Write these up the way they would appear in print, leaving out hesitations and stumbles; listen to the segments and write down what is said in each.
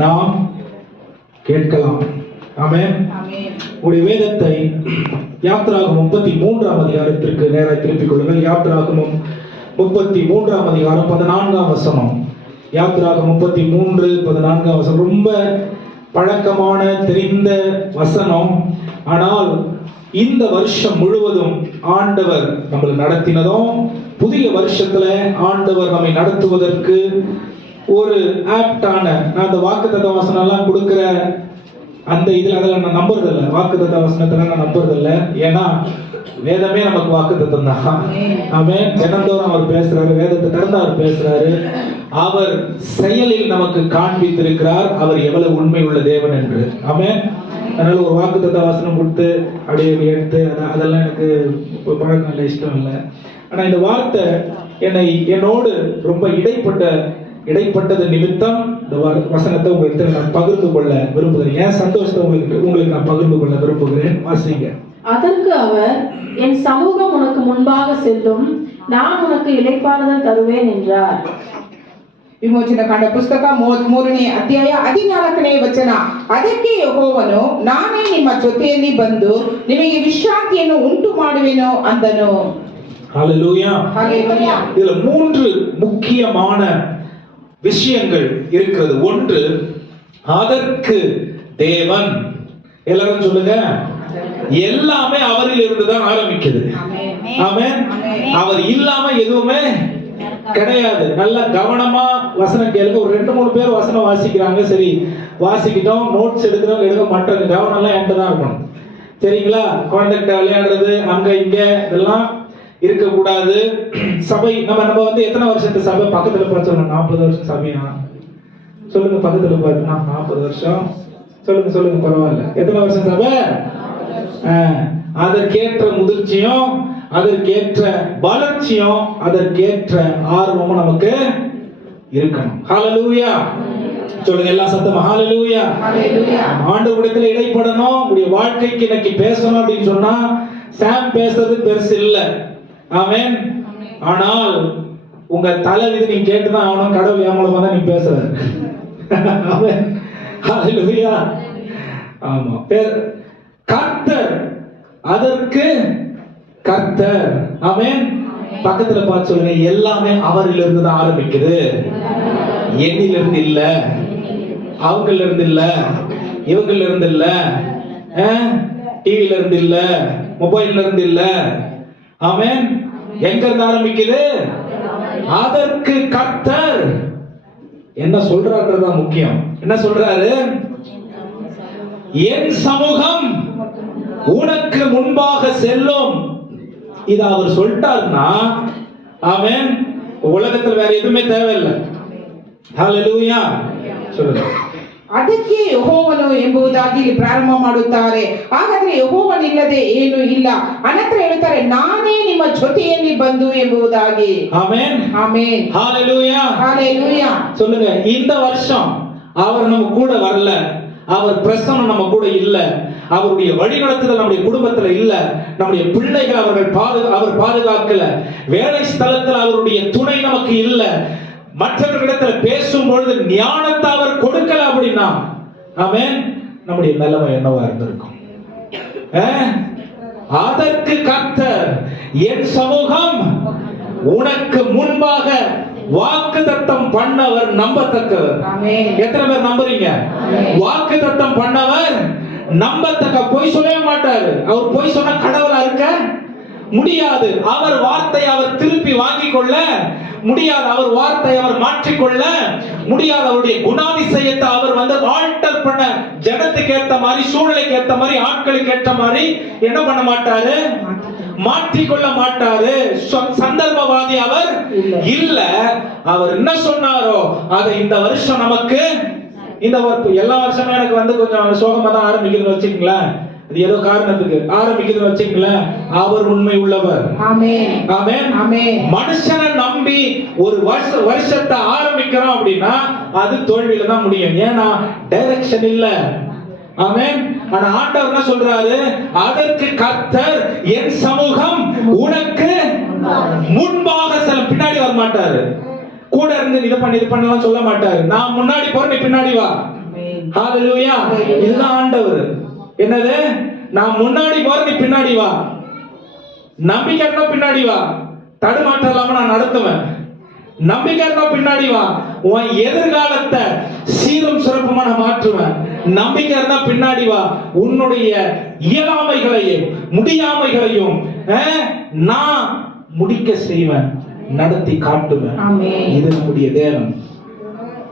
நாம் கேட்கலாம். ஆமென். உடைய வேதத்தை யாத்திராகமம் 33ஆம் அதிகாரத்திற்கு நேராக திருப்பிக் கொள்ளுங்கள். யாத்திராகமம் 33ஆம் அதிகாரம் 14ஆம் வசனம். யாத்திராகமம் 33:14 வசனம் ரொம்ப பழக்கமான தெரிந்த வசனம். ஆனால் இந்த வருஷம் முழுவதும் ஆண்டவர் நம்மளை நடத்தினதும், புதிய வருஷத்துல ஆண்டவர் நம்மை நடத்துவதற்கு ஒரு ஆப்டான, நான் அந்த வாக்குத்தத்த வசனம் எல்லாம் கொடுக்கிற அந்த இதுல அதெல்லாம் நான் நம்புறதில்லை. வாக்குத்தத்த வசனத்துல நான் நம்புறதில்லை. ஏன்னா வேதமே நமக்கு வாக்குத்தத்தம் தான். ஆமென். தினந்தோறும் அவர் பேசுறாரு, வேதத்தை திறந்து அவர் பேசுறாரு. அவர் செயலில் நமக்கு காண்பித்திருக்கிறார் அவர் எவ்வளவு உண்மை உள்ள தேவன் என்று. ஆமென். அதனால ஒரு வாக்குத்தத்த வசனம் கொடுத்து அப்படியே எடுத்து அதெல்லாம் எனக்கு பழக்கம் இல்லை, இஷ்டம் இல்லை. ஆனா இந்த வார்த்தை என்னோடு ரொம்ப இடைப்பட்டது நிமித்தம் இந்த வசனத்தை உங்களுக்கு நான் பகிர்ந்து கொள்ள விரும்புகிறேன். என் சந்தோஷத்தை உங்களுக்கு நான் பகிர்ந்து கொள்ள விரும்புகிறேன். வாசிங்க. அதற்கு அவர், என் சமூகம் உனக்கு முன்பாக செல்லும், நான் உனக்கு இளைப்பாறுதல் தருவேன் என்றார். ವಿಮೋಚನ ಕಾಂಡ ಪುಸ್ತಕ 33ನೇ ಅಧ್ಯಾಯ 14ನೇ ವಚನ. ಅದಕ್ಕೆ ಯೆಹೋವನು, ನಾನೇ ನಿಮ್ಮ ಜೊತೆಯಲ್ಲಿ ಬಂದು ನಿಮಗೆ ವಿಶ್ರಾಂತಿಯನ್ನು ಉಂಟು ಮಾಡುವೆನು ಅಂದನು. ஹல்லேலூயா. ஹல்லேலூயா. இதுல 3 முக்கியமான விஷயங்கள் இருக்கிறது. ஒன்று, அதற்கு தேவன். எல்லாரும் சொல்லுங்க. எல்லாமே அவரில் இருந்து தான் ஆரம்பிக்குது. ஆமென். அவர் இல்லாம எதுவுமே கிடையாது. நல்ல கவனமா வசனம் கேளுங்க. ஒரு 2-3 பேர் வசனம் வாசிக்கிறாங்க. சரி, வாசிக்கிட்டோம். நோட்ஸ் எடுக்கிறவங்க எடுக்க மாட்டாங்க. கவனம் எல்லாம் என்கிட்ட தான் இருக்கணும். சரிங்களா? குழந்தைகிட்ட விளையாடுறது அங்க இங்க இதெல்லாம் இருக்கக்கூடாது. சபை நம்ம வந்து எத்தனை வருஷத்து சபை? பக்கத்துல பார்த்து 40 வருஷம் சபையா? சொல்லுங்க. பக்கத்துல பார்த்து 40 வருஷம். சொல்லுங்க பரவாயில்ல. எத்தனை வருஷம் சபை? அதற்கேற்ற முதிர்ச்சியும், அதற்கேற்ற வளர்ச்சியும், அதற்கேற்ற ஆர்வமும் நமக்கு இருக்கணும். ஹல்லேலூயா. சொல்லுங்க எல்லாம் சத்தமா. ஹல்லேலூயா. ஆண்டவரிடத்துல இடைப்படணும். உங்களுடைய வாழ்க்கைக்கு இன்னைக்கு பேசணும் அப்படின்னு சொன்னா சாம் பேசுறது பெருசு இல்ல. ஆமென். ஆனால் உங்க தலைவிதி நீங்க கேட்டுதான் ஆகணும். கடவுள் என் மூலமா தான் நீ பேசுற. ஆமென். ஹல்லேலூயா. ஆமா. கர்த்தர், அதற்கு கர்த்தர். ஆமென். பக்கத்துல பார்த்து சொல்லுங்க, எல்லாமே அவரிலிருந்து தான் ஆரம்பிக்குது. என்னிலிருந்து இல்ல, அவங்கள இருந்து இல்ல, இவங்கள இருந்து இல்ல, டிவில இருந்து இல்ல, மொபைல்ல இருந்து இல்ல. ஆமென். எங்க இருந்து ஆரம்பிக்குது? அதற்கு கர்த்தர் என்ன சொல்றாருன்றதுதான் முக்கியம். என்ன சொல்றாரு? என் சமூகம் உனக்கு முன்பாக செல்லும். இது அவர் சொல்லிட்டாருன்னா, ஆமென், உலகத்தில் வேற எதுவுமே தேவையில்லை. ஹல்லேலூயா. சொல்லுங்க. ಅದಕ್ಕೆ ಯೆಹೋವನು ಎಂಬುದಾಗಿ ಪ್ರಾರಂಭ ಮಾಡುತ್ತಾರೆ. ಹಾಗಾದ್ರೆ ಯೆಹೋವನಿಲ್ಲದೆ ಏನು ಇಲ್ಲ. ಅನಂತರ ಹೇಳ್ತಾರೆ, ನಾನೇ ನಿಮ್ಮ ಜೊತೆಯಲ್ಲಿ ಬಂದು ಎಂಬುದಾಗಿ. ஆமென். ஆமென். ஹல்லேலூயா. ஹல்லேலூயா. சொல்லுங்க. இந்த வருஷம் அவர் நம்ம கூட வரல, அவர் பிரசன்னம் நம்ம கூட இல்ல, அவருடைய வழிநடத்துதல் நம்முடைய குடும்பத்துல இல்ல, நம்முடைய பிள்ளைகள் அவர் பாதுகாக்கல, வேலை ஸ்தலத்தில் அவருடைய துணை நமக்கு இல்ல, மற்றவர்களிடத்துல பேசும் பொழுது ஞானத்தை அவர் கொடுக்கல அப்படின்னா, ஆமென், நம்முடைய நிலைமை என்னவா இருந்திருக்கும்? அதற்கு கர்த்தர், என் சமூகம் உனக்கு முன்பாக வாக்குத்தத்தம் பண்ணவர் நம்பத்தக்கவர். எத்தனை பேர் நம்புறீங்க? வாக்குத்தத்தம் பண்ணவர் நம்பத்தக்க. பொய் சொல்லவே மாட்டாரு. அவர் பொய் சொன்ன கடவுளா இருக்க முடியாது. அவர் வார்த்தை அவர் திருப்பி வாங்கிக் கொள்ள முடியாது. அவர் வார்த்தை அவர் மாற்றிக்கொள்ள முடியாது. அவருடைய குணாதிசயத்தை அவர் வந்து ஆல்டர் பண்ண, ஜனத்துக்கு ஏற்ற மாதிரி, சூழ்நிலைக்கு ஏற்ற மாதிரி, ஆட்களுக்கு ஏற்ற மாதிரி என்ன பண்ண மாட்டாரு? மாற்றிக்கொள்ள மாட்டாரு. சந்தர்ப்பவாதி அவர் இல்ல. அவர் என்ன சொன்னாரோ அதை இந்த வருஷம் நமக்கு, இந்த எல்லா வருஷமும் எனக்கு வந்து கொஞ்சம் சோகமா தான் ஆரம்பிக்குதுன்னு வச்சுக்கீங்களேன். அது ஏதோ காரணத்துக்கு ஆரம்பிக்குதுன்னு வச்சுக்கீங்களேன். அவர் உண்மை உள்ளவர். ஆமென். ஆமென். ஆமென். மனுஷனை நம்பி ஒரு வருஷத்தை ஆரம்பிக்கிறோம் அப்படின்னா அது தோல்வியில தான் முடியும். ஏன்னா டைரக்ஷன் இல்ல. ஆமென். ஆனா ஆண்டவர் என்ன சொல்றாரு? அதற்கு கர்த்தர், என் சமூகம் உனக்கு முன்பாக செல்லும். பின்னாடி வர மாட்டாரு. கூட இருந்து இது பண்ணலாம் சொல்ல மாட்டாரு. நான் முன்னாடி போறேன், நீ பின்னாடி வா. ஹalleluya. இதுதான் ஆண்டவர். என்னது? நான் முன்னாடி போற, நீ பின்னாடி வா. நம்பிக்கை இருந்தா பின்னாடி வா. தடுமாற்றம் இல்லாம நான் நடத்துவேன். நம்பிக்கை இருந்தா பின்னாடி வா. உன் எதிர்காலத்தை சீரும் சிறப்புமா நான் மாற்றுவேன். நம்பிக்கை இருந்தா பின்னாடி வா. உன்னுடைய இயலாமைகளையும் முடியாமைகளையும் நான் முடிக்க செய்வேன், நடத்தி காட்டுவேன். இது நம்முடைய தேவன்.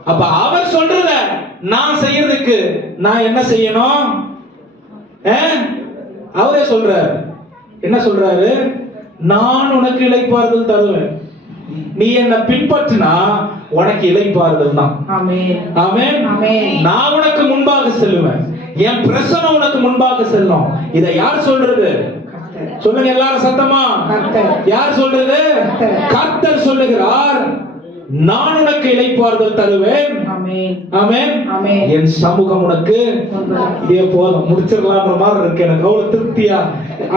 அப்ப அவர் சொல்றத நான் செய்யறதுக்கு நான் என்ன செய்யணும்? அவரே சொல்றாரு. என்ன சொல்றாரு? நான் உனக்கு இளைப்பாறுதல் தருவேன். நீ என்ன பின்பற்றினா உனக்கு இளைப்பாறுதல் தான். ஆமென். நான் உனக்கு முன்பாக செல்லுவேன். என் பிரசன்னம் உனக்கு முன்பாக செல்லும். இதை யார் சொல்றது? சொல்லுங்க எல்லாரும் சத்தமா. யார் சொல்றது? கர்த்தர் சொல்லுகிறார். நான் உனக்கு இளைப்பாறுதல் தருவேன். ஆமென். என் சமூகம் உனக்கு. இதே போதும், முடிச்சிடலாம்ன்ற மாதிரி இருக்கு. எனக்கு அவ்வளவு திருப்தியா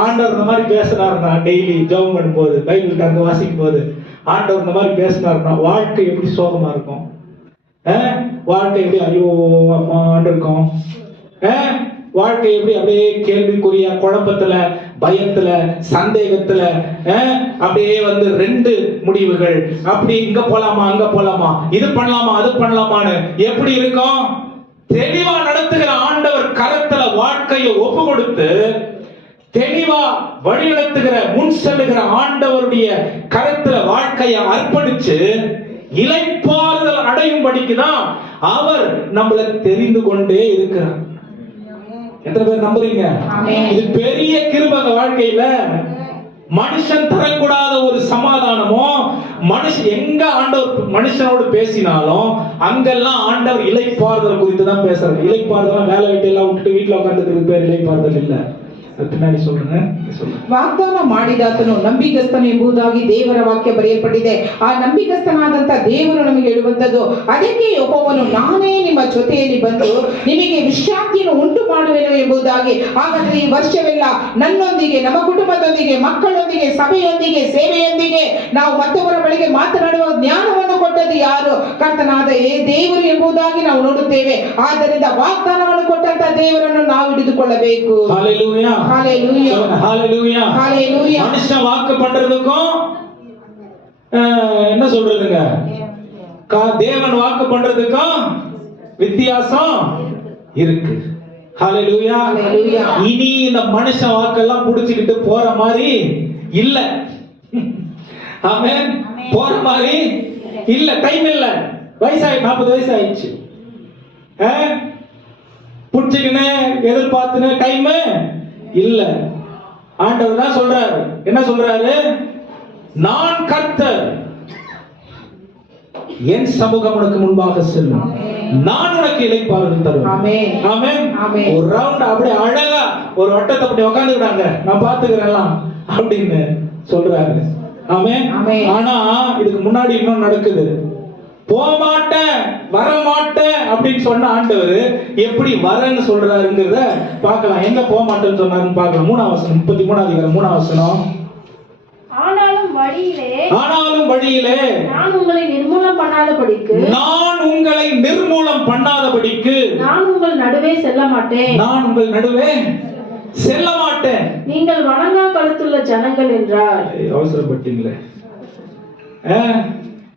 ஆண்டவர் இந்த மாதிரி பேசினாருன்னா, டெய்லி ஜெபம் பண்ணும்போது, பைபிள் அங்க வாசிக்கும் போது ஆண்டவர் இந்த மாதிரி பேசினாருன்னா வாழ்க்கை எப்படி சோகமா இருக்கும்? வாழ்க்கை எப்படி ஐயோ அம்மான்னு இருக்கும்? வாழ்க்கை எப்படி அப்படியே கேள்விக்குறியா, குழப்பத்துல, பயத்துல, சந்தேகத்துல, அப்படியே வந்து ரெண்டு முடிவுகள், அப்படி இங்க போலாமா அங்க போலாமா, இது பண்ணலாமா அது பண்ணலாமான்னு எப்படி இருக்கும்? தெளிவா நடத்துகிற ஆண்டவர் கரத்துல வாழ்க்கையை ஒப்பு கொடுத்து தெளிவா வழி நடத்துகிற முன் செல்லுகிற ஆண்டவருடைய கரத்துல வாழ்க்கையை அர்ப்பணிச்சு இளைப்பாறுதல் அடையும்படிக்குதான் அவர் நம்மளை தெரிந்து கொண்டே இருக்கிறார். எத்தனை பேர் நம்புறீங்க? இது பெரிய கிருபை. வாழ்க்கையில மனுஷன் தரக்கூடாத ஒரு சமாதானமோ, மனுஷன் எங்க ஆண்டவர் மனுஷனோடு பேசினாலும் அங்கெல்லாம் ஆண்டவர் இளைப்பாறுதல் குறித்து தான் பேசுறாரு. இளைப்பாறுதல் வேலை வீட்டை எல்லாம் விட்டுட்டு வீட்டுல உட்கார்ந்துருக்கு பேர் இளைப்பாறுதல் இல்ல. பின்னாடி சொல்லுங்க. ವಾಗ್ದಾನ ಮಾಡಿದಾತನು ನಂಬಿಗಸ್ತನು ಎಂಬುದಾಗಿ ದೇವರ ವಾಕ್ಯ ಬರೆಯಲ್ಪಟ್ಟಿದೆ. ಆ ನಂಬಿಗಸ್ತನಾದಂತ ದೇವರು ನಮಗೆ ಹೇಳುವಂತದ್ದು, ಅದಕ್ಕೆ ಯೆಹೋವನು ನಾನೇ ನಿಮ್ಮ ಜೊತೆಯಲ್ಲಿ ಬಂದು ನಿಮಗೆ ವಿಶ್ರಾಂತಿಯನ್ನು ಉಂಟು ಮಾಡುವೆನು ಎಂಬುದಾಗಿ. ಹಾಗಾದ್ರೆ ಈ ವರ್ಷವೆಲ್ಲ ನನ್ನೊಂದಿಗೆ, ನಮ್ಮ ಕುಟುಂಬದೊಂದಿಗೆ, ಮಕ್ಕಳೊಂದಿಗೆ, ಸಭೆಯೊಂದಿಗೆ, ಸೇವೆಯೊಂದಿಗೆ ನಾವು ಮತ್ತೊಬ್ಬರ ಬಳಿಗೆ ಮಾತನಾಡುವ ಜ್ಞಾನವನ್ನು ಕೊಟ್ಟದ್ದು ಯಾರು? ಕರ್ತನಾದ ದೇವರು ಎಂಬುದಾಗಿ ನಾವು ನೋಡುತ್ತೇವೆ. ಆದ್ದರಿಂದ ವಾಗ್ದಾನವನ್ನು ಕೊಟ್ಟಂತ ದೇವರನ್ನು ನಾವು ಹಿಡಿದುಕೊಳ್ಳಬೇಕು. ஹalleluya. ஹalleluya. ஹalleluya. ஹalleluya. மனுஷன் வாக்கு பண்றதுக்கும் என்ன சொல்றதுங்க, தேவன் வாக்கு பண்றதுக்கும் வித்தியாசம் இருக்கு. ஹalleluya. இனி இந்த மனுஷன் வாக்கெல்லாம் புடிச்சிக்கிட்டு போற மாதிரி இல்ல. ஆமென். போற மாதிரி இல்ல. டைம் இல்ல. வயசாயி 40 வயசு ஆயிடுச்சு. புடிச்சுக்கின்னு எதிர்பார்த்துன்னு டைம் இல்ல. ஆண்டவர் தான் சொல்றாரு. என்ன சொல்றாரு? நான் கர்த்தர், என் சமூகம் உனக்கு முன்பாக செல்லும், நான் உனக்கு இளைப்பாறுதல் தருவேன். ஆமென். ஒரு ரவுண்ட் அப்படியே அழகா ஒரு வட்டத்தை அப்படி உட்கார்ந்துக்கிறாங்க, நான் பாத்துக்கிறேன் அப்படின்னு சொல்றாரு. ஆமென். ஆனா இதுக்கு முன்னாடி இன்னும் நடக்குது. போக மாட்டேன், வர மாட்டேன் அப்படின்னு சொன்ன ஆண்டவர் எப்படி வரன்னு சொல்றாருங்கிறத பார்க்கலாம். எங்க போக மாட்டேன்னு சொன்னாருன்னு பார்க்கலாம். 3ஆம் வசனம், 33ஆம் அதிகாரம் 3ஆம் வசனம். ஆனாலும் வழியிலே நான் உங்களை நிர்மூலம் பண்ணாதபடிக்கு நான் உங்கள் நடுவே செல்ல மாட்டேன். நீங்கள் வணங்கா கழுத்துள்ள ஜனங்கள் என்றார். அவசரப்பட்டீங்களே.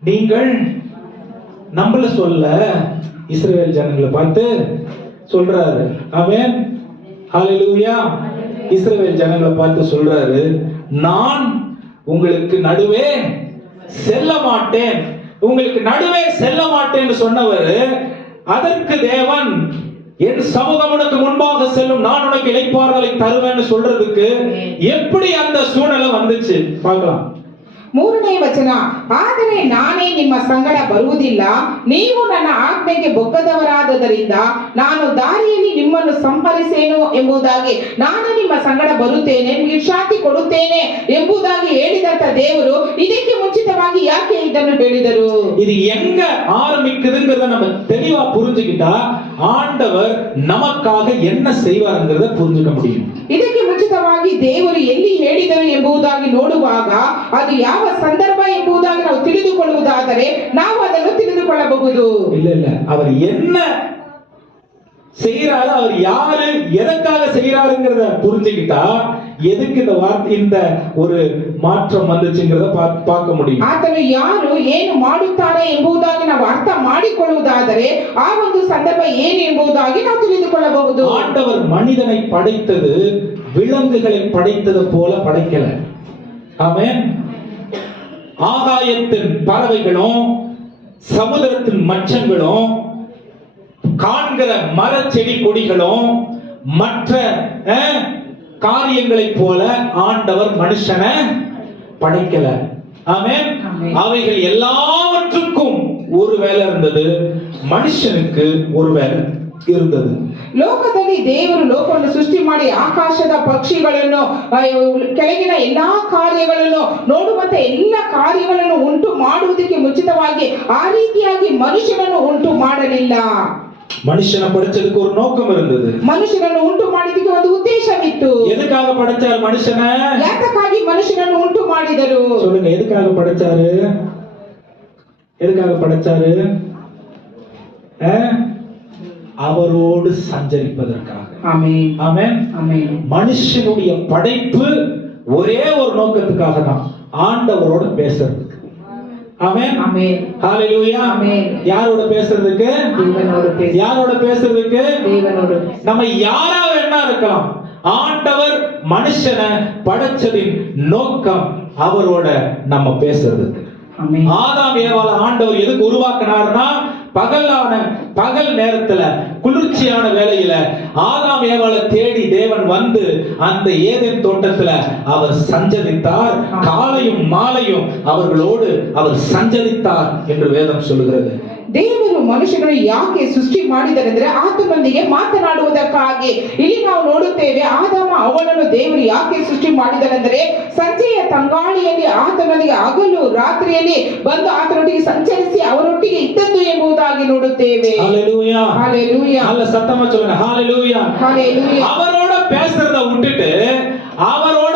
நீங்கள் நம்மள சொல்ல இஸ்ரவேல் ஜனங்களை பார்த்து சொல்றாரு. ஆமென். ஹalleluya. இஸ்ரவேல் ஜனங்களை பார்த்து சொல்றாரு, நான் உங்களுக்கு நடுவே செல்ல மாட்டேன். உங்களுக்கு நடுவே செல்ல மாட்டேன்னு சொன்னவர், அதற்கு தேவன் என் சமூகம் உனக்கு முன்பாக செல்லும், நான் உனக்கு இளைப்பாறுதலை தருவேன்னு சொல்றதுக்கு எப்படி அந்த சூழ்நிலை வந்துச்சு பார்க்கலாம். 3ನೇ ವಚನ, ಆದರೆ ನಾನೇ ನಿಮ್ಮ ಸಂಗಡ ಬರುವುದಿಲ್ಲ, ನೀವು ನನ್ನ ಆಜ್ಞೆಗೆ ಬೊಕ್ಕದವರಾದದರಿಂದ ನಾನು ದಾರಿಯಲ್ಲಿ ನಿಮ್ಮನ್ನು ಸಂಹರಿಸೇನು ಎಂಬುದಾಗಿ, ನಾನು ನಿಮ್ಮ ಸಂಗಡ ಬರುತ್ತೇನೆ, ವಿಶ್ರಾಂತಿ ಕೊಡುತ್ತೇನೆ ಎಂಬುದಾಗಿ ಹೇಳಿದಂತ ದೇವರು ಇದಕ್ಕೆ ಮುಂಚಿತವಾಗಿ ಯಾಕೆ ಇದನ್ನು ಹೇಳಿದರು? இது எங்க ஆரம்பிக்குதுங்கிறத நம்ம தெளிவா புரிஞ்சுக்கிட்டா ஆண்டவர் நமக்காக என்ன செய்வார்ங்கிறத புரிஞ்சுக்க முடியும். ಇದಕ್ಕೆ ಮುಂಚಿತವಾಗಿ ದೇವರು ಎಲ್ಲಿ ಹೇಳಿದರು ಎಂಬುದಾಗಿ ನೋಡುವಾಗ ಅದು ಯಾವ ಸಂದರ್ಭ ಎಂಬುದಾಗಿ ನಾವು ತಿಳಿದುಕೊಳ್ಳುವುದಾದರೆ ನಾವು ಅದನ್ನು ತಿಳಿದುಕೊಳ್ಳಬಹುದು. இல்ல அவர் என்ன செய்யறாரு. அவர் யாரு, எதற்காக செய்யறாருங்கிறத புரிஞ்சுக்கிட்டா எதுக்கு இந்த வார்த்தை, இந்த ஒரு மாற்றம் வந்துச்சுங்கிறத பார்க்க முடியும். ಆತನು ಯಾರು ಏನು ಮಾಡುತ್ತಾರೆ ಎಂಬುದಾಗಿ ನಾವು ಅರ್ಥ ಮಾಡಿಕೊಳ್ಳುವುದಾದರೆ ಆ ಒಂದು ಸಂದರ್ಭ ಏನು ಎಂಬುದಾಗಿ ನಾವು ತಿಳಿದುಕೊಳ್ಳಬಹುದು. ஆண்டவர் மனிதனை படைத்தது விலங்குகளை படைத்தது போல படைக்கல. ஆமென். ஆகாயத்தின் பறவைகளும் சமுதிரத்தின் மச்சங்களும் காண்கிற மர செடி கொடிகளும் மற்ற காரியங்களை போல ஆண்டவர் மனுஷனை படைக்கல. ஆமென். அவைகள் எல்லாவற்றுக்கும் ஒரு வேலை இருந்தது, மனுஷனுக்கு ஒரு வேலை இருந்தது. ಲೋಕದಲ್ಲಿ ದೇವರು ಲೋಕವನ್ನು ಸೃಷ್ಟಿ ಮಾಡಿ ಆಕಾಶದ ಪಕ್ಷಿಗಳನ್ನು, ಕೆಳಗಿನ ಎಲ್ಲಾ ಕಾರ್ಯಗಳನ್ನು, ನೋಡುವಂತ ಎಲ್ಲ ಕಾರ್ಯಗಳನ್ನು ಉಂಟು ಮಾಡುವುದಕ್ಕೆ ಮುಂಚಿತವಾಗಿ ಆ ರೀತಿಯಾಗಿ ಮನುಷ್ಯನನ್ನು ಉಂಟು ಮಾಡಲಿಲ್ಲ. மனுஷனை படைச்சதுக்கு ஒரு நோக்கம் இருந்தது. ಮನುಷ್ಯನನ್ನು ಉಂಟು ಮಾಡಿದಕ್ಕೆ ಒಂದು ಉದ್ದೇಶವಿತ್ತು. எதுக்காக படைச்சார் மனுஷனை? ಯಾತಕ್ಕಾಗಿ ಮನುಷ್ಯನನ್ನು ಉಂಟು ಮಾಡಿದರು? சொல்லுங்க, எதுக்காக படைச்சாரு? எதுக்காக படைச்சாரு? அவரோடு சஞ்சரிப்பதற்காக. ஆமென். ஆமென். ஆமென். மனுஷனுடைய படைப்பு ஒரே ஒரு நோக்கத்துக்காக தான், ஆண்டவரோட பேசுறதுக்கு. ஆமென். ஆமென். ஹalleluya. ஆமென். யாரோட பேசுறதுக்கு? தேவனோடு பேச. யாரோட பேசுறதுக்கு? தேவனோடு. நம்ம யாரா வேணா இருக்கலாம். ஆண்டவர் மனுஷனை படைச்சதின் நோக்கம் அவரோட நம்ம பேசுறதுக்கு. ஆமென். ஆதாம் ஏவாளை ஆண்டவர் எதுக்கு உருவாக்கினார்னா, பகல் நேரத்துல குளிர்ச்சியான வேளையில ஆதாம் ஏவாளை தேடி தேவன் வந்து அந்த ஏதேன் தோட்டத்துல அவர் சஞ்சரித்தார். காலையும் மாலையும் அவர்களோடு அவர் சஞ்சரித்தார் என்று வேதம் சொல்லுகிறது. ದೇವರು ಮನುಷ್ಯನನ್ನು ಯಾಕೆ ಸೃಷ್ಟಿ ಮಾಡಿದರೆಂದ್ರೆ ಆತನೊಂದಿಗೆ ಮಾತನಾಡುವುದಕ್ಕಾಗಿ. ಇಲ್ಲಿ ನಾವು ನೋಡುತ್ತೇವೆ, ಆದಾಮ ಅವಳನ್ನು ದೇವರು ಯಾಕೆ ಸೃಷ್ಟಿ ಮಾಡಿದರೆಂದರೆ ಸಂಜೆಯ ತಂಗಾಳಿಯಲ್ಲಿ ಆತನೊಂದಿಗೆ ಹಗಲು ರಾತ್ರಿಯಲ್ಲಿ ಬಂದು ಆತನೊಟ್ಟಿಗೆ ಸಂಚರಿಸಿ ಅವರೊಟ್ಟಿಗೆ ಇದ್ದದ್ದು ಎಂಬುದಾಗಿ ನೋಡುತ್ತೇವೆ. ஹalleluya. ஹalleluya. நல்ல சத்தமா சொல்லுங்க, ஹalleluya. ஹalleluya. அவரோட பேசுறத விட்டுட்டு அவரோட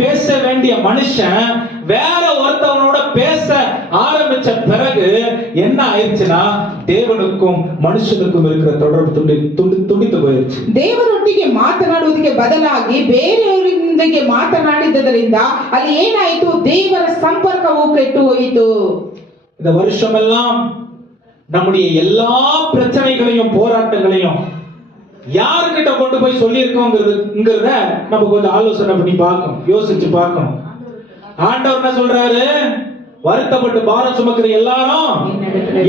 பேச வேண்டிய மனுஷன் வேற ஒருத்தவனோட பேச ஆரம்பிச்ச பிறகு என்ன ஆயிடுச்சுன்னா, தேவனுக்கும் மனுஷனுக்கும் இருக்கிற தொடர்பு துண்டித்து போயிடுச்சு. ದೇವರೊಟ್ಟಿಗೆ ಮಾತನಾಡುವುದಕ್ಕೆ ಬದಲಾಗಿ ಬೇರೆಯವರೊಂದಿಗೆ ಮಾತನಾಡಿದ್ದರಿಂದ ಅಲ್ಲಿ ಏನಾಯಿತು? ದೇವರ ಸಂಪರ್ಕವು ಕೆಟ್ಟು ಹೋಯಿತು. இந்த வருஷமெல்லாம் நம்முடைய எல்லா பிரச்சனைகளையும் போராட்டங்களையும் யாருக்கிட்ட கொண்டு போய் சொல்லி இருக்கோங்கிறத நம்ம கொஞ்சம் ஆலோசனை பண்ணி பார்க்கணும், யோசிச்சு பார்க்கணும். ஆண்டவர் என்ன சொல்றாரு? வருத்தப்பட்டு பாரம் சுமக்கிற எல்லாரும்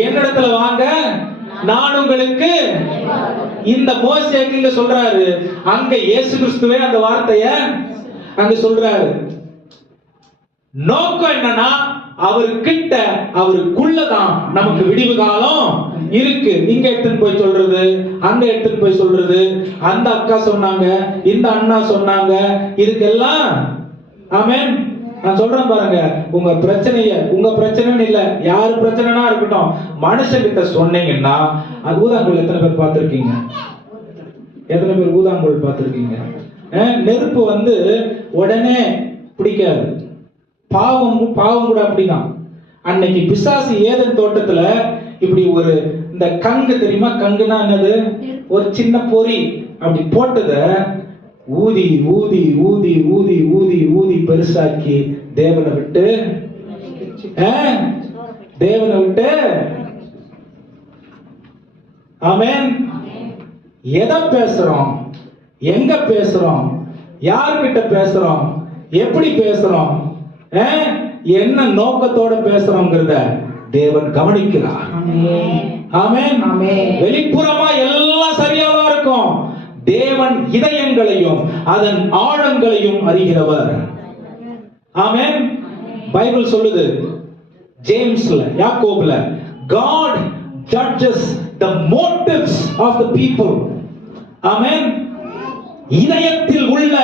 என்னிடத்துல வாங்க, நான் உங்களுக்கு. இந்த மோசேக்கு இங்க சொல்றாரு, அங்க இயேசு கிறிஸ்துவே அந்த வார்த்தைய அங்க சொல்றாரு. நோக்கம் என்னன்னா, அவர்கிட்ட அவருக்குள்ளதான் நமக்கு விடிவு காலம் இருக்கு. இங்க எடுத்துன்னு போய் சொல்றது, அங்க எடுத்துன்னு போய் சொல்றது, அந்த அக்கா சொன்னாங்க, இந்த அண்ணா சொன்னாங்க, இதுக்கெல்லாம் ஆமென். நான் சொல்றேன் பாருங்க, உங்க பிரச்சனைன்னு இல்ல, யாரு பிரச்சனைனா இருக்கட்டும், மனுஷங்கிட்ட சொன்னீங்கன்னா, ஊதாங்கோல் எத்தனை பேர் பார்த்திருக்கீங்க? எத்தனை பேர் ஊதாங்கோல் பார்த்திருக்கீங்க? நெருப்பு வந்து உடனே பிடிக்காது. பாவம் கூட அப்படிதான். அன்னைக்கு பிசாசு ஏதேன் தோட்டத்துல இப்படி ஒரு இந்த கங்கு தெரியுமா? கங்குனா என்னது? ஒரு சின்ன பொறி அப்படி போட்டத ஊதி ஊதி ஊதி ஊதி ஊதி ஊதி பெருசாக்கி தேவனை விட்டு ஆமென். எதை பேசுறோம், எங்க பேசுறோம், யார்கிட்ட பேசுறோம், எப்படி பேசுறோம், என்ன நோக்கத்தோட பேசுறோம்ங்கிறத தேவன் கவனிக்கிறார். ஆமென். வெளிப்புறமா எல்லாம் சரியாதான் இருக்கும். தேவன் இதயங்களையும் அதன் ஆழங்களையும் அறிகிறவர். ஆமென். பைபிள் சொல்லுது, ஜேம்ஸ்ல, யாக்கோபுல, God judges the motives of the people. ஆமென். இதயத்தில் உள்ள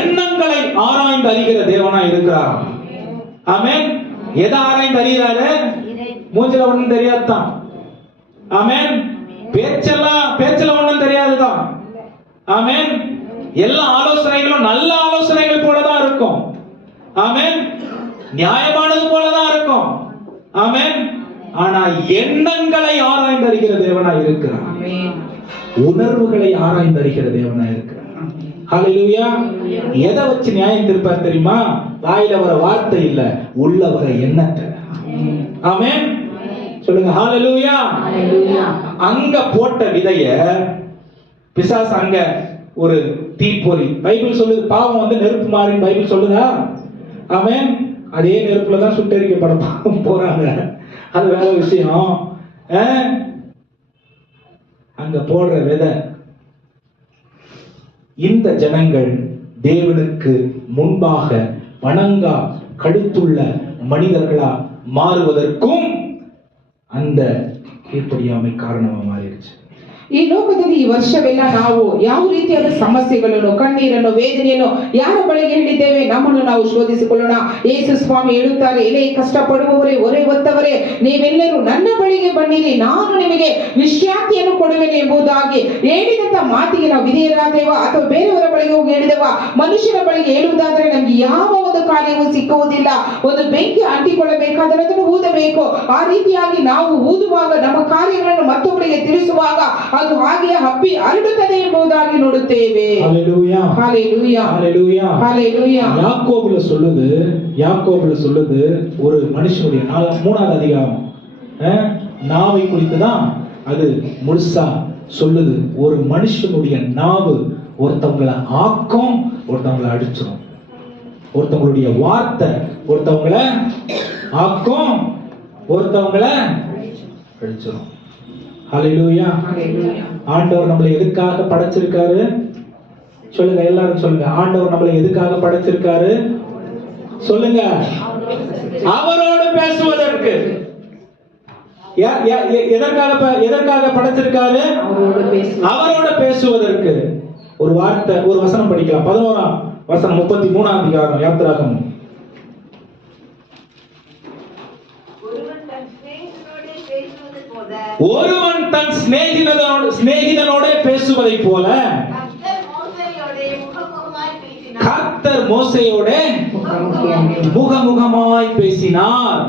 எண்ணங்களை ஆராய்ந்து அறிகிற தேவனா இருக்கிறார். ஆமென். எதை ஆராய்ந்து அறிகிறாரு? மூஞ்சில ஒண்ணும் தெரியாதுதான். ஆமென். பேச்சல ஒண்ணும் தெரியாதுதான். ஆமென். எல்லா ஆலோசனைகளும் நல்ல ஆலோசனைகள் போலதான் இருக்கும். ஆமென். நியாயமானது போலதான் இருக்கும். ஆமென். ஆனா எண்ணங்களை ஆராய்ந்து அறிகிற தேவனா இருக்கிறார். உணர்வுகளை ஆராய்ந்தறிகிற தேவனா இருக்கிறார். ஹல்லேலூயா. எதை வச்சு நியாயம் தீர்ப்பார் தெரியுமா? வாயில வர வார்த்தை இல்ல, உள்ள வர எண்ணத்தை. ஆமென் சொல்லுங்க. ஹல்லேலூயா. அங்க போட்ட விதைய பிசாசு அங்க ஒரு தீப்பொறி. பைபிள் சொல்லுது பாவம் வந்து நெருப்பு மாறி பைபிள் சொல்லுதா? ஆமென். அதே நெருப்புல தான் சுட்டெரிக்கப்பட போறாங்க. அது வேற விஷயம். அங்க போடுற விதை இந்த ஜனங்கள் தேவனுக்கு முன்பாக வணங்கா கழுத்துள்ள மனிதர்களா மாறுவதற்கும் அந்த கீழ்ப்படியாமை காரணமா மாறிடுச்சு. ಈ ಲೋಕದಲ್ಲಿ ಈ ವರ್ಷವೆಲ್ಲ ನಾವು ಯಾವ ರೀತಿಯಾದ ಸಮಸ್ಯೆಗಳನ್ನು, ಕಣ್ಣೀರನ್ನು, ವೇದನೆಯನ್ನು ಯಾರ ಬಳಿಗೆ ಹೇಳಿದ್ದೇವೆ? ನಮ್ಮನ್ನು ನಾವು ಶೋಧಿಸಿಕೊಳ್ಳೋಣ. ಯೇಸು ಸ್ವಾಮಿ ಹೇಳುತ್ತಾರೆ, ಎಲೆ ಕಷ್ಟಪಡುವವರೇ, ಹೊರೆ ಹೊತ್ತವರೇ, ನೀವೆಲ್ಲರೂ ನನ್ನ ಬಳಿಗೆ ಬನ್ನಿರಿ, ನಾನು ನಿಮಗೆ ವಿಶ್ರಾಂತಿಯನ್ನು ಕೊಡುವೆನು ಎಂಬುದಾಗಿ ಹೇಳಿದಂತ ಮಾತಿಗೆ ನಾವು ವಿಧೇಯರಾದೇವ ಅಥವಾ ಬೇರೆಯವರ ಬಳಿಗೆ ಹೋಗಿ ಹೇಳಿದೆವ? ಮನುಷ್ಯರ ಬಳಿಗೆ ಹೇಳುವುದಾದ್ರೆ ನಮ್ಗೆ ಯಾವ ಒಂದು ಕಾರ್ಯವೂ ಸಿಕ್ಕುವುದಿಲ್ಲ. ಒಂದು ಬೆಂಕಿ ಅಂಟಿಕೊಳ್ಳಬೇಕಾದರೆ ಅದನ್ನು ಊದಬೇಕು. ಆ ರೀತಿಯಾಗಿ ನಾವು ಊದುವಾಗ, ನಮ್ಮ ಕಾರ್ಯಗಳನ್ನು ಮತ್ತೊಬ್ಬರಿಗೆ ತಿಳಿಸುವಾಗ ಅದು ಹಾಗೆ ಹಬ್ಬಿ ಹರಡುತ್ತದೆ ಎಂಬುದಾಗಿ ನೋಡುತ್ತೇವೆ. ஹல்லேலூயா. ஹல்லேலூயா. ஹல்லேலூயா. ஹல்லேலூயா. யாக்கோபுல சொல்லுது ஒரு மனுஷனுடைய 3வது அதிகாரம் நாவை குறித்து தான் அது முழுசா சொல்லுது. ஒரு மனுஷனுடைய நாவு ஒருத்தவங்களை ஆக்கும், ஒருத்தவங்களை அடிச்சிடும். ஒருத்தவங்களுடைய வார்த்தை ஒருத்தவங்களை ஆக்கும், ஒருத்தவங்களை அடிச்சிடும். ஹல்லேலூயா. ஆண்டவர் நம்மளை எதுக்காக படைச்சிருக்காரு? சொல்லுங்க, எல்லாரும் சொல்லுங்க. ஆண்டவர் நம்மளை எதுக்காக படைச்சிருக்காரு? சொல்லுங்க. அவரோடு பேசுவதற்கு. எதற்காக படைச்சிருக்காரு? அவரோட பேசுவதற்கு. ஒரு வார்த்தை, ஒரு வசனம் படிக்கலாம். 11ஆம் வசனம் 33ஆம் அதிகாரம் யாத்திராகமம். ஒருவன் தன் சிநேகிதனோட பேசுவதை போல கர்த்தர் மோசேயோட முகமுகமாய் பேசினார்.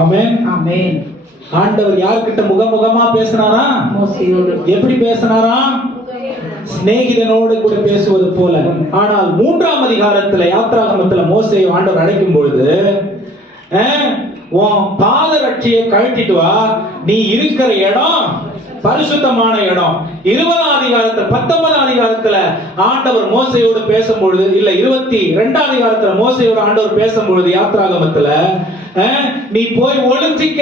ஆமென். ஆமென். ஆண்டவர் யார்கிட்ட முகமுகமா பேசினாரா? மோசேயோடு. எப்படி பேசினாரா? சிநேகிதனோடு கூட பேசுவது போல. ஆனால் 3ஆம் அதிகாரத்துல யாத்திராகமத்துல மோசேயை ஆண்டவர் அழைக்கும் பொழுது, உன் பாதரட்சியை கழட்டிட்டு வா, நீ இருக்கிற இடம் பரிசுத்தமான இடம். 20ஆம் அதிகாரத்துல 19ஆம் அதிகாரத்துல ஆண்டவர் மோசேயோடு பேசும்பொழுது, இல்ல 22ஆம் அதிகாரத்துல மோசேயோடு ஆண்டவர் பேசும்பொழுது யாத்திராகமத்துல, நீ போய் ஒளிஞ்சிக்க,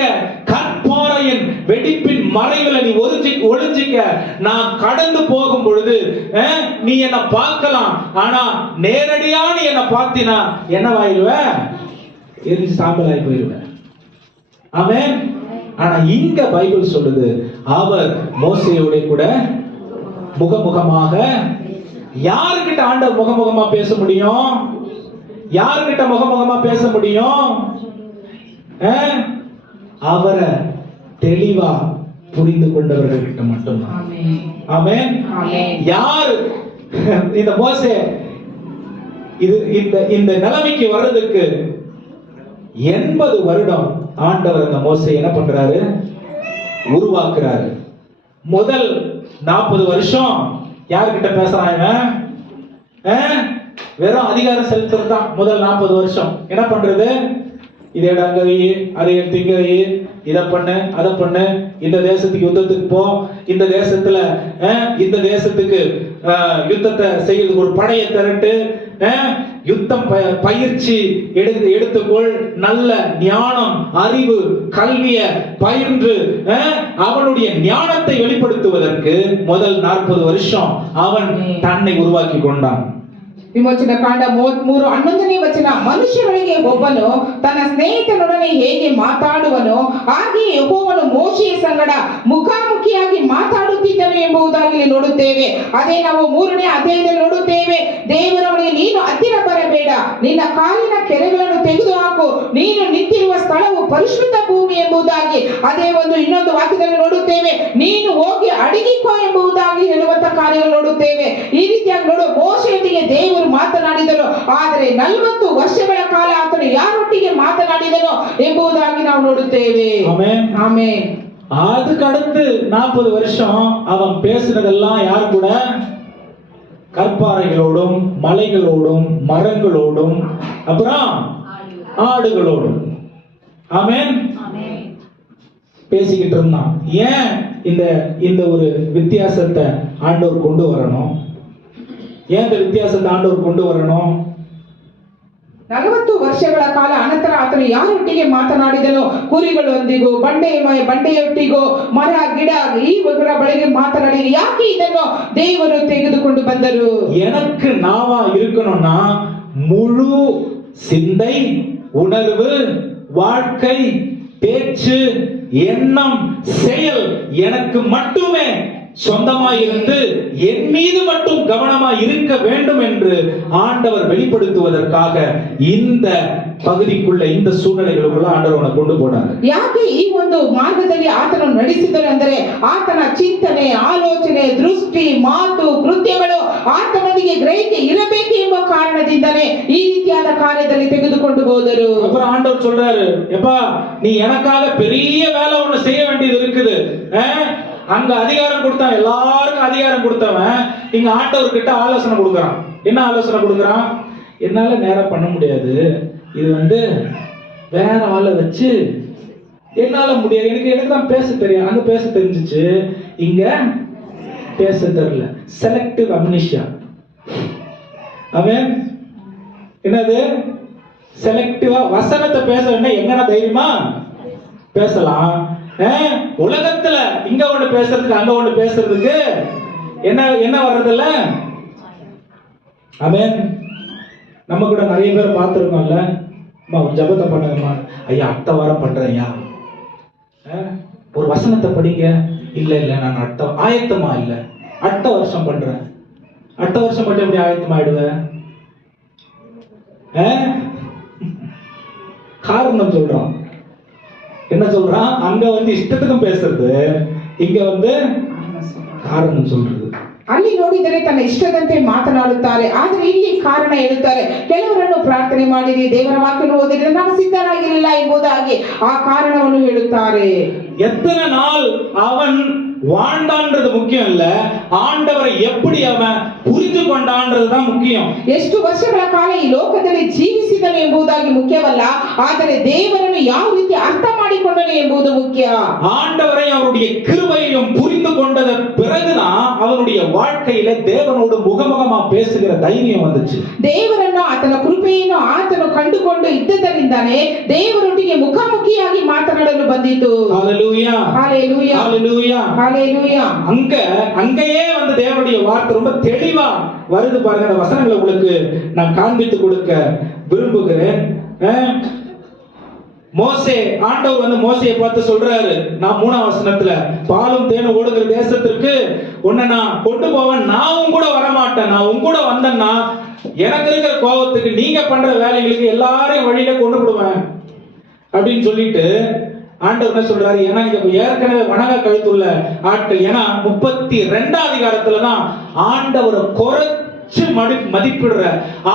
கற்பாறையின் வெடிப்பின் மறைவுல நீ ஒளிஞ்சிக்க, நான் கடந்து போகும் பொழுது நீ என்ன பார்க்கலாம், ஆனா நேரடியா நீ என்ன பார்த்தினா என்னவாயிருவ? எரிஞ்சு சாம்பலாகி போயிருவ. ஆமென். ஆனா இங்க பைபிள் சொல்லுது, அவர் மோசேயோட கூட முகமுகமாக. யாருக்கிட்ட ஆண்டவர் முகமுகமா பேச முடியும்? யாருக்கிட்ட முகமுகமா பேச முடியும்? அவரை தெளிவா புரிந்து கொண்டவர்கள் கிட்ட மட்டும்தான். ஆமென். யாரு இந்த மோசே இந்த நிலைமைக்கு வர்றதுக்கு 80 வருடம் ஆண்டவர் அந்த மோசே என்ன பண்றாரு? உருவாக்குறாரு. முதல் 40 வருஷம் யார்கிட்ட பேசுறாங்க? வெறும் அதிகாரம் செலுத்துறது தான். முதல் 40 வருஷம் என்ன பண்றது? இதை அங்க வை, அதை திங்க வை, இதை பண்ணு, அதை பண்ணு, இந்த தேசத்துக்கு யுத்தத்துக்கு போ, இந்த தேசத்துல இந்த தேசத்துக்கு யுத்தத்தை செய்யறதுக்கு ஒரு படையை திரட்டு, யுத்தம் பயிற்சி எடுத்துக்கொள், நல்ல ஞானம், அறிவு, கல்விய பயின்று அவனுடைய ஞானத்தை வெளிப்படுத்துவதற்கு முதல் 40 வருஷம் அவன் தன்னை உருவாக்கி கொண்டான். ವಿಮೋಚನ ಕಾಂಡ 33:11ನೇ ವಚನ, ಮನುಷ್ಯರೊಳಗೆ ಒಬ್ಬನು ತನ್ನ ಸ್ನೇಹಿತನೊಡನೆ ಹೇಗೆ ಮಾತಾಡುವನೋ ಹಾಗೆ ಯೆಹೋವನು ಮೋಶೆಯ ಸಂಗಡ ಮುಖಾಮುಖಿಯಾಗಿ ಮಾತಾಡುತ್ತಿದ್ದನು ಎಂಬುದಾಗಿ ನೋಡುತ್ತೇವೆ. ಅದೇ ನಾವು 3ನೇ ಅಧ್ಯಾಯದಲ್ಲಿ ನೋಡುತ್ತೇವೆ. ದೇವರವನಿಗೆ, ನೀನು ಹತ್ತಿರ ಬರಬೇಡ, ನಿನ್ನ ಕಾಲಿನ ಕೆರೆಗಳನ್ನು ತೆಗೆದುಹಾಕು, ನೀನು ನಿಂತಿರುವ ಸ್ಥಳವು ಪರಿಶುದ್ಧ ಭೂಮಿ ಎಂಬುದಾಗಿ ಅದೇ ಒಂದು ಇನ್ನೊಂದು ವಾಕ್ಯದಲ್ಲಿ ನೋಡುತ್ತೇವೆ, ನೀನು ಹೋಗಿ ಅಡಗಿಕೋ ಎಂಬುದಾಗಿ ಹೇಳುವಂತ ಕಾರ್ಯಗಳು ನೋಡುತ್ತೇವೆ. ಈ ರೀತಿಯಾಗಿ ನೋಡುವ ಮೋಶೆಯೊಟ್ಟಿಗೆ ದೇವರು ಮಾತನಾಡಿದನು, ಆದರೆ 40 ವರ್ಷಗಳ ಕಾಲ ಆತನು ಯಾರೊಟ್ಟಿಗೆ ಮಾತನಾಡಿದನು ಎಂಬುದಾಗಿ ನಾವು ನೋಡುತ್ತೇವೆ. ಆಮೆನ್. அதுக்கு அடுத்து 40 வருஷம் அவன் பேசுனதெல்லாம் யார் கூட? கற்பாறைகளோடும் மலைகளோடும் மரங்களோடும் அப்புறம் ஆடுகளோடும். ஆமென். பேசிக்கிட்டு இருந்தான். ஏன் இந்த ஒரு வித்தியாசத்தை ஆண்டவர் கொண்டு வரணும்? ஏன் இந்த வித்தியாசத்தை ஆண்டவர் கொண்டு வரணும்? 40 ವರ್ಷಗಳ ಕಾಲ ಅನಂತರ ಆತನು ಯಾರೊಟ್ಟಿಗೆ ಮಾತನಾಡಿದನು? ಕುರಿಗಳೊಂದಿಗೂ ಬಂಡೆಯೊಟ್ಟಿಗೂ ಮರ ಗಿಡ ಇವುಗಳ ಬಳಿಗೆ ಮಾತನಾಡಿ ಯಾಕೆ ಇದನ್ನು ದೇವರು ತೆಗೆದುಕೊಂಡು ಬಂದರು? எனக்கு நாவா இருக்கணும்னா முழு சிந்தை, உணர்வு, வாழ்க்கை, பேச்சு, எண்ணம், செயல் எனக்கு மட்டுமே சொந்தமாயிருந்து என் மீது மட்டும் கவனமாய் இருக்க வேண்டும் என்று ஆண்டவர் வெளிப்படுத்துவதற்காக இந்த பகுதிக்குள்ள இந்த சூழ்நிலைகளுக்குள்ள ಆಂಡವರನ್ನು கொண்டு போனார். ಯಾಕೆ ಈ ಒಂದು ಮಾರ್ಗದಲ್ಲಿ ಆತನು ನಡೆಸಿದರು ಅಂದರೆ ಆತನ ಚಿಂತನೆ, ಆಲೋಚನೆ, ದೃಷ್ಟಿ, ಮಾತು, ಕೃತ್ಯಗಳು ಆತನಿಗೆ ಗ್ರಹಿಕೆ ಇರಬೇಕು ಎಂಬ ಕಾರಣದಿಂದಲೇ ಈ ರೀತಿಯಾದ ಕಾರ್ಯದಲ್ಲಿ ತೆಗೆದುಕೊಂಡು ಹೋದರು. அப்புறம் ஆண்டவர் சொல்றாரு, எப்பா நீ எனக்காக பெரிய வேலை ஒண்ணு செய்ய வேண்டியது இருக்குது. அங்க அதிகாரம் கொடுத்தான், எல்லாருக்கும் அதிகாரம் கொடுத்தவன் இங்க ஆண்டவர் கிட்ட ஆலோசனை கொடுக்கறான். என்ன ஆலோசனை கொடுக்கறான்? என்னால நேரா பண்ண முடியாது, இது வேற ஆளை வச்சு என்னால முடியாது, எனக்கு தான் பேச தெரியும். அங்க பேச தெரிஞ்சிச்சு, இங்க பேச தெரியல. Selective amnesia. அவன் என்னது? செலக்டிவா வசனத்தை பேசணும்னா எங்கன்னா தைரியமா பேசலாம். உலகத்துல இங்க ஒண்ணு பேசுறதுக்கு அங்க ஒண்ணு பேசுறதுக்கு என்ன வர்றதில்ல. ஆமென். நம்ம கூட நிறைய பேர் பார்த்திருக்கோம்ல, அம்மா ஒரு ஜெபத்தை பண்ணுங்கம்மா. ஐயா அடுத்த வாரம் பண்றேன்யா. ஒரு வசனத்தை படிங்க. இல்ல நான் ஆயத்தமா இல்ல, அடுத்த வருஷம் பண்றேன். அடுத்த வருஷம் மட்டும் எப்படி ஆயத்தமாயிடுவேன்? காரணம் சொல்றான். என்ன சொல்றான்? அங்க இஷ்டத்துக்கும் பேசுறது, இங்க காரணம் சொல்றது. ಅಲ್ಲಿ ನೋಡಿದರೆ ತನ್ನ ಇಷ್ಟದಂತೆ ಮಾತನಾಡುತ್ತಾರೆ, ಆದರೆ ಇಲ್ಲಿ ಕಾರಣ ಹೇಳುತ್ತಾರೆ. ಕೆಲವರನ್ನು ಪ್ರಾರ್ಥನೆ ಮಾಡಿರಿ, ದೇವರ ವಾಕ್ಯವನ್ನು ಓದಿದ್ರೆ ನಾನು ಸಿದ್ಧರಾಗಿರಲಿಲ್ಲ ಎಂಬುದಾಗಿ ಆ ಕಾರಣವನ್ನು ಹೇಳುತ್ತಾರೆ. எத்தனை நாள் அவன் வாழ்ந்தான்றது முக்கியம் இல்ல, ஆண்டவரை எப்படி அவன் புரிந்து கொண்டான்றது தான் முக்கியம். ಎಷ್ಟು ವರ್ಷಗಳ ಕಾಲ ಈ ಲೋಕದಲ್ಲಿ ಜೀವಿಸಿದನು ಎಂಬುದಾಗಿ ಮುಖ್ಯವಲ್ಲ, ಆದರೆ ದೇವರನ್ನು ಯಾವ ರೀತಿ ಅರ್ಥ ಮಾಡಿಕೊಂಡನು ಎಂಬುದು ಮುಖ್ಯ. ஆண்டவரை அவருடைய கிருபையையும் புரிந்து கொண்டத பிறகுதான் அவனுடைய வாழ்க்கையில தேவனோடு முகமுகமா பேசுகிற தைரியம் வந்துச்சு. ದೇವರನ್ನು ಆತನ ಕೃಪೆಯನ್ನು ಆತನು ಕಂಡುಕೊಂಡು ಇದ್ದದರಿಂದಾನೇ ದೇವರೊಟ್ಟಿಗೆ ಮುಖಾಮುಖಿಯಾಗಿ ಮಾತನಾಡಲು ಬಂದಿತು. ஹalleluya ஹalleluya ஹalleluya ஹalleluya. அங்கேயே தேவனுடைய வார்த்தை ரொம்ப தெளிவா வருது பாருங்க. அந்த வசனங்களை உங்களுக்கு நான் காண்பித்து கொடுக்க விரும்புகிறேன். மோசே, ஆண்டவர் மோசேயை பார்த்து சொல்றாரு, நான் 3ஆம் வசனத்துல, பாலும் தேனும் ஓடுகிற தேசத்திற்கு உன்னை நான் கொண்டு போவேன், நான் உன் கூட வரமாட்டேன். நான் உன் கூட வந்தேன்னா எனக்கு இருக்கிற கோபத்துக்கு, நீங்க பண்ற வேலைகளுக்கு எல்லாரையும் வழியில கொண்டு விடுவேன் அப்படின்னு சொல்லிட்டு ஆண்டவர் என்ன சொல்றாரு? ஏன்னா இங்க ஏற்கனவே வணங்க கழுத்துள்ள ஆட்கள். ஏன்னா 32ஆம் அதிகாரத்துலதான் ஆண்டவரை குறைச்சு மதிப்பிடுற,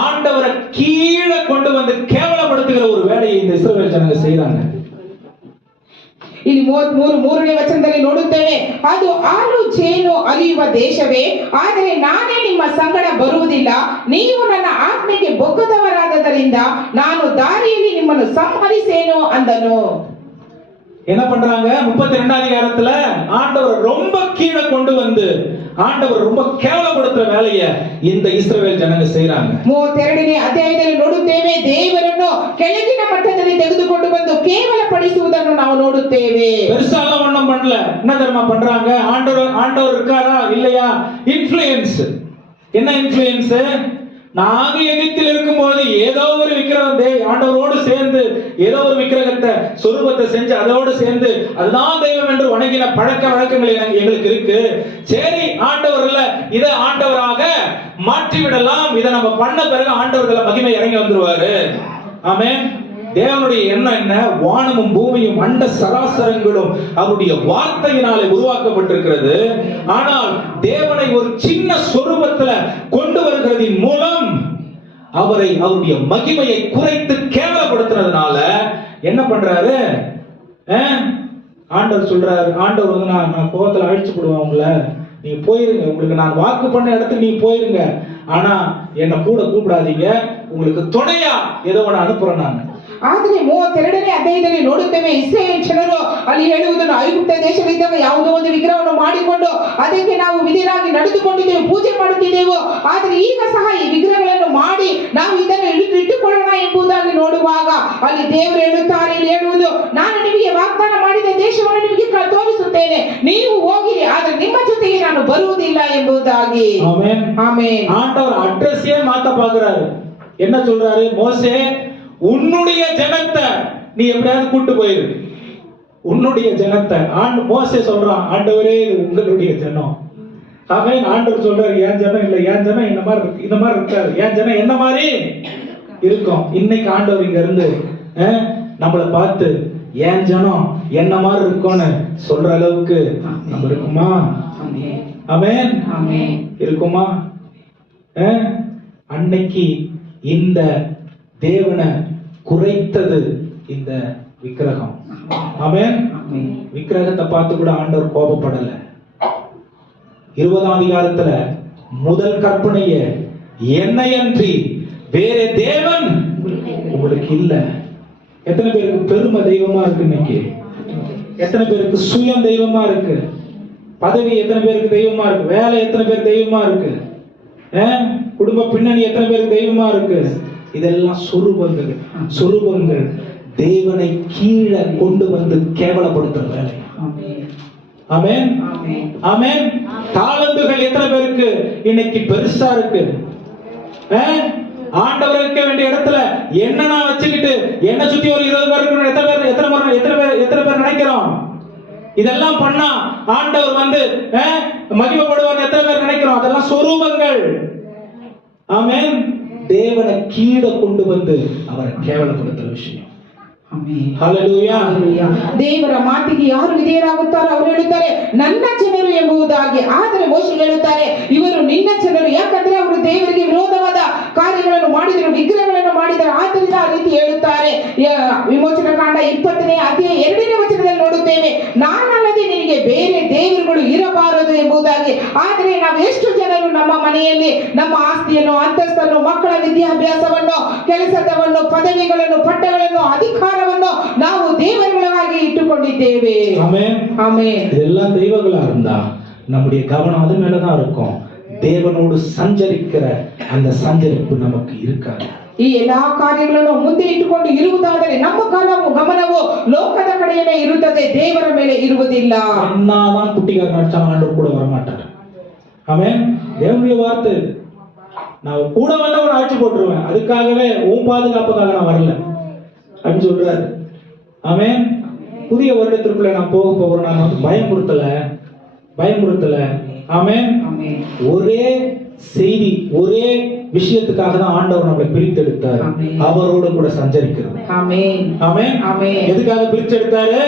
ஆண்டவரை கீழே கொண்டு கேவலப்படுத்துகிற ஒரு வேலையை இந்த இஸ்ரவேல் ஜனங்க செய்யறாங்க. ಇಲ್ಲಿ 33ನೇ ವಚನದಲ್ಲಿ ನೋಡುತ್ತೇವೆ, ಅದು ಹಾಲು ಜೇನು ಹರಿಯುವ ದೇಶವೇ, ಆದರೆ ನಾನೇ ನಿಮ್ಮ ಸಂಗಡ ಬರುವುದಿಲ್ಲ, ನೀವು ನನ್ನ ಆಜ್ಞೆಗೆ ಬೊಕ್ಕದವರಾದದರಿಂದ ನಾನು ದಾರಿಯಲ್ಲಿ ನಿಮ್ಮನ್ನು ಸಂಹರಿಸೇನು ಅಂದನು. என்ன பண்றாங்க? 32ஆம் அதிகாரத்துல ஆண்டவர் ரொம்ப கீழே கொண்டு ஆண்டவர் ரொம்ப கேவலப்படுத்துற வேலையை இந்த இஸ்ரவேல் ஜனங்க செய்றாங்க. 32ನೇ ಅಧ್ಯಾಯದಲ್ಲಿ ನೋಡುತ್ತೇವೆ, ದೇವರನ್ನು ಕೆಳಗಿನ ಮಟ್ಟದಲ್ಲಿ ತೆಗೆದುಕೊಂಡು ಬಂದು ಕೇವಲಪಡಿಸುವುದನ್ನು ನಾವು ನೋಡುತ್ತೇವೆ. பெருசாலாம் ஒண்ணும் பண்ணல. என்ன தெரியுமா பண்றாங்க? ஆண்டவர் இருக்காரா இல்லையா? இன்ஃப்ளூயன்ஸ். என்ன இன்ஃப்ளூயன்ஸ்? நாங்க எகிப்தில் இருக்கும்போது ஏதோ ஒரு விக்கிரகத்தை ஆண்டவரோடு சேர்ந்து ஏதோ ஒரு விக்கிரகத்தை சொரூபத்தை செஞ்சு அதோடு சேர்ந்து அதுதான் தெய்வம் என்று வணங்கின பழக்க வழக்கங்கள் எங்களுக்கு இருக்கு. சரி, ஆண்டவர் இல்ல, இதை ஆண்டவராக மாற்றி விடலாம். இதை நம்ம பண்ண பிறகு ஆண்டவர்கள மகிமை இறங்கி வந்துருவாரு. ஆமென். தேவனுடைய எண்ணம் என்ன? வானமும் பூமியும் அண்ட சராசரங்களும் அவருடைய வார்த்தையினாலே உருவாக்கப்பட்டிருக்கிறது. ஆனால் தேவனை ஒரு சின்ன சொரூபத்துல கொண்டு வருகிறதின் மூலம் அவருடைய மகிமையை குறைத்து கேவலப்படுத்துறதுனால என்ன பண்றாரு? ஆண்டவர் சொல்றாரு, ஆண்டவர் வந்து நான் கோபத்துல அழிச்சு போடுவேன் உங்களை, நீங்க போயிருங்க, உங்களுக்கு நான் வாக்கு பண்ண இடத்துக்கு நீங்க போயிருங்க, ஆனா என்ன கூட கூப்பிடாதீங்க, உங்களுக்கு துணையா ஏதோ ஒன்று அனுப்புறேன் நான். ಆದರೆ 32ನೇ ಅಧ್ಯಾಯದಲ್ಲಿ ನೋಡುತ್ತೇವೆ, ಇಸ್ರಾಯೇಲ್ ಜನರು ಅಲ್ಲಿ ಹೇಳುವುದನ್ನು, ಐಗುಪ್ತ ದೇಶದಲ್ಲಿದ್ದಾಗ ಯಾವುದೋ ಒಂದು ವಿಗ್ರಹವನ್ನು ಮಾಡಿಕೊಂಡು ಅದಕ್ಕೆ ನಾವು ವಿಧಿರಾಗಿ ನಡೆದುಕೊಂಡಿದ್ದೇವೆ, ಪೂಜೆ ಮಾಡುತ್ತಿದ್ದೆವು. ಆದರೆ ಈಗ ಸಹ ಈ ವಿಗ್ರಹಗಳನ್ನು ಮಾಡಿ ನಾವು ಇದನ್ನು ಇಟ್ಟುಕೊಳ್ಳೋಣ ಎಂಬುದಾಗಿ ನೋಡುವಾಗ ಅಲ್ಲಿ ದೇವರು ಹೇಳುತ್ತಾರೆ, ಇಲ್ಲಿ ಹೇಳುವುದು, ನಾನು ನಿಮಗೆ ವಾಗ್ದಾನ ಮಾಡಿದ ದೇಶವನ್ನು ನಿಮಗೆ ತೋರಿಸುತ್ತೇನೆ, ನೀವು ಹೋಗಿರಿ, ಆದರೆ ನಿಮ್ಮ ಜೊತೆಗೆ ನಾನು ಬರುವುದಿಲ್ಲ ಎಂಬುದಾಗಿ. ஆமென். ஆமென். ஆண்டவர் அட்ரஸே மாத்த பாக்குறாரு. என்ன சொல்றாரு? மோசே, உன்னுடைய ஜனத்தை நீ எப்படியாவது கூட்டு போயிரு. உன்னுடைய ஜனத்தை மோசே சொல்றான், ஆண்டவரே இது உங்களுடைய ஜனம். ஆமென். ஆண்டவர் சொல்றாரு, என் ஜனம் இல்ல, என் ஜனம் இந்த மாதிரி இருக்காரு, என் ஜனம் என்ன மாதிரி இருக்கும். இன்னைக்கு ஆண்டவர் இங்க இருந்து நம்மளை பார்த்து என் ஜனம் என்ன மாதிரி இருக்கும்னு சொல்ற அளவுக்கு நம்ம இருக்குமா? ஆமென். இருக்குமா? அன்னைக்கு இந்த தேவனை குறைத்தது இந்த விக்கிரகம். ஆமென். விக்கிரகத்தை பார்த்து கூட ஆண்டவர் கோபப்படல. 20ஆம் அதிகாரத்துல முதல் கற்பனைய, என்னையன்றி வேற தேவன் உங்களுக்கு இல்ல. எத்தனை பேருக்கு பெருமை தெய்வமா இருக்கு இன்னைக்கு? எத்தனை பேருக்கு சுயம் தெய்வமா இருக்கு? பதவி எத்தனை பேருக்கு தெய்வமா இருக்கு? வேலை எத்தனை பேருக்கு தெய்வமா இருக்கு? குடும்ப பின்னணி எத்தனை பேருக்கு தெய்வமா இருக்கு? இதெல்லாம் சொரூபங்கள் தேவனை கீழே கொண்டு வந்து கேவலப்படுத்துற வேலை. ஆமென். ஆமென். தாளந்துகள் எத்தனை பேருக்கு இன்னைக்கு பெருசா இருக்கு? ஆண்டவர் இருக்க வேண்டிய இடத்துல என்ன நான் வச்சுக்கிட்டு என்ன சுத்தி ஒரு 20 பேர் இருக்கணும், எத்தனை பேர் நினைக்கிறோம்? இதெல்லாம் பண்ணா ஆண்டவர் வந்து மகிமைப்படுவார் எத்தனை பேர் நினைக்கிறோம்? அதெல்லாம் சொரூபங்கள். ஆமென். தேவனை கீழே கொண்டு வந்து அவரை கேவலப்படுத்துற விஷயம். ಹಲ್ಲೆಲೂಯಾ. ದೇವರ ಮಾತಿಗೆ ಯಾರು ವಿಧೇಯರಾಗುತ್ತಾರೋ ಅವರು ಹೇಳುತ್ತಾರೆ, ನನ್ನ ಜನರು ಎಂಬುದಾಗಿ. ಆದರೆ ಮೋಶೆ ಹೇಳುತ್ತಾರೆ, ಇವರು ನಿನ್ನ ಜನರು, ಯಾಕಂದ್ರೆ ಅವರು ದೇವರಿಗೆ ವಿರೋಧವಾದ ಕಾರ್ಯಗಳನ್ನು ಮಾಡಿದರು, ವಿಗ್ರಹಗಳನ್ನು ಮಾಡಿದರು. ಆದ್ದರಿಂದ ಆ ರೀತಿ ಹೇಳುತ್ತಾರೆ. ವಿಮೋಚನಾ ಕಾಂಡ 20ನೇ ಅಧ್ಯಾಯ 2ನೇ ವಚನದಲ್ಲಿ ನೋಡುತ್ತೇವೆ, ನಾನಲ್ಲದೆ ನಿನಗೆ ಬೇರೆ ದೇವರುಗಳು ಇರಬಾರದು ಎಂಬುದಾಗಿ. ಆದರೆ ನಾವು ಎಷ್ಟು ಜನರು ನಮ್ಮ ಮನೆಯಲ್ಲಿ ನಮ್ಮ ಆಸ್ತಿಯನ್ನು, ಅಂತಸ್ತನ್ನು, ಮಕ್ಕಳ ವಿದ್ಯಾಭ್ಯಾಸವನ್ನು, ಕೆಲಸದವನ್ನು, ಪದವಿಗಳನ್ನು, ಪಟ್ಟಗಳನ್ನು, ಅಧಿಕಾರ ನಾವು ದೇವರುಗಳಾಗಿ ಇಟ್ಟುಕೊಂಡಿದ್ದೇವೆ. இதெல்லாம் தெய்வங்களா இருந்தா நம்முடைய கவனம் அது மேலதான் இருக்கும். தேவனோடு சஞ்சரிக்கிற அந்த சஞ்சரிப்பு நமக்கு இருக்காது. ಈ ಎಲ್ಲಾ ಕಾರ್ಯಗಳನ್ನು ಮುಂದೆ ಇಟ್ಟುಕೊಂಡು ಇರುವುದಾದರೆ ನಮ್ಮ ಗಮನವು ಲೋಕದ ಕಡೆಯೇ ಇರುತ್ತದೆ, ದೇವರ ಮೇಲೆ ಇರುವುದಿಲ್ಲ. என்னதான் குட்டிகாரன் அடிச்சாலும் ஆண்டவர் கூட வரமாட்டார். ஆமென். தேவனுடைய வார்த்தை, நான் கூட வந்தா ஒரு அழைச்சு போட்டுருவேன், அதுக்காகவே உன் பாதுகாப்புக்காக நான் வரல அப்படின்னு சொல்றாரு. ஆமென். புதிய வருடத்திற்குள்ள நான் போகிறேன், நான் வந்து பயமுறுத்தல. ஆமென். ஒரே செய்தி, ஒரே விஷயத்துக்காக தான் ஆண்டவர் நம்மளை பிரித்தெடுத்தார், அவரோட கூட சஞ்சரிக்கிறது. ஆமென். ஆமென். எதுக்காக பிரித்தெடுத்தாரு?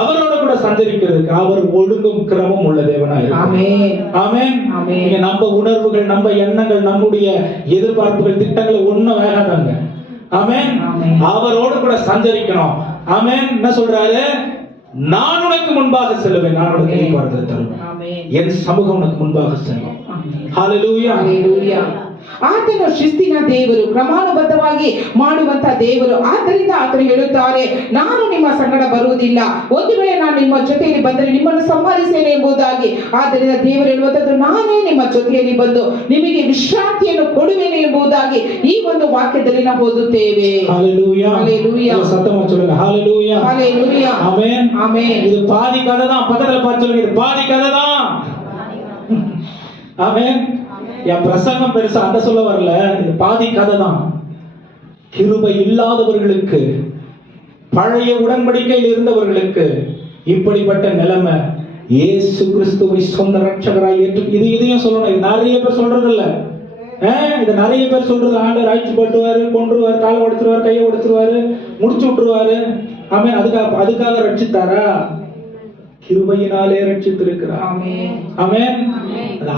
அவரோட கூட சஞ்சரிக்கிறதுக்கு. அவர் ஒழுங்கும் கிரமம் உள்ள தேவனா இருக்கிறார். ஆமென். நீங்க நம்ம உணர்வுகள், நம்ம எண்ணங்கள், நம்முடைய எதிர்பார்ப்புகள், திட்டங்களை ஒண்ணும் வேகாதாங்க. ஆமென். அவரோடு கூட சஞ்சரிக்கணும். ஆமென். என்ன சொல்றாரு? நான் உனக்கு முன்பாக செல்லுவேன், நான் உனக்கு இளைப்பாறுதலை தருவேன், என் சமூகம் உனக்கு முன்பாக செல்லும். ஹல்லேலூயா. ಆತನು ಶಿಸ್ತಿನ ದೇವರು, ಕ್ರಮಾನುಬದ್ಧವಾಗಿ ಮಾಡುವಂತ ದೇವರು. ಆದ್ದರಿಂದ ಆತನು ಹೇಳುತ್ತಾರೆ, ನಾನು ನಿಮ್ಮ ಸಂಗಡ ಬರುವುದಿಲ್ಲ, ಒಂದು ವೇಳೆ ನಾನು ನಿಮ್ಮ ಜೊತೆಯಲ್ಲಿ ಬಂದರೆ ನಿಮ್ಮನ್ನು ಸಂಹರಿಸೇನೆ ಎಂಬುದಾಗಿ. ಆದ್ದರಿಂದ ದೇವರು ಹೇಳುವಂತದ್ದು, ನಾನೇ ನಿಮ್ಮ ಜೊತೆಯಲ್ಲಿ ಬಂದು ನಿಮಗೆ ವಿಶ್ರಾಂತಿಯನ್ನು ಕೊಡುವೆನು ಎಂಬುದಾಗಿ ಈ ಒಂದು ವಾಕ್ಯದಲ್ಲಿ ನಾವು ಓದುತ್ತೇವೆ. ஹல்லேலூயா. ஹல்லேலூயா. சத்தமா சொல்லுங்க, ஹல்லேலூயா. ஹல்லேலூயா. ஆமென். ஆமென். இது பாதி கதை தான். பக்கத்துல பார்த்து சொல்லுங்க, இது பாதி கதை தான். ஆமென். என் பிரசங்கம் பெருசா அந்த சொல்ல வரல, இது பாதி கதை தான். கிருபை இல்லாதவர்களுக்கு, பழைய உடன்படிக்கையில் இருந்தவர்களுக்கு இப்படிப்பட்ட நிலைமை இயேசு கிறிஸ்துவை சொந்த ரட்சகராய் ஏற்று, இதையும் சொல்லணும். இது நிறைய பேர் சொல்றது இல்ல. இதை நிறைய பேர் சொல்றது, ஆண்டவர் அழைச்சு போட்டுவாரு, கொன்றுவாரு, காலை உடைச்சிருவாரு, கையை உடைச்சிருவாரு, முடிச்சு விட்டுருவாரு. ஆமென். அதுக்காக ரட்சித்தாரா? கிருபையினாலே ரட்சித்திருக்கிறார். ஆமென்.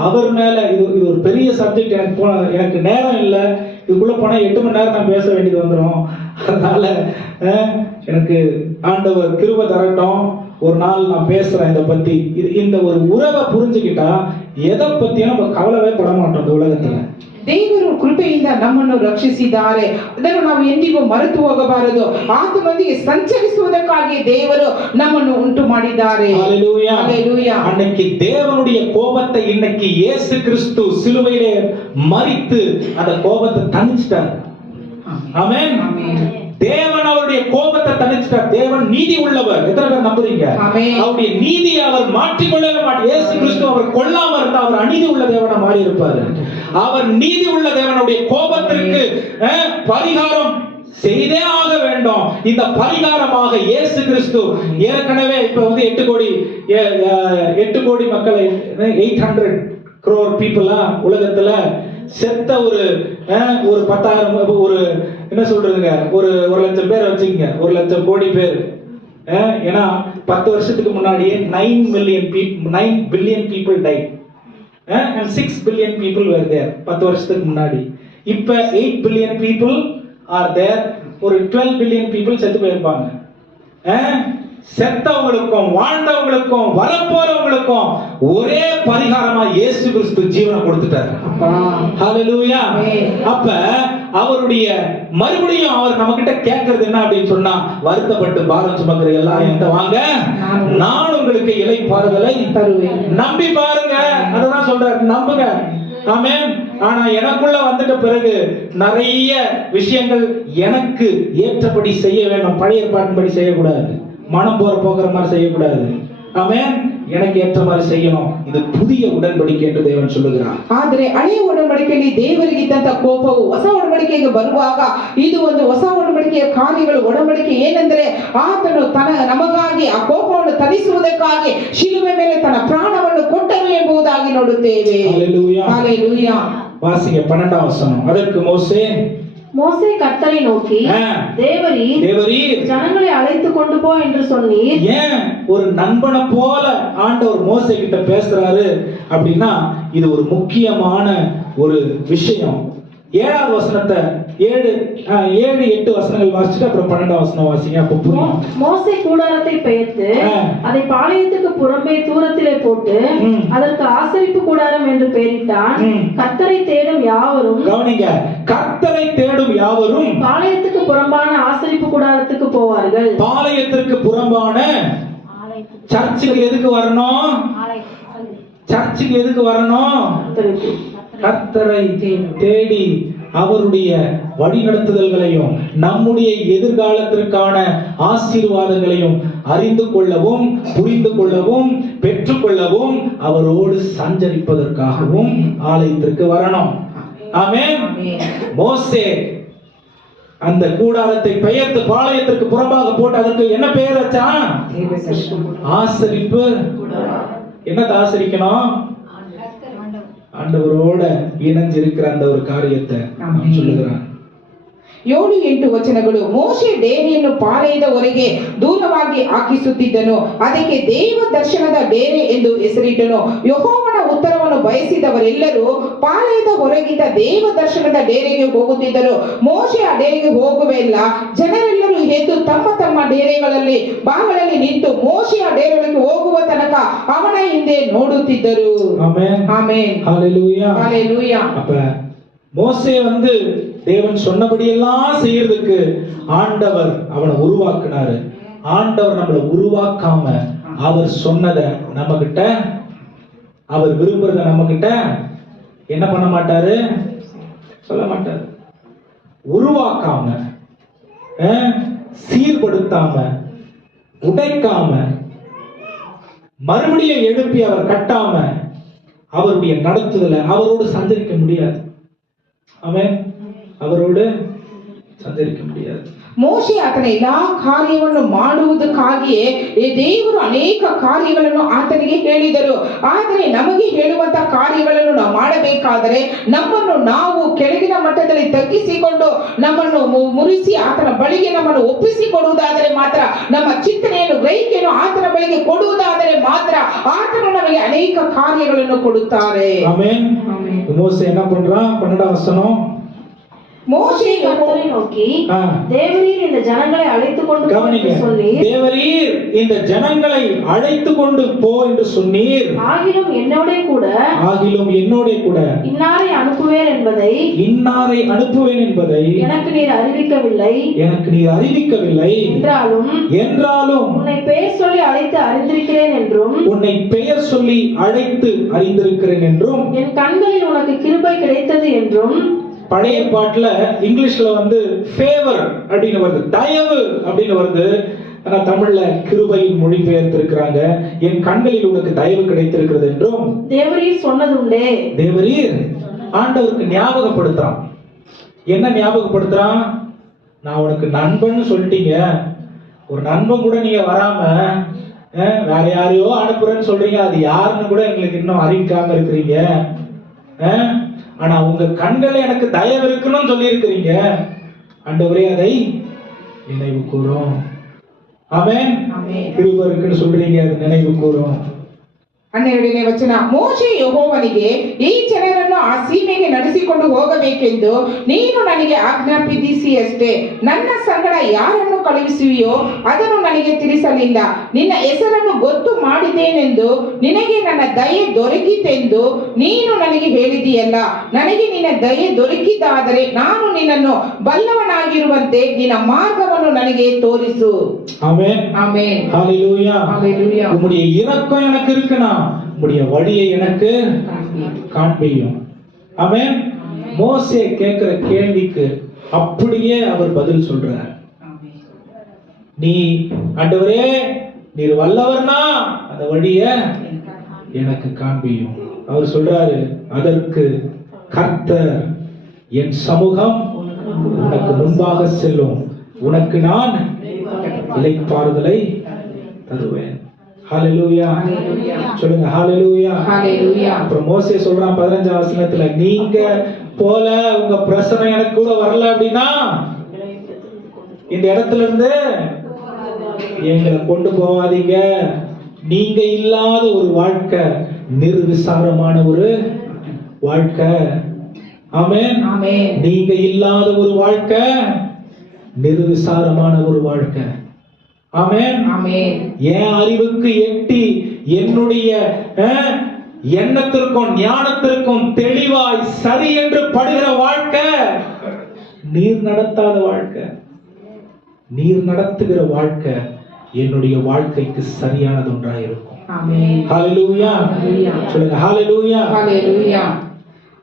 அவர் மேல இது ஒரு பெரிய சப்ஜெக்ட். எனக்கு நேரம் இல்லை, இதுக்குள்ள போனா 8 மணி நேரம் நான் பேச வேண்டியது வந்துடும். அதனால எனக்கு ஆண்டவர் கிருபை தரட்டும். ஒரு நாள் நான் பேசுறேன் இதை பத்தி. இந்த ஒரு உறவை புரிஞ்சுக்கிட்டா எதை பத்தியும் நம்ம கவலைவே பட மாட்டோம் இந்த உலகத்துல. ದೇವರು ಕೃಪೆಯಿಂದ ನಮ್ಮನ್ನು ರಕ್ಷಿಸಿದ್ದಾರೆ. ಅದನ್ನು ನಾವು ಎಂದಿಗೂ ಮರೆತು ಹೋಗಬಾರದು. ಆತನೊಂದಿಗೆ ಸಂಚರಿಸುವುದಕ್ಕಾಗಿ ದೇವರು ನಮ್ಮನ್ನು ಉಂಟು ಮಾಡಿದ್ದಾರೆ. ஹல்லேலூயா. ஹல்லேலூயா. அன்னைக்கு தேவனுடைய கோபத்தை இன்னைக்கு இயேசு கிறிஸ்து சிலுவையிலே மரித்து அந்த கோபத்தை தணிச்சிட்டார். ஆமென். தேவன் அவருடைய கோபத்தை தணிச்சிட்டார். தேவன் நீதி உள்ளவர். எத்தனை பேர் நம்புறீங்க? அவருடைய நீதியை அவர் மாற்றிக்கொள்ளவே மாட்டார். இயேசு கிறிஸ்து அவர் கொல்லாம இருந்தா அவர் அநீதி உள்ள தேவனா மாறி இருப்பாரு. அவர் நீதி உள்ள தேவனுடைய கோபத்திற்கு பரிகாரம் செய்தே ஆக வேண்டும். இந்த பரிகாரமாக இயேசு கிறிஸ்து ஏற்கனவே இப்ப 8 கோடி மக்களை 800 crore people உலகத்துல செத்த ஒரு 10,000 ஒரு என்ன சொல்றதுங்க, ஒரு 1,00,000 பேர் வச்சுக்கங்க, 1,00,000 கோடி பேர். ஏன்னா 10 வருஷத்துக்கு முன்னாடியே 9 billion people died and 6 billion people were there. 10 வருஷத்துக்கு முன்னாடி. இப்ப 8 billion people are there. ஒரு 12 billion people செத்து போயிருப்பாங்க. செத்தவங்களுக்கும் வாழ்ந்தவங்களுக்கும் வரப்போறவங்களுக்கும் ஒரே பரிகாரமா இயேசு கிறிஸ்து ஜீவனை கொடுத்துட்டார். ஹல்லேலூயா. அப்ப அவருடைய மறுபடியும் அவர் நம்ம கிட்ட கேட்கறது என்ன அப்படின்னு சொன்னா, வருத்தப்பட்டு பாரம் சுமக்கிற எல்லாரும் என்கிட்ட வாங்க, நான் உங்களுக்கு இளைப்பாறுதலை தருவேன். நம்பி பாருங்க. அதான் சொல்றாரு, நம்புங்க. ஆமென். ஆனா எனக்குள்ள வந்துட்ட பிறகு நிறைய விஷயங்கள் எனக்கு ஏற்றபடி செய்ய வேண்டும். பழைய ஏற்பாட்டின்படி செய்யக்கூடாது, மனம் போகிற மாதிரி செய்யக்கூடாது. ஆமென். எனக்கு ஏற்ற மாதிரி செய்யணும். இது புதிய உடன்படிக்கை என்று தேவன் சொல்லுகிறார். ಆದರೆ ಹಳೆಯ ಒಡಂಬಡಿಕೆಯಲ್ಲಿ ದೇವರಿಗಿದ್ದಂತ ಕೋಪವು ಹೊಸ ಒಡಂಬಡಿಕೆಗೆ ಬರುವಾಗ ಇದು ಒಂದು ಹೊಸ ಒಡಂಬಡಿಕೆಯ ಕಾರ್ಯಗಳು. ಒಡಂಬಡಿಕೆ ಏನೆಂದರೆ ಆತನು ನಮಗಾಗಿ ಆ ಕೋಪವನ್ನು ತಣಿಸುವುದಕ್ಕಾಗಿ ಶಿಲುಬೆ ಮೇಲೆ ತನ್ನ ಪ್ರಾಣವನ್ನು ಕೊಟ್ಟರು ಎಂಬುದಾಗಿ ನೋಡುತ್ತೇವೆ. ஹல்லேலூயா. ஹல்லேலூயா. வாசிங்க 12ஆம் வசனம். அதற்கு மோசே கர்த்தரை நோக்கி, தேவரீர் ஜனங்களை அழைத்து கொண்டு போ என்று சொன்னீர். ஏன் ஒரு நண்பனை போல ஆண்டவர் மோசே கிட்ட பேசுறாரு அப்படின்னா, இது ஒரு முக்கியமான ஒரு விஷயம். 7வது வசனத்தை 7-8 வசனங்கள் வாசிச்சுட்டு அப்புறம் 12ஆம் வசனம் வாசிங்க. அப்ப புரியும். மோசே கூடாரத்தை பெயர்த்து அதை பாளையத்துக்கு புறம்பே தூரத்திலே போட்டு அதற்கு ஆசரிப்பு கூடாரம் என்று பெயரிட்டான். கர்த்தரை தேடும் யாவரும், கவனிங்க, கர்த்தரை தேடும் யாவரும் பாளையத்துக்கு புறம்பான ஆசரிப்பு கூடாரத்துக்கு போவார்கள். பாளையத்திற்கு புறம்பான சர்ச்சுக்கு எதுக்கு வரணும்? சர்ச்சுக்கு எதுக்கு வரணும்? கர்த்தரை தேடி அவருடைய வழிநடத்துதல்களையும் நம்முடைய எதிர்காலத்திற்கான ஆசீர்வாதங்களையும் அறிந்து கொள்ளவும், புரிந்து கொள்ளவும், பெற்றுக்கொள்ளவும், அவரோடு சஞ்சரிப்பதற்காகவும் ஆலயத்திற்கு வரணும். ஆமென். மோசே அந்த கூடாரத்தை பெயர்த்து பாளையத்திற்கு புறம்பாக போட்டு அதற்கு என்ன பெயர் வச்சான்? ஆசரிப்பு. என்னத்தை ஆசரிக்கணும்? ஆண்டவரோட இணைஞ்சிருக்கிற அந்த ஒரு காரியத்தை சொல்லுகிறான். 7-8 ವಚನಗಳು. ಮೋಶೆ ಡೇರೆಯನ್ನು ಪಾಳೆಯದ ಹೊರಗೆ ದೂರವಾಗಿ ಹಾಕಿಸುತ್ತಿದ್ದನು. ಅದಕ್ಕೆ ದೇವ ದರ್ಶನದ ಡೇರೆ ಎಂದು ಹೆಸರಿಟ್ಟನು. ಯೆಹೋವನ ಉತ್ತರವನ್ನು ಬಯಸಿದವರೆಲ್ಲರೂ ಪಾಳೆಯದ ಹೊರಗಿದ್ದ ದೇವ ದರ್ಶನದ ಡೇರೆಗೆ ಹೋಗುತ್ತಿದ್ದರು. ಮೋಶೆ ಆ ಡೇರೆಗೆ ಹೋಗುವೆಲ್ಲ ಜನರೆಲ್ಲರೂ ಎದ್ದು ತಮ್ಮ ತಮ್ಮ ಡೇರೆಗಳಲ್ಲಿ ಬಾಗಿಲಲ್ಲಿ ನಿಂತು ಮೋಶೆ ಆ ಡೇರೆಗೆ ಹೋಗುವ ತನಕ ಅವನ ಹಿಂದೆ ನೋಡುತ್ತಿದ್ದರು. ஆமென். ஆமென். ஹல்லேலூயா. ஹல்லேலூயா. அப்ப மோசே தேவன் சொன்னபடியெல்லாம் செய்யறதுக்கு ஆண்டவர் அவனை உருவாக்குனாரு. ஆண்டவர் நம்மளை உருவாக்காம அவர் சொன்னதை நம்ம கிட்ட, அவர் விரும்புறத நம்ம கிட்ட என்ன பண்ண மாட்டாரு? சொல்ல மாட்டாரு. உருவாக்காம, சீர்படுத்தாம, உடைக்காம, மறுபடியும் எழுப்பி அவர் கட்டாம அவருடைய நடத்துதல அவரோடு சஞ்சரிக்க முடியாது. ஆமென். அவரோடு சஞ்சரிக்க முடியாது. ಮೋಶೆ ಆತನ ಎಲ್ಲಾ ಕಾರ್ಯವನ್ನು ಮಾಡುವುದಕ್ಕಾಗಿಯೇ ದೇವರು ಅನೇಕ ಕಾರ್ಯಗಳನ್ನು ಆತನಿಗೆ ಹೇಳಿದರು. ಆದರೆ ನಮಗೆ ಹೇಳುವಂತ ಕಾರ್ಯಗಳನ್ನು ನಾವು ಮಾಡಬೇಕಾದರೆ ನಮ್ಮನ್ನು ನಾವು ಕೆಳಗಿನ ಮಟ್ಟದಲ್ಲಿ ತಗ್ಗಿಸಿಕೊಂಡು ನಮ್ಮನ್ನು ಮುರಿಸಿ ಆತನ ಬಳಿಗೆ ನಮ್ಮನ್ನು ಒಪ್ಪಿಸಿಕೊಡುವುದಾದರೆ ಮಾತ್ರ, ನಮ್ಮ ಚಿಂತನೆಯನ್ನು ಗ್ರಹಿಕೆಯನ್ನು ಆತನ ಬಳಿಗೆ ಕೊಡುವುದಾದರೆ ಮಾತ್ರ ಆತನು ನಮಗೆ ಅನೇಕ ಕಾರ್ಯಗಳನ್ನು ಕೊಡುತ್ತಾರೆ. ஆமென். மோசே என்ன பண்றான்? 12ஆம் வசனம். மோசே கர்த்தரை நோக்கி, தேவரீர் இந்த ஜனங்களை அழைத்து கொண்டு போ என்று சொல்லி, தேவரீர் இந்த ஜனங்களை அழைத்து கொண்டு போ என்று சொன்னீர். ஆகிலும் என்னோட கூட இன்னாரை அனுப்புவேன் என்பதை எனக்கு நீர் அறிவிக்கவில்லை. என்றாலும் உன்னை பெயர் சொல்லி அழைத்து அறிந்திருக்கிறேன் என்றும் என் கண்களில் உனக்கு கிருபை கிடைத்தது என்றும். பழைய பாட்டுல இங்கிலீஷ்ல வந்து ஃபேவர் அப்படின்னு வருது, தயவு அப்படின்னு வருது. ஆனா தமிழ்ல கிருபையின் மொழிபெயர்த்து இருக்கிறாங்க. என் கண்களில் உனக்கு தயவு கிடைத்திருக்கிறது என்றும் தேவரீர் சொன்னதுண்டே. தேவரீர் ஆண்டவருக்கு ஞாபகப்படுத்துறான். என்ன ஞாபகப்படுத்துறான்? நான் உனக்கு நண்பன்னு சொல்லிட்டீங்க, ஒரு நண்பன் கூட நீங்க வராம வேற யாரையோ அனுப்புறேன்னு சொல்றீங்க, அது யாருன்னு கூட எங்களுக்கு இன்னும் அறிவிக்காம இருக்கிறீங்க. ஆனா உங்க கண்கள் எனக்கு தயவு இருக்குன்னு சொல்லி இருக்கிறீங்க. ஆண்டவரே அதை நினைவு கூறும். ஆமென். கிருபை இருக்குன்னு சொல்றீங்க, அது நினைவு கூறும். 12ನೇ ವಚನ. ಮೋಶೆ ಯೆಹೋವನಿಗೆ, ಈ ಜನರನ್ನು ಆ ಸೀಮೆಗೆ ನಡೆಸಿಕೊಂಡು ಹೋಗಬೇಕೆಂದು ನೀನು ನನಗೆ ಆಜ್ಞಾಪಿಸಿದೆಯಷ್ಟೇ. ನನ್ನ ಸಂಗಡ ಯಾರನ್ನು ಕಳುಹಿಸುವಿಯೋ ಅದನ್ನು ನನಗೆ ತಿಳಿಸಲಿಲ್ಲ. ನಿನ್ನ ಹೆಸರನ್ನು ಗೊತ್ತು ಮಾಡಿದ್ದೇನೆಂದು ನಿನಗೆ ನನ್ನ ದಯೆ ದೊರಕಿತೆಂದು ನೀನು ನನಗೆ ಹೇಳಿದೆಯಲ್ಲ. ನನಗೆ ನಿನ್ನ ದಯೆ ದೊರಕಿದಾದರೆ ನಾನು ನಿನ್ನನ್ನು ಬಲ್ಲವನಾಗಿರುವಂತೆ ನಿನ್ನ ಮಾರ್ಗವನ್ನು ನನಗೆ ತೋರಿಸು. ஆமென். ஆமென். ஹalleluya. ஹalleluya. உம்முடைய இரக்கம் எனக்கு இருக்குனா உம்முடைய வழியை எனக்கு காண்பியும். ஆமென். மோசே கேட்கிற கேள்விக்கு அப்படியே அவர் பதில் சொல்றார். நீ ஆண்டவரே நீர் வல்லவர்னா அந்த வழியை எனக்கு காண்பியும். அவர் சொல்றாரு, அதற்கு கர்த்தர் என் சமூகம் உனக்கு முன்பாக செல்லும், உனக்கு நான் இளைப்பாறுதலை தருவேன். ஹalleluya. சொல்லுங்க ஹalleluya. ஹalleluya. அப்புறம் மோசே சொல்றான் 15ஆம் வசனத்துல, நீங்க போல உங்க பிரச்சனை எனக்கு கூட வரல அப்படின்னா இந்த இடத்துல இருந்து எங்களை கொண்டு போகாதீங்க. நீங்க இல்லாத ஒரு வாழ்க்கை, நிர்விசாரமான ஒரு வாழ்க்கை. ஆமென். ஆமென். நீங்க இல்லாத ஒரு வாழ்க்கை, நிர்விசாரமான ஒரு வாழ்க்கை. ஆமென். ஆமென். என் அறிவுக்கு எட்டி என்னுடைய எண்ணத்திற்கும் ஞானத்திற்கும் தெளிவாய் சரி என்று படுகிற வாழ்க்கை நீர் நடத்தாத வாழ்க்கை. நீர் நடத்துகிற வாழ்க்கை என்னுடைய வாழ்க்கைக்கு சரியானது ஒன்றாக இருக்கும். ஆமென். ஹalleluya. சொல்லுங்க ஹalleluya. ஹalleluya.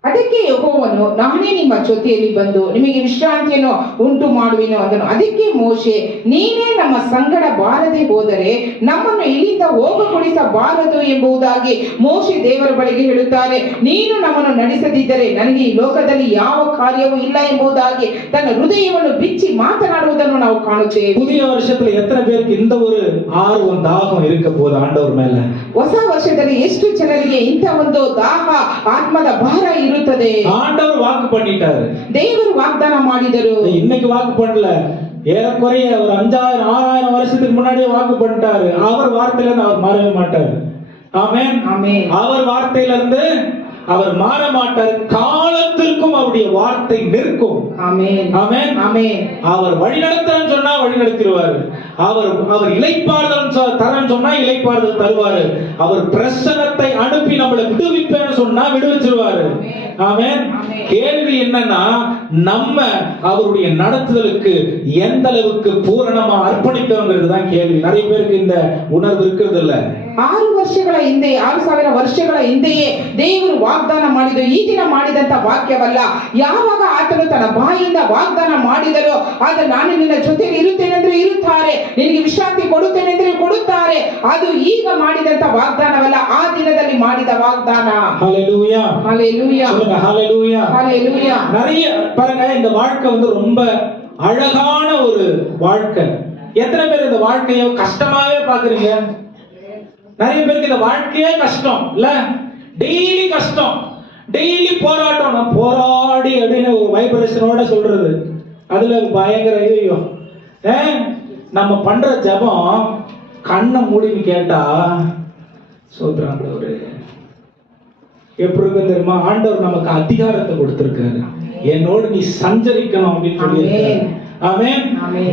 ಅದಕ್ಕೆ ಯೆಹೋವನು, ನಾನೇ ನಿಮ್ಮ ಜೊತೆಯಲ್ಲಿ ಬಂದು ನಿಮಗೆ ವಿಶ್ರಾಂತಿಯನ್ನು ಉಂಟು ಮಾಡುವೆನು ಅಂದನು. ಅದಕ್ಕೆ ಮೋಶೆ, ನೀನೇ ನಮ್ಮ ಸಂಗಡ ಬಾರದೆ ಹೋದರೆ ನಮ್ಮನ್ನು ಇಲ್ಲಿಂದ ಹೋಗಗೊಡಿಸಬಾರದು ಎಂಬುದಾಗಿ ಮೋಶೆ ದೇವರ ಬಳಿಗೆ ಹೇಳುತ್ತಾರೆ. ನೀನು ನಮ್ಮನ್ನು ನಡೆಸದಿದ್ದರೆ ನನಗೆ ಈ ಲೋಕದಲ್ಲಿ ಯಾವ ಕಾರ್ಯವೂ ಇಲ್ಲ ಎಂಬುದಾಗಿ ತನ್ನ ಹೃದಯವನ್ನು ಬಿಚ್ಚಿ ಮಾತನಾಡುವುದನ್ನು ನಾವು ಕಾಣುತ್ತೇವೆ. புதிய வருஷத்துல எத்தனை பேருக்கு இந்த ஒரு ஆர்வம் தாகம் இருக்க போகுது ஆண்டவர் மேல? ಹೊಸ ವರ್ಷದಲ್ಲಿ ಎಷ್ಟು ಜನರಿಗೆ ಇಂಥ ಒಂದು ದಾಹ, ಆತ್ಮದ ಭಾರ ಇರುತ್ತದೆ? ஆண்டவர் வாக்கு பண்ணிட்டாரு, ದೇವರು ವಾಗ್ದಾನ ಮಾಡಿದರು. இன்னைக்கு வாக்கு பண்ணல, ஏறக்குறைய ஒரு 5000 6000 வருஷத்துக்கு முன்னாடியே வாக்கு பண்ணிட்டாரு. அவர் வார்த்தையில இருந்து அவர் மாறவே மாட்டார். ஆமென். ஆமென். அவர் வார்த்தையில இருந்து அவர் மாற மாட்டார். காலத்திற்கும் அவருடைய வார்த்தை நிற்கும். ஆமென். ஆமென். ஆமென். அவர் வழி நடத்துறன்னு சொன்னா வழி நடத்திடுவாரு. அவர் இளைப்பாறுதல் தரன்னு சொன்னா இளைப்பாறுதல் தருவாரு. அவர் பிரசன்னத்தை அனுப்பி நம்மளை விடுவிப்பேன்னு சொன்னா விடுவிச்சிருவாரு. ஆமென். கேள்வி என்னன்னா, நம்ம அவருடைய நடத்துதலுக்கு எந்த அளவுக்கு பூரணமா அர்ப்பணித்தோங்கிறது தான் கேள்வி. நிறைய பேருக்கு இந்த உணர்வு இருக்கிறது இல்ல. 6 ವರ್ಷಗಳ ಹಿಂದೆ, 6000 ವರ್ಷಗಳ ಹಿಂದೆಯೇ ದೇವರು ವಾಗ್ದಾನ ಮಾಡಿದ್ದು ಈ ದಿನ ಮಾಡಿದಂತ ವಾಕ್ಯವಲ್ಲ. ಯಾವಾಗ ಆತನು ತನ್ನ ಬಾಯಿಂದ ವಾಗ್ದಾನ ಮಾಡಿದರೋ, ಆಗ ನಾನು ನಿನ್ನ ಜೊತೆಯಲ್ಲಿ ಇರುತ್ತೇನೆಂದ್ರೆ ಇರುತ್ತಾರೆ, ನಿನಗೆ ವಿಶ್ರಾಂತಿ ಕೊಡುತ್ತೇನೆಂದ್ರೆ ಕೊಡುತ್ತಾರೆ. ಅದು ಈಗ ಮಾಡಿದಂತ ವಾಗ್ದಾನವಲ್ಲ, ಆ ದಿನದಲ್ಲಿ ಮಾಡಿದ ವಾಗ್ದಾನ. ஹalleluya. ஹalleluya. சொல்லுங்க ஹalleluya. ஹalleluya. நிறைய பாருங்க, இந்த வாழ்க்கை வந்து ரொம்ப அழகான ஒரு வாழ்க்கை. எத்தனை பேர் இந்த வாழ்க்கையை கஷ்டமாவே பாக்குறீங்க? நிறைய பேருக்கு இந்த வாழ்க்கையே கஷ்டம் இல்ல, டெய்லி கஷ்டம், டெய்லி போராட்டம். நான் போராடி அப்படின்னு ஒரு வைப்ரேஷனோட சொல்றது, அதுல பயங்கர ஐயோ. நம்ம பண்ற ஜபம் கண்ணை மூடின்னு கேட்டா சோத்ராண்டவர் எப்படி இருக்கு தெரியுமா? ஆண்டவர் நமக்கு அதிகாரத்தை கொடுத்திருக்காரு, என்னோடு நீ சஞ்சரிக்கணும் அப்படின்னு சொல்லியிருக்காரு. ஆமென்.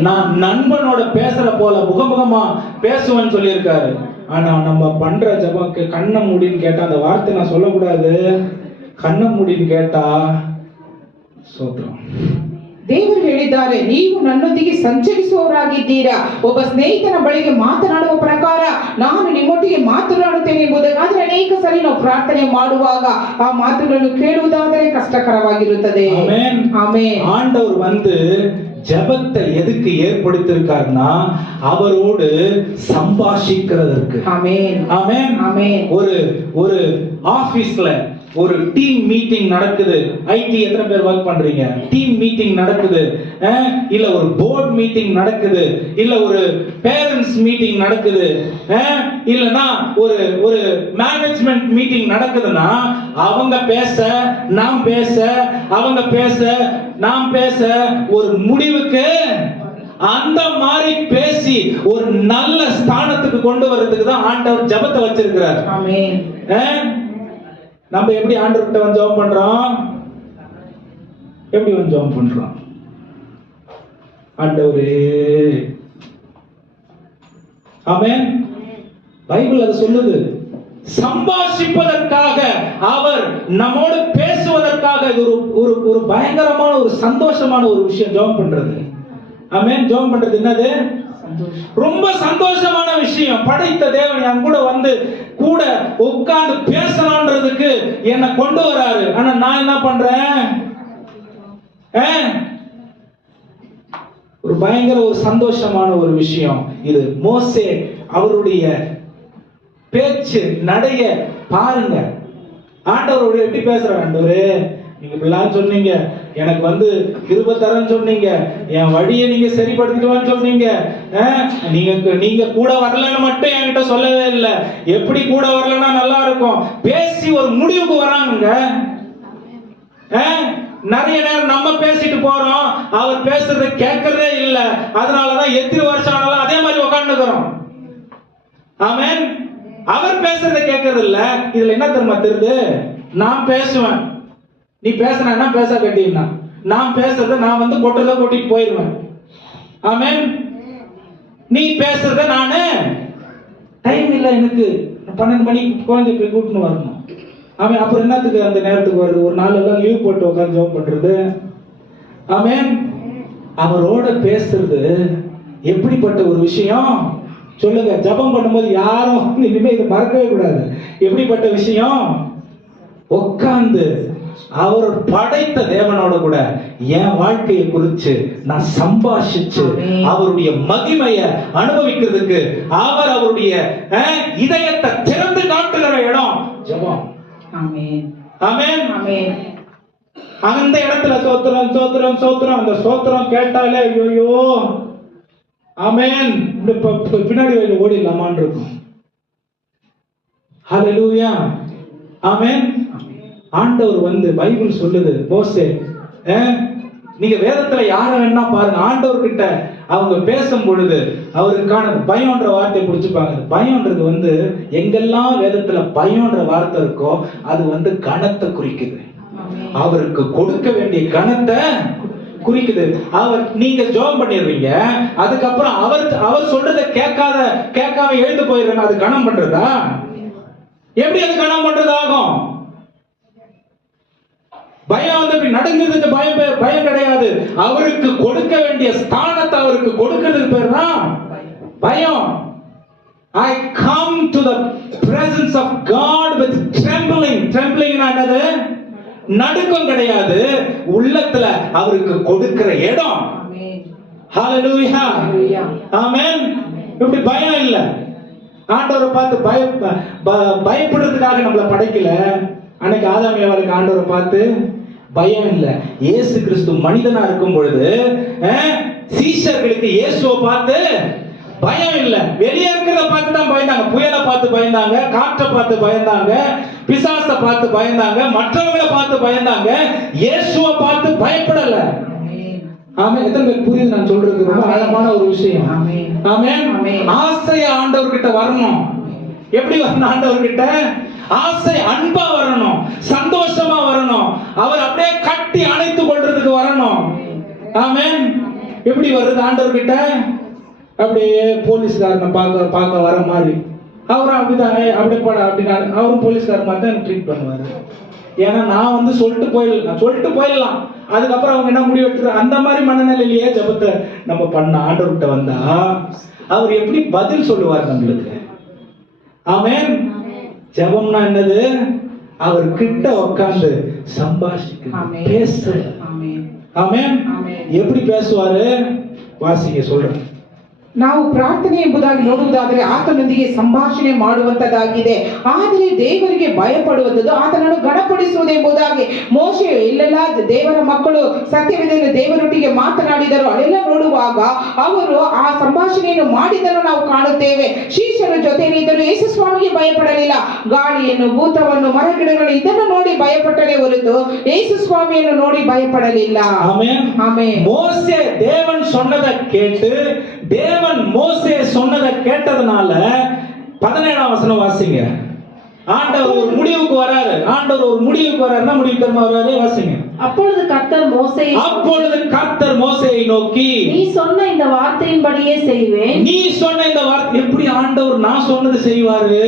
நான் நண்பனோட பேசுற போல முகமுகமா பேசுவேன்னு சொல்லியிருக்காரு. ஆனா நம்ம பண்ற ஜபக்கு கண்ணை மூடின்னு கேட்டா, அந்த வார்த்தை நான் சொல்லக்கூடாது, ಕಣ್ಣು ಮುಡಿದು ಕೇಟ ಸ್ತೋತ್ರ. ದೇವರು ಹೇಳಿದ್ದಾರೆ, ನೀವು ನನ್ನೊಂದಿಗೆ ಸಂಚರಿಸುವವರಾಗಿದ್ದೀರಾ. ಒಬ್ಬ ಸ್ನೇಹಿತನ ಬಳಿಗೆ ಮಾತನಾಡುವ ಪ್ರಕಾರ ನಾನು ನಿಮ್ಮೊಟ್ಟಿಗೆ ಮಾತನಾಡುತ್ತೇನೆ ಎಂಬುದಾದರೆ ಅನೇಕ ಸರಿ ನಾವು ಪ್ರಾರ್ಥನೆ ಮಾಡುವಾಗ ಆ ಮಾತುಗಳನ್ನು ಕೇಳುವುದಾದರೆ ಕಷ್ಟಕರವಾಗಿರುತ್ತದೆ. ಆಮೆನ್. ಆಮೆನ್. ஆண்டவர் வந்து ஜெபத்தை எதுக்கு ஏற்படுத்தியிருக்காருன்னா அவரோடு சம்பாஷிக்கிறதற்கு. ஆமென். ஆமென். ஆமென். ஒரு ஆபீஸ்ல ஒரு டீம் மீட்டிங் நடக்குது. ஐடி எத்தனை பேர் வர்க் பண்றீங்க? டீம் மீட்டிங் நடக்குது, இல்ல ஒரு போர்ட் மீட்டிங் நடக்குது, இல்ல ஒரு பேரண்ட்ஸ் மீட்டிங் நடக்குது, இல்லனா ஒரு மேனேஜ்மெண்ட் மீட்டிங் நடக்குதுன்னா அவங்க பேச நாம் பேச, அவங்க பேச நாம் பேச, ஒரு முடிவுக்கு அந்த மாதிரி பேசி ஒரு நல்ல ஸ்தானத்துக்கு கொண்டு வர்றதுக்கு தான் ஆண்டவர் ஜெபத்தை வச்சிருக்கிறார். ஆமென். நம்ம எப்படி ஆண்டவர்கிட்ட வந்து ஜெபம் பண்றோம்? எப்படி வந்து ஜெபம் பண்றோம்? ஆண்டவரே, ஆமென். பைபிள் அது சொல்லுது, சம்பாஷிப்பதற்காக, அவர் நம்மோடு பேசுவதற்காக. இது ஒரு பயங்கரமான ஒரு சந்தோஷமான ஒரு விஷயம் ஜெபம் பண்றது. ஆமென். ஜெபம் பண்றது என்னது? ரொம்ப சந்தோஷமான விஷயம். படைத்த தேவன் என் கூட வந்து கூட உட்கார்ந்து பேசலான்றதுக்கு என்ன கொண்டு வராரு. ஆனா நான் என்ன பண்றேன்? ஒரு பயங்கர ஒரு சந்தோஷமான ஒரு விஷயம் இது. மோசே அவருடைய பேச்சு நடைய பாருங்க. ஆண்டவரோட எப்படி பேசுறாரு? ஆண்டவரே, நீங்க இப்படிலாம் சொன்னீங்க, எனக்கு வந்து கிருபை தரேன்னு சொன்னீங்க, என் வழியை நீங்க சரிப்படுத்திடுவான்னு சொன்னீங்க, நீங்க கூட வரலன்னு மட்டும் என்கிட்ட சொல்லவே இல்லை. எப்படி கூட வரலன்னா நல்லா இருக்கும். பேசி ஒரு முடிவுக்கு வராங்க. நிறைய நேரம் நம்ம பேசிட்டு போறோம், அவர் பேசுறதை கேட்கறதே இல்லை. அதனாலதான் எத்தனை வருஷம் ஆனாலும் அதே மாதிரி உட்காந்துக்கிறோம். ஆமென். அவர் பேசுறதை கேட்கறது இல்ல. இதுல என்ன தெரியுமா தெரியுது? நான் பேசுவேன், நீ பேசுனா பேச கட்டினா, நான் பேசுறத நான் வந்து கொட்டுறத கொட்டிட்டு போயிடுவேன். ஆமென். நீ பேசுறத நானு டைம் இல்ல எனக்கு, 12 மணிக்கு குழந்தை போய் கூட்டின்னு வரணும். ஆமென். அப்புறம் என்னத்துக்கு அந்த நேரத்துக்கு வருது? ஒரு நாள் எல்லாம் லீவ் போட்டு உட்காந்து ஜெபம் பண்றது. ஆமென். அவரோட பேசுறது எப்படிப்பட்ட ஒரு விஷயம் சொல்லுங்க. ஜெபம் பண்ணும்போது யாரும் இனிமே இதை மறக்கவே கூடாது. எப்படிப்பட்ட விஷயம்? உட்கார்ந்து அவர் படைத்த தேவனோட கூட என் வாழ்க்கையை குறித்து நான் சம்பாஷிச்சு அவருடைய மகிமையை அனுபவிக்கிறதுக்கு அவர் அவருடைய இதயத்தை திறந்து காட்டுகிற இடம் ஜெபம். ஆமென். ஆமென். ஆமென். அந்த இடத்துல சோத்திரம் சோத்திரம் சோத்திரம், அந்த சோத்திரம் கேட்டாலே ஐயோ ஆமென் பின்னாடி வழியில் ஓடிடலாமான் இருக்கும். ஹல்லேலூயா. ஆமென். ஆண்டவர் வந்து பைபிள் சொல்லுது, மோசே நீங்க வேதத்துல யார வேணா பாருங்க, ஆண்டவர்கிட்ட அவங்க பேசும் பொழுது அவருக்கான பயம்ன்ற வார்த்தையை பிடிச்சுப்பாங்க. பயம்ன்றது வந்து எங்கெல்லாம் வேதத்துல பயம்ன்ற வார்த்தை இருக்கோ அது வந்து கனத்தை குறிக்குது. அவருக்கு கொடுக்க வேண்டிய கனத்தை குறிக்குது. அவர் நீங்க ஜெபம் பண்ணிடுறீங்க, அதுக்கப்புறம் அவர் சொல்றதை கேட்காம எழுந்து போயிடுறாங்க, அது கனம் பண்றதா? எப்படி அது கனம் பண்றது ஆகும்? பயம் வந்து இப்படி நடுங்கிறதுக்கு பயம் கிடையாது. அவருக்கு கொடுக்க வேண்டிய ஸ்தானத்தை அவருக்கு கொடுக்கிறதுக்கு பேர் தான் பயம். I come to the presence of God with trembling. Trembling என்னது? நடுக்கம் கிடையாது, உள்ளத்துல அவருக்கு கொடுக்கிற இடம். ஹல்லேலூயா. ஆமென். இப்படி பயம் இல்ல. ஆண்டவரை பார்த்து பயப்படுறதுக்காக நம்மளை படைக்கல. அன்னைக்கு ஆதாம் ஏவாளுக்கு ஆண்டவரை பார்த்து பயம் இல்ல. இயேசு கிறிஸ்து மனிதனா இருக்கும் பொழுது சீஷர்களுக்கு இயேசுவை பார்த்து பயம் இல்ல. வெளியே இருக்கிறத பார்த்து தான் பயந்தாங்க. புயலை பார்த்து பயந்தாங்க, காற்றை பார்த்து பயந்தாங்க, பிசாசை பார்த்து பயந்தாங்க, மற்றவங்களை பார்த்து பயந்தாங்க. இயேசுவை பார்த்து பயப்படல. ஆமென். எத்தனை பேர் புரியுது நான் சொல்றது? ரொம்ப ஆழமான ஒரு விஷயம். ஆமென். ஆசையா ஆண்டவர்கிட்ட வரணும். எப்படி வரணும் ஆண்டவர்கிட்ட? ஆசை அன்பா வரணும், சந்தோஷமா வரணும், அவர் அப்படியே கட்டி அணைத்துக் கொள்றதுக்கு வரணும். ஆமென். எப்படி வருது ஆண்டவர்கிட்ட? அப்படியே போலீஸ்காரனை பார்க்க வர மாதிரி. அவரும் அப்படிதான் அப்படி போட அப்படின்னா அவரும் போலீஸ்காரன் மாதிரி தான் ட்ரீட் பண்ணுவாரு. ஏன்னா நான் சொல்லிட்டு போயிடலாம். அதுக்கப்புறம் அவங்க என்ன முடிவு எடுத்துரு, அந்த மாதிரி மனநிலையிலேயே ஜபத்தை நம்ம பண்ண ஆண்டவர்கிட்ட வந்தா அவர் எப்படி பதில் சொல்லுவார் நம்மளுக்கு? ஆமென். ஜபம்னா என்னது? அவர் கிட்ட உட்கார்ந்து சம்பாஷிக்க, பேச. ஆமென். எப்படி பேசுவாரு? வாசிங்க, சொல்றேன். ನಾವು ಪ್ರಾರ್ಥನೆ ಎಂಬುದಾಗಿ ನೋಡುವುದಾದರೆ ಆತನೊಂದಿಗೆ ಸಂಭಾಷಣೆ ಮಾಡುವಂತದ್ದಾಗಿದೆ. ಆದರೆ ದೇವರಿಗೆ ಭಯಪಡುವಂಥದ್ದು, ಆತನನ್ನು ಗಣಪಡಿಸುವುದೆಂಬುದಾಗಿ. ಮೋಶೆ ಇಲ್ಲೆಲ್ಲ ದೇವರ ಮಕ್ಕಳು ಸತ್ಯವೇದೆಯನ್ನು ದೇವರೊಟ್ಟಿಗೆ ಮಾತನಾಡಿದರು. ಅಲ್ಲೆಲ್ಲ ನೋಡುವಾಗ ಅವರು ಆ ಸಂಭಾಷಣೆಯನ್ನು ಮಾಡಿದ್ದನ್ನು ನಾವು ಕಾಣುತ್ತೇವೆ. ಶಿಷ್ಯರ ಜೊತೆಯಲ್ಲಿದ್ದರು. ಯೇಸು ಸ್ವಾಮಿಗೆ ಭಯಪಡಲಿಲ್ಲ. ಗಾಳಿಯನ್ನು, ಭೂತವನ್ನು, ಮರಗಿಡಗಳನ್ನು ಇದನ್ನು ನೋಡಿ ಭಯಪಟ್ಟರೆ ಹೊರತು ಯೇಸು ಸ್ವಾಮಿಯನ್ನು ನೋಡಿ ಭಯಪಡಲಿಲ್ಲ. ஆமென். மோசே தேவன் சொன்னதை கேட்டு, தேவன் மோசே சொன்னதை கேட்டதனால 17ஆம் வசனம் வாசிங்க. ஆண்டவர் ஒரு முடிவுக்கு வராரு. என்ன முடிவு தெரியுமா வராரு? வாசிங்க. அப்பொழுது கர்த்தர் மோசேயை நோக்கி, நீ சொன்ன இந்த வார்த்தையின்படியே செய்வேன். நீ சொன்ன இந்த வார்த்தை. எப்படி ஆண்டவர் நான் சொன்னது செய்வாரு?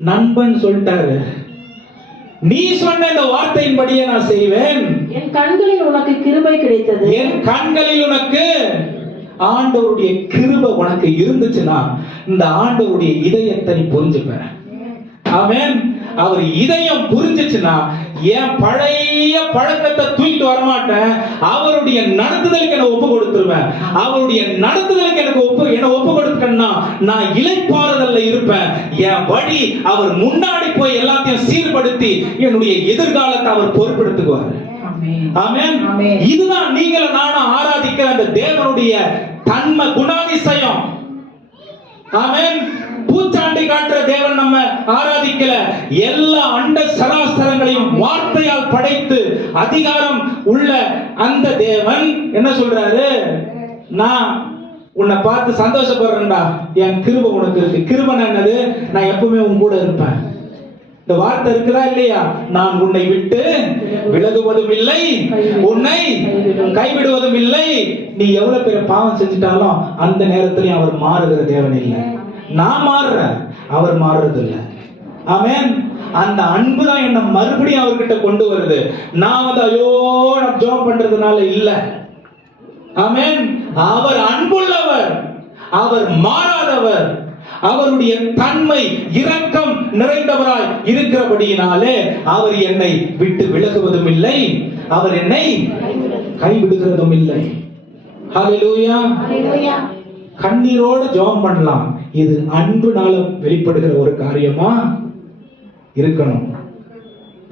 நண்பன் சொல்லிட்டாரு, நீ சொன்ன இந்த வார்த்தையின்படியே நான் செய்வேன். என் கண்களில் உனக்கு கிருபை கிடைத்தது. என் கண்களில் உனக்கு ஆண்டவருடைய கிருபை உனக்கு இருந்துச்சுன்னா இந்த ஆண்டவருடைய இதயத்தை நீ புரிஞ்சுப்ப. ஆமென். அவர் இதயம் புரிஞ்சுச்சுன்னா என் பழைய பழக்கத்தை தூக்கிட்டு வரமாட்டேன். அவருடைய நடத்துதலுக்கு என்ன ஒப்பு கொடுத்துருவேன். அவருடைய நடத்துதலுக்கு என்ன ஒப்பு கொடுத்தேன்னா நான் இளைப்பாறுதல்ல இருப்பேன். என் வழி அவர் முன்னாடி போய் எல்லாத்தையும் சீர்படுத்தி என்னுடைய எதிர்காலத்தை அவர் பொறுப்பெடுத்துக்குவார். ஆமென். இதுதான் நீங்கள் நானும் ஆராதிக்கிற அந்த தேவனுடைய தன்மை, குணாதிசயம். ஆமென். பூச்சாண்டி காட்டுற தேவன் நம்ம ஆராதிக்கல. எல்லா அண்ட சராசரங்களையும் வார்த்தையால் படைத்து அதிகாரம் உள்ள அந்த தேவன் என்ன சொல்றாரு? நான் உன்னை பார்த்து சந்தோஷப்படுறேன்டா, என் கிருபை உனக்கு இருக்கு. கிருபை என்னது? நான் எப்பவுமே உன் கூட இருப்பேன். இந்த வார்த்தை இருக்குதா இல்லையா? நான் உன்னை விட்டு விலகுவதும் இல்லை, உன்னை கைவிடுவதும் இல்லை. நீ எவ்வளவு பெரிய பாவம் செஞ்சிட்டாலும் அந்த நேரத்திலையும் அவர் மாறுகிற தேவன் இல்லை. நான் மாறுறேன், அவர் மாறுறது இல்லை. ஆமென். அந்த அன்பு தான் என்ன மறுபடியும் அவர்கிட்ட கொண்டு வருது. நான் ஐயோ நான் ஜெபம் பண்றதுனால இல்ல. ஆமென். அவர் அன்புள்ளவர், அவர் மாறாதவர், அவருடைய தன்மை இரக்கம் நிறைந்தவராய் இருக்கிறபடியினாலே அவர் என்னை விட்டு விலகுவதும் இல்லை, அவர் என்னை கைவிடுகிறதும் இல்லை. ஹல்லேலூயா. கண்ணீரோட ஜெபம் பண்ணலாம். இது அன்புனால வெளிப்படுகிற ஒரு காரியமா இருக்கணும்.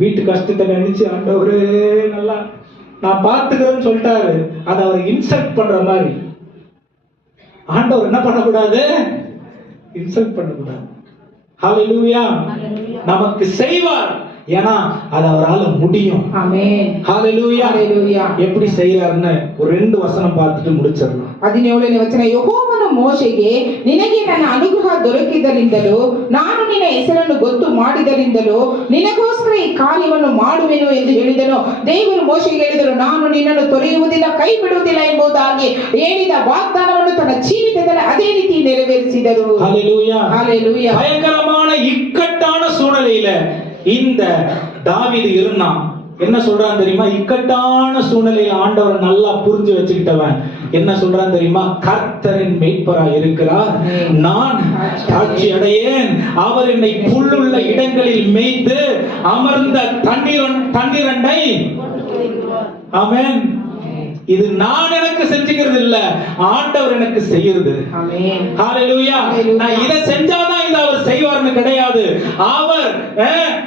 வீட்டு கஷ்டத்தை நினைச்சு ஆண்டவரே நல்லா நான் பார்த்துக்கிறேன்னு சொல்லிட்டாரு, அது அவரை இன்சல்ட் பண்ற மாதிரி. ஆண்டவர் என்ன பண்ணக்கூடாது? இன்சல்ட் பண்ணக்கூடாது. ஹல்லேலூயா. நமக்கு செய்வார், ஏன்னா அது அவரால முடியும். ஆமென். ஹல்லேலூயா. ஹல்லேலூயா. எப்படி செய்யறாருன்னு ஒரு 2 வசனம் பார்த்துட்டு முடிச்சிடலாம். 17ನೇ ವಚನ. ಯೆಹೋವನು ಮೋಶೆಗೆ, ನಿನಗೆ ನನ್ನ ಅನುಗ್ರಹ ದೊರಕಿದ್ದರಿಂದಲೂ ನಾನು ನಿನ್ನ ಹೆಸರನ್ನು ಗೊತ್ತು ಮಾಡಿದರಿಂದಲೂ ನಿನಗೋಸ್ಕರ ಈ ಕಾರ್ಯವನ್ನು ಮಾಡುವೆನು ಎಂದು ಹೇಳಿದನು. ದೇವರು ಮೋಶೆಗೆ ಹೇಳಿದರು, ನಾನು ನಿನ್ನನ್ನು ತೊರೆಯುವುದಿಲ್ಲ, ಕೈ ಬಿಡುವುದಿಲ್ಲ ಎಂಬುದಾಗಿ ಹೇಳಿದ ವಾಗ್ದಾನವನ್ನು ತನ್ನ ಜೀವಿತದಲ್ಲಿ ಅದೇ ರೀತಿ ನೆರವೇರಿಸಿದರು. ஹல்லேலூயா. ஹல்லேலூயா. பயங்கரமான இக்கட்டான சூழ்நிலையில இந்த தாவீது இருந்தான். என்ன சொல்றான் தெரியுமா? இக்கட்டான சூழ்நிலையில ஆண்டவரை நல்லா புரிஞ்சு வச்சுக்கிட்டவன் என்ன சொல்றான் தெரியுமா? கர்த்தரின் மேய்ப்பராய் இருக்கிறார், நான் தாட்சி அடையேன். அவர் என்னை புல்லுள்ள இடங்களில் மேய்த்து அமர்ந்த தண்ணீரண்டை. ஆமென். இது நான் எனக்கு செஞ்சுக்கிறது இல்ல, ஆண்டவர் எனக்கு செய்யறது. ஆமென். ஹல்லேலூயா. நான் இத செஞ்சாதான் இது அவர் செய்வார்னு கிடையாது. அவர்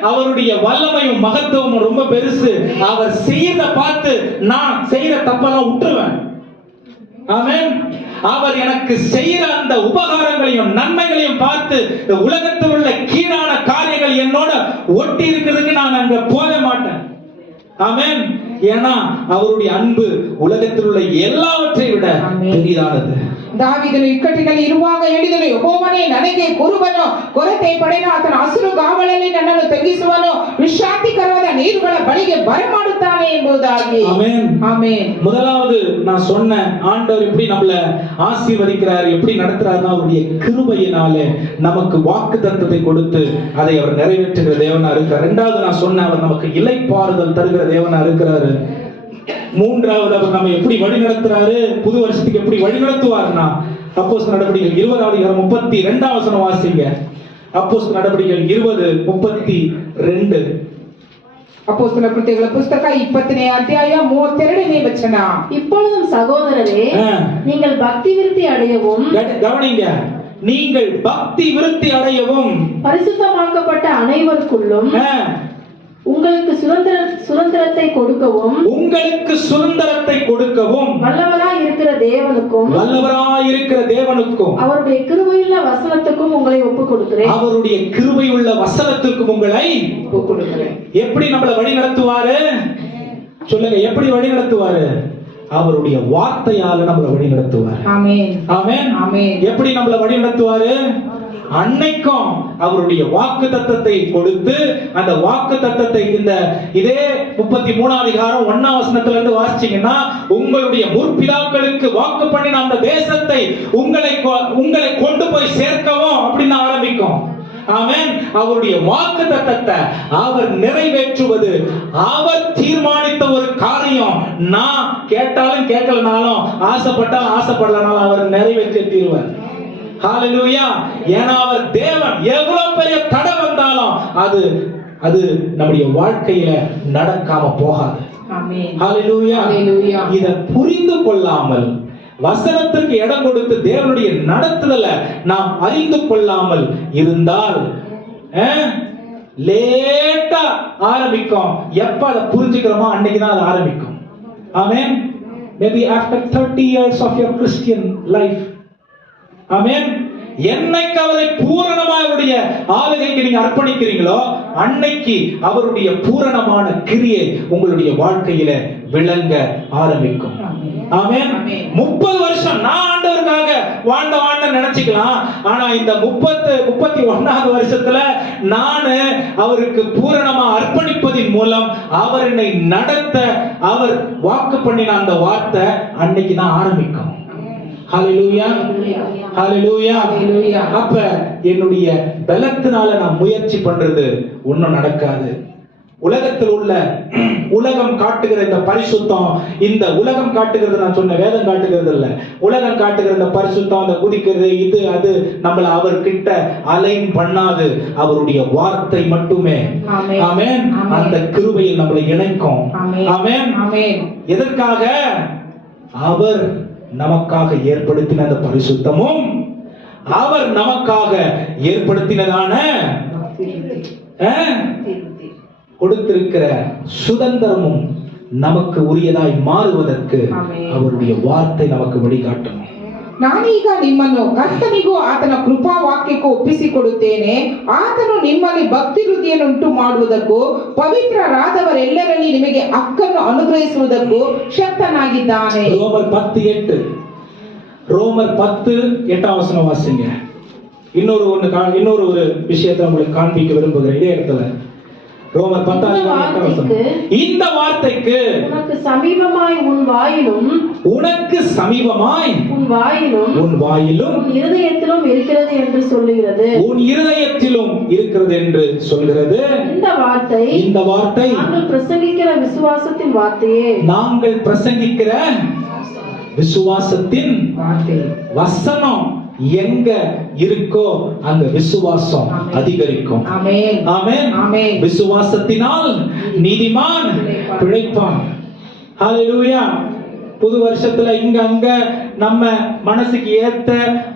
அவருடைய வல்லமையும் மகத்துவமும் ரொம்ப பெருசு. அவர் செய்யறத பார்த்து நான் செய்யற தப்பெல்லாம் விட்டுருவேன். ஆமென். அவர் எனக்கு செய்யற அந்த உபகாரங்களையும் நன்மைகளையும் பார்த்து இந்த உலகத்தில் உள்ள கீழான காரியங்கள் என்னோட ஒட்டி இருக்கிறதுக்கு நான் அங்க போக மாட்டேன். ஆமென். ஏன்னா அவருடைய அன்பு உலகத்தில் உள்ள எல்லாவற்றை விட பெரிதானது. ದಾವೀದನು ಇಕ್ಕಟ್ಟಿನಲ್ಲಿ ಇರುವಾಗ ಹೇಳಿದನು, ಯೆಹೋವನೇ ನನಗೆ ಕುರುಬನು, ಕೊರತೆ ಪಡೆದ ಆತನ ಹಸಿರು ಗಾವಲಲ್ಲಿ ನನ್ನನ್ನು ತೆಗೆಸುವನು, ವಿಶ್ರಾಂತಿಕರವಾದ ನೀರುಗಳ ಬಳಿಗೆ ಬರಮಾಡುತ್ತಾನೆ ಎಂಬುದಾಗಿ. ஆமென். ஆமென். முதலாவது நான் சொன்ன ஆண்டவர் எப்படி நம்மள ஆசீர்வதிக்கிறார், எப்படி நடத்துறாருன்னா அவருடைய கிருபையினாலே நமக்கு வாக்குத்தத்தத்தை கொடுத்து அதை அவர் நிறைவேற்றுகிற தேவனா இருக்கிறார். இரண்டாவது நான் சொன்ன அவர் நமக்கு இளைப்பாறுதல் தருகிற தேவனா இருக்கிறாரு. மூன்றாவது அவர் நம்ம எப்படி வழி நடத்துறாரு, புது வருஷத்துக்கு எப்படி வழி நடத்துவார்னா அப்போஸ்தலர் நடவடிக்கைகள் 20:32 வசனம் வாசிங்க. அப்போஸ்தலர் நடவடிக்கைகள் 20:32. ಅಪೊಸ್ತಲರ ಕೃತ್ಯಗಳ ಪುಸ್ತಕ 20ನೇ ಅಧ್ಯಾಯ 32ನೇ ವಚನ. இப்பொழுதும் சகோதரரே, நீங்கள் பக்தி விருத்தி அடையவும், கவனிங்க, நீங்கள் பக்தி விருத்தி அடையவும், பரிசுத்தமாக்கப்பட்ட அனைவருக்குள்ளும் உங்களுக்கு சுதந்திரத்தை கொடுக்கவும், உங்களுக்கு சுதந்திரத்தை கொடுக்கவும் வல்லவராய் இருக்கிற தேவனுக்கும் அவருடைய கிருபையுள்ள வசனத்துக்கும் உங்களை ஒப்புக் கொடுக்கிறேன். அவருடைய கிருபையுள்ள வசனத்துக்கும் உங்களை ஒப்புக் கொடுக்கிறேன். எப்படி நம்மளை வழி நடத்துவாரு சொல்லுங்க, எப்படி வழி நடத்துவாரு? அவருடைய வார்த்தையால நம்மளை வழி நடத்துவார். ஆமென். ஆமென். ஆமென். எப்படி நம்மளை வழி நடத்துவாரு? அன்னைக்கும் அவருடைய வாக்கு தத்தத்தை கொடுத்து, அந்த வாக்கு தத்தத்தை இதே 33 அதிகாரம் 1 வசனத்துல இருந்து வாசிச்சீங்கன்னா, உங்களுடைய முற்பிதாக்களுக்கு வாக்கு பண்ணின அந்த தேசத்தை உங்களை கொண்டு போய் சேர்க்கவும் அப்படின்னு ஆரம்பிக்கும். ஆமென். அவருடைய வாக்கு தத்தத்தை அவர் நிறைவேற்றுவது அவர் தீர்மானித்த ஒரு காரியம். நான் கேட்டாலும் கேட்கலனாலும், ஆசைப்பட்டாலும் ஆசைப்படலனாலும் அவர் நிறைவேற்றி தீர்வார். ஹalleluya. ஏன்னா அவர் தேவன். எவ்வளவு பெரிய தடை வந்தாலும் அது நம்முடைய வாழ்க்கையில நடக்காம போகாது. ஆமென். ஹalleluya. ஹalleluya. இத புரிந்து கொள்ளாமல், வசனத்திற்கு இடம் கொடுத்து தேவனுடைய நடத்துதலை நாம் அறிந்து கொள்ளாமல் இருந்தால் லேட்டா ஆரம்பிக்கும். எப்ப அதை புரிஞ்சுக்கிறோமோ அன்னைக்கு தான் அது ஆரம்பிக்கும். ஆமென். Maybe after 30 years of your Christian life. ஆமென். என்னைக்கு அவரை பூரணமாக அவருடைய ஆளுகைக்கு நீங்க அர்ப்பணிக்கிறீங்களோ அன்னைக்கு அவருடைய பூரணமான கிரியை உங்களுடைய வாழ்க்கையில விளங்க ஆரம்பிக்கும். ஆமென். 30 வருஷம் நான் ஆண்டவருக்காக வாழ்ந்த நினைச்சுக்கலாம். ஆனா இந்த 31வது வருஷத்துல நான் அவருக்கு பூரணமா அர்ப்பணிப்பதின் மூலம் அவர் என்னை நடத்த அவர் வாக்கு பண்ணின அந்த வார்த்தை அன்னைக்கு தான் ஆரம்பிக்கும். ஹalleluya. ஹalleluya. ஹalleluya. அப்ப என்னுடைய பலத்தினால நான் முயற்சி பண்றது ஒண்ணும் நடக்காது. உலகத்தில் உள்ள உலகம் காட்டுகிற இந்த பரிசுத்தம், இந்த உலகம் காட்டுகிறது, நான் சொன்ன வேதம் காட்டுகிறது இல்ல, உலகம் காட்டுகிற இந்த பரிசுத்தம், அந்த குதிக்கிறது, இது அது நம்மள அவர் கிட்ட அலைன் பண்ணாது. அவருடைய வார்த்தை மட்டுமே. ஆமென். அந்த கிருபையில் நம்மளை இணைக்கும். ஆமென். ஆமென். எதற்காக? அவர் நமக்காக ஏற்படுத்தின அந்த பரிசுத்தமும் அவர் நமக்காக ஏற்படுத்தினதான கொடுத்திருக்கிற சுதந்திரமும் நமக்கு உரியதாய் மாறுவதற்கு அவருடைய வார்த்தை நமக்கு வழிகாட்டணும். ನಾನೀಗ ನಿಮ್ಮನ್ನು ಕರ್ತನಿಗೂ ಆತನ ಕೃಪಾ ವಾಕ್ಯಕ್ಕೂ ಒಪ್ಪಿಸಿಕೊಡುತ್ತೇನೆ. ಆತನು ನಿಮ್ಮಲ್ಲಿ ಭಕ್ತಿ ವೃದ್ಧಿಯನ್ನುಂಟು ಮಾಡುವುದಕ್ಕೂ ಪವಿತ್ರರಾದವರೆಲ್ಲರಲ್ಲಿ ನಿಮಗೆ ಹಕ್ಕನ್ನು ಅನುಗ್ರಹಿಸುವುದಕ್ಕೂ ಶಕ್ತನಾಗಿದ್ದಾನೆ. ரோமர் 10:8 வசனம் வாசிங்க. இன்னொரு ஒரு விஷயத்தை உங்களுக்கு காண்பிக்க விரும்புகிறேன். இதே இடத்துல ரோமர் 10:8 வசனம். இந்த வார்த்தைக்கு உனக்கு சமீபமாய் உன் வாயிலும் உன் இருதயத்திலும் இருக்கிறது என்று சொல்லுகிறது. உன் இருதயத்திலும் இருக்கிறது என்று சொல்கிறது. இந்த வார்த்தை நாங்கள் பிரசங்கிக்கிற விசுவாசத்தின் வார்த்தையே. நாங்கள் பிரசங்கிக்கிற விசுவாசத்தின் வசனம் எங்க இருக்கோ அங்க விசுவாசம் அதிகரிக்கும். ஆமென். ஆமென். ஆமென். விசுவாசத்தினால் நீதிமான் பிழைப்பான். ஹalleluya. புது வருஷத்துல இங்க அங்க நம்ம மனசுக்கு ஏத்த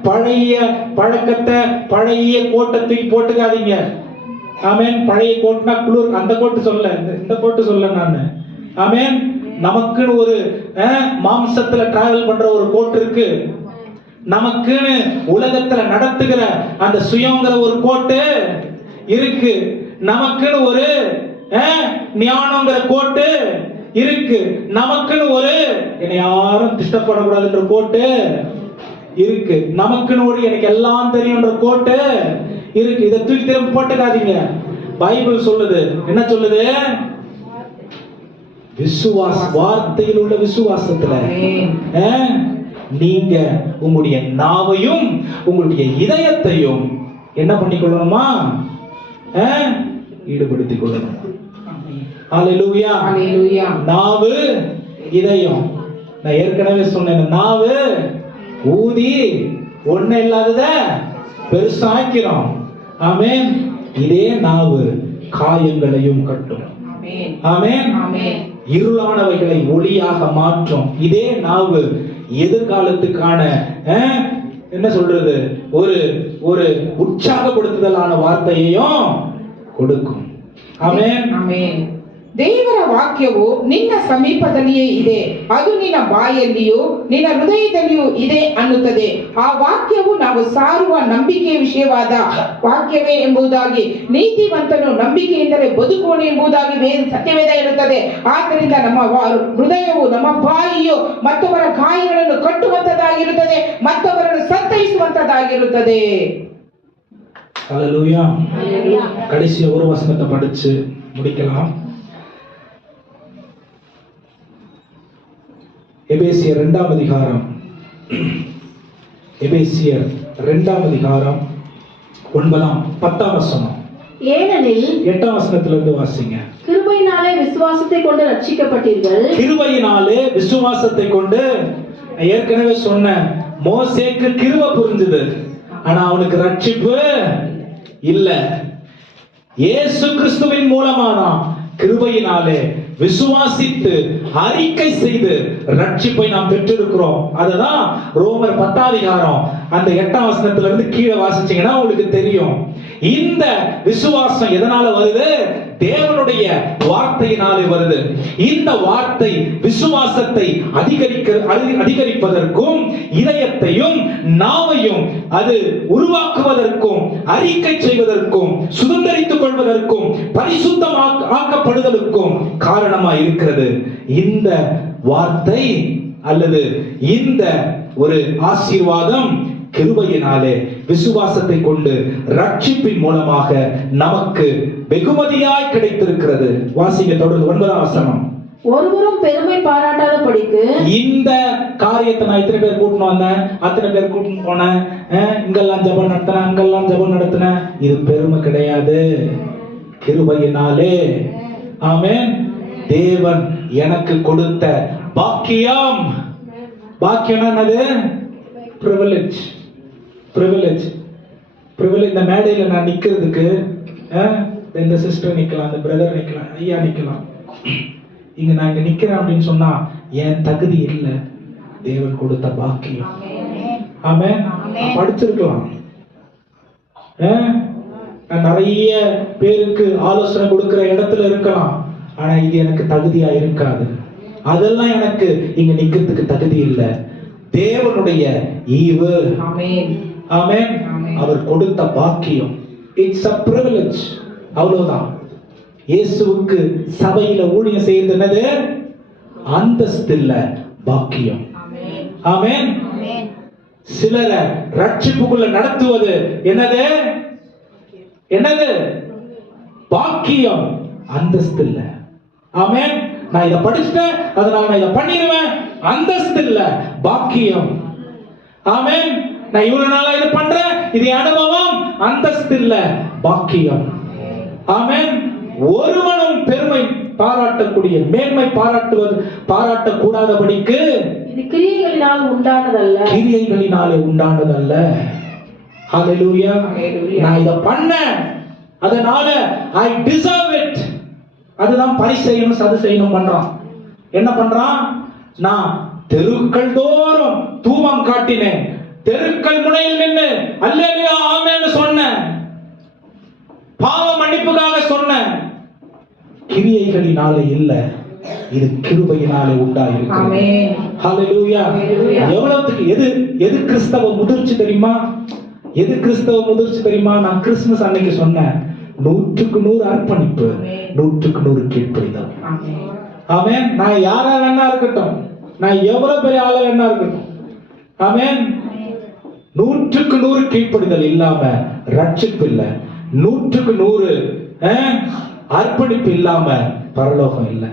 பழைய பழக்கத்தை, பழைய கோட்டை போட்டுக்காதீங்க. ஆமென். பழைய கோட்னா குளிர், அந்த கோட்டு சொல்ல, இந்த கோட்டு சொல்ல நான். ஆமென். நமக்குன்னு ஒரு மாம்சத்துல டிராவல் பண்ற ஒரு கோட் இருக்கு. நமக்குன்னு உலகத்துல நடத்துகிற அந்த சுயங்கிற ஒரு கோட்டு இருக்கு. நமக்குன்னு ஒரு ஞானங்கிற கோட்டு இருக்கு. நமக்குன்னு ஒரு என்னை யாரும் டிஸ்டர்ப் பண்ணக்கூடாதுன்ற கோட்டு இருக்கு. நமக்குன்னு ஒரு எனக்கு எல்லாம் தெரியும்ன்ற கோட்டு இருக்கு. இதை தூக்கி திரும்ப போட்டுக்காதீங்க. பைபிள் சொல்லுது, என்ன சொல்லுது? விசுவாச வார்த்தையில் உள்ள விசுவாசத்துல நீங்க உங்களுடைய நாவையும் உங்களுடைய இதயத்தையும் என்ன பண்ணிக்கொள்ளணுமா? ஈடுபடுத்திக் கொள்ளணும். ஹல்லேலூயா. ஹல்லேலூயா. நாவு, இதயம். நான் ஏற்கனவே சொன்னேன், நாவு ஊதி ஒண்ணு இல்லாதத பெருசாக்கிறோம். ஆமென். இதே நாவு காயங்களையும் கட்டும். ஆமென். ஆமென். இருளானவைகளை ஒளியாக மாற்றும். இதே நாவு எதிர்காலத்துக்கான என்ன சொல்றது, ஒரு ஒரு உற்சாகப்படுத்துதலான வார்த்தையையும் கொடுக்கும். ಆಮೆನ್. ಆಮೆನ್. ದೇವರ ವಾಕ್ಯವು ನಿನ್ನ ಸಮೀಪದಲ್ಲಿಯೇ ಇದೆ, ಅದು ನಿನ್ನ ಬಾಯಲ್ಲಿಯೂ ನಿನ್ನ ಹೃದಯದಲ್ಲಿಯೂ ಇದೆ ಅನ್ನುತ್ತದೆ. ಆ ವಾಕ್ಯವು ನಾವು ಸಾರುವ ನಂಬಿಕೆಯ ವಿಷಯವಾದ ವಾಕ್ಯವೇ ಎಂಬುದಾಗಿ, ನೀತಿವಂತನು ನಂಬಿಕೆಯಿಂದಲೇ ಬದುಕುವನು ಎಂಬುದಾಗಿ ಸತ್ಯವೇದ ಇರುತ್ತದೆ. ಆದ್ದರಿಂದ ನಮ್ಮ ಹೃದಯವು, ನಮ್ಮ ಬಾಯಿಯು ಮತ್ತೊಬ್ಬರ ಗಾಯಗಳನ್ನು ಕಟ್ಟುವಂತದ್ದಾಗಿರುತ್ತದೆ, ಮತ್ತೊಬ್ಬರನ್ನು ಸಂತೈಸುವಂತದ್ದಾಗಿರುತ್ತದೆ. ஹல்லேலூயா. கடைசி ஒரு வசனத்தை படிச்சு முடிக்கலாம். எபேசியர் 2ஆம் அதிகாரம், எபேசியர் 2ஆம் அதிகாரம் 9ஆம் 10ஆம் வசனம். ஏனெனில் 8ஆம் வசனத்திலிருந்து வாசிங்க. கிருபையினாலே விசுவாசத்தை கொண்டு ரட்சிக்கப்பட்டீர்கள். கிருபையினாலே விசுவாசத்தை கொண்டு, ஏற்கனவே சொன்ன மோசேக்கு கிருபை புரிஞ்சது, ஆனா அவனுக்கு ரட்சிப்பு இல்ல. இயேசு கிறிஸ்துவின் மூலமானா கிருபையினாலே விசுவாசித்து அறிக்கை செய்து ரட்சிப்பை நாம் பெற்றிருக்கிறோம். அதுதான் ரோமர் 10ஆம் அதிகாரம் அந்த 8ஆம் வசனத்துல இருந்து கீழே வாசிச்சீங்கன்னா உங்களுக்கு தெரியும். இந்த விசுவாசம் எதனால வருது? தேவனுடைய வார்த்தையினாலே வருது. இந்த வார்த்தை விசுவாசத்தை அதிகரிப்பதற்கும் இதயத்தையும் நாவையும் அது உருவாக்குவதற்கும் அறிக்கை செய்வதற்கும் சுதந்திரித்துக் கொள்வதற்கும் பரிசுத்தமாக்கப்படுதலுக்கும் காரணமாய் இருக்கிறது. இந்த வார்த்தை அல்லது இந்த ஒரு ஆசீர்வாதம் கிருபையினாலே விசுவாசத்தை கொண்டு ரட்சிப்பின் மூலமாக நமக்கு வெகுமதியாய் கிடைத்திருக்கிறது. வாசிங்க தொடர்ந்து 9ஆம் வசனம். ஒருவரும் பெருமை பாராட்டாத படிக்கு. இந்த காரியத்தை நான் இத்தனை பேர் கூட்டின்னு வந்தேன், அத்தனை பேர் கூட்டின்னு போனேன், இங்கெல்லாம் ஜெபம் நடத்தினேன், அங்கெல்லாம் ஜெபம் நடத்தினேன், இது பெருமை கிடையாது. கிருபையினாலே, ஆமென், தேவன் எனக்கு கொடுத்த பாக்கியம். பாக்கியம் என்னது? பிரிவிலேஜ். பிரிவிலேஜ். இந்த மேடையில நான் நிக்கிறதுக்கு இந்த சிஸ்டர் நிக்கலாம், இந்த பிரதர் நிக்கலாம், ஐயா நிக்கலாம். இங்க நான் இங்க நிக்கிறேன் அப்படின்னு சொன்னா என் தகுதி இல்ல, தேவன் கொடுத்த பாக்கியம். ஆமென். படிச்சிருக்கலாம், நான் நிறைய பேருக்கு ஆலோசனை கொடுக்கிற இடத்துல இருக்கலாம், ஆனா இது எனக்கு தகுதியா இருக்காது. அதெல்லாம் எனக்கு இங்க நிக்கிறதுக்கு தகுதி இல்லை. தேவனுடைய ஈவு. ஆமென். ஆமென். அவர் கொடுத்த பாக்கியம். It's a privilege. அவ்வளவுதான். இயேசுவுக்கு சபையில ஊழியம் செய்யறது என்னது? அந்தஸ்து இல்ல, பாக்கியம். ஆமென். சிலரை ரட்சிப்புக்குள்ள நடத்துவது என்னது? என்னது? பாக்கியம், அந்தஸ்து இல்ல. ஆமென். நான் இதை படிச்சுட்டேன் அதனால நான் இதை பண்ணிடுவேன், அந்தஸ்து இல்ல, பாக்கியம். ஆமென். நான் இவ்வளவு நாளா இது பண்றேன், இது அனுபவம், அந்தஸ்து இல்ல, பாக்கியம். ஆமென். ஒருவனும் பெருமை பாராட்டக்கூடிய, மேன்மை பாராட்டக்கூடாதபடிக்கு இது கிரியைகளினால் உண்டானதல்ல. கிரியைகளினாலே உண்டானதல்ல. ஹல்லேலூயா. நான் இதை பண்ணேன் அதனால I deserve it. அதுதான் பரிசெய்யணும் சது செய்யணும் பண்றான். என்ன பண்றான்? நான் தெருக்கள் தோறும் தூபம் காட்டினேன், தெருக்கள் முனையில் நின்று அல்லேலூயா ஆமென்னு சொன்னேன், பாவ மன்னிப்புக்காக சொன்னேன். கிரியைகளினாலே இல்ல, இது கிருபையினாலே உண்டாயிருக்கு. ஹல்லேலூயா. எவ்வளவுக்கு எது கிறிஸ்தவ முதிர்ச்சி தெரியுமா? எது கிறிஸ்தவ முதிர்ச்சி தெரியுமா? நான் கிறிஸ்துமஸ் அன்னைக்கு சொன்னேன், 100% அர்ப்பணிப்பு, 100% கீழ்ப்படிதல். ஆமென். நான் யாரா வேணா இருக்கட்டும், நான் எவ்வளவு பெரிய ஆளா வேணா இருக்கட்டும், ஆமென், 100% கீழ்ப்படிதல் இல்லாம ரட்சிப்பு இல்ல, 100% அர்ப்பணிப்பு இல்லாம பரலோகம் இல்ல.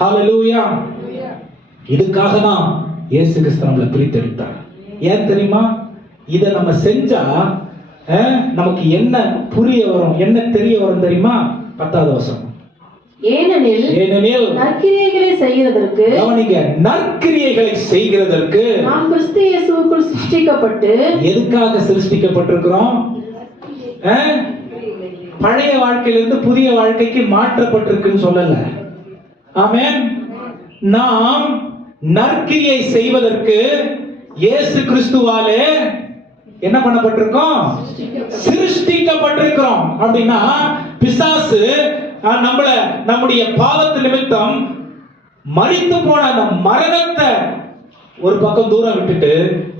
ஹல்லேலூயா. இதுக்காக தான் இயேசு கிறிஸ்து நம்மளை பிரித்தெடுத்தார். ஏன் தெரியுமா? இதை நம்ம செஞ்சா நமக்கு என்ன புரிய வரும், என்ன தெரிய வரும் தெரியுமா? 10வது வசனம். ஏனெனில் நற்கிரியைகளை செய்கிறதற்கு, கவனிங்க, நற்கிரியைகளை செய்கிறதற்கு நாம் கிறிஸ்து இயேசுவுக்குள் சிருஷ்டிக்கப்பட்டு. எதுக்காக சிருஷ்டிக்கப்பட்டிருக்கிறோம்? பழைய வாழ்க்கையிலிருந்து புதிய வாழ்க்கைக்கு மாற்றப்பட்டிருக்குன்னு சொல்லல. ஆமென். நாம் நற்கிரியை செய்வதற்கு இயேசு கிறிஸ்துவாலே என்ன பண்ணப்பட்டிருக்கோம்? சிருஷ்டிக்கப்பட்டிருக்கிறோம். அப்படின்னா பிசாசு நம்முடைய பாவத்து நிமித்தம் மரித்து போன அந்த மரணத்தை ஒரு பக்கம் தூரம் விட்டுட்டு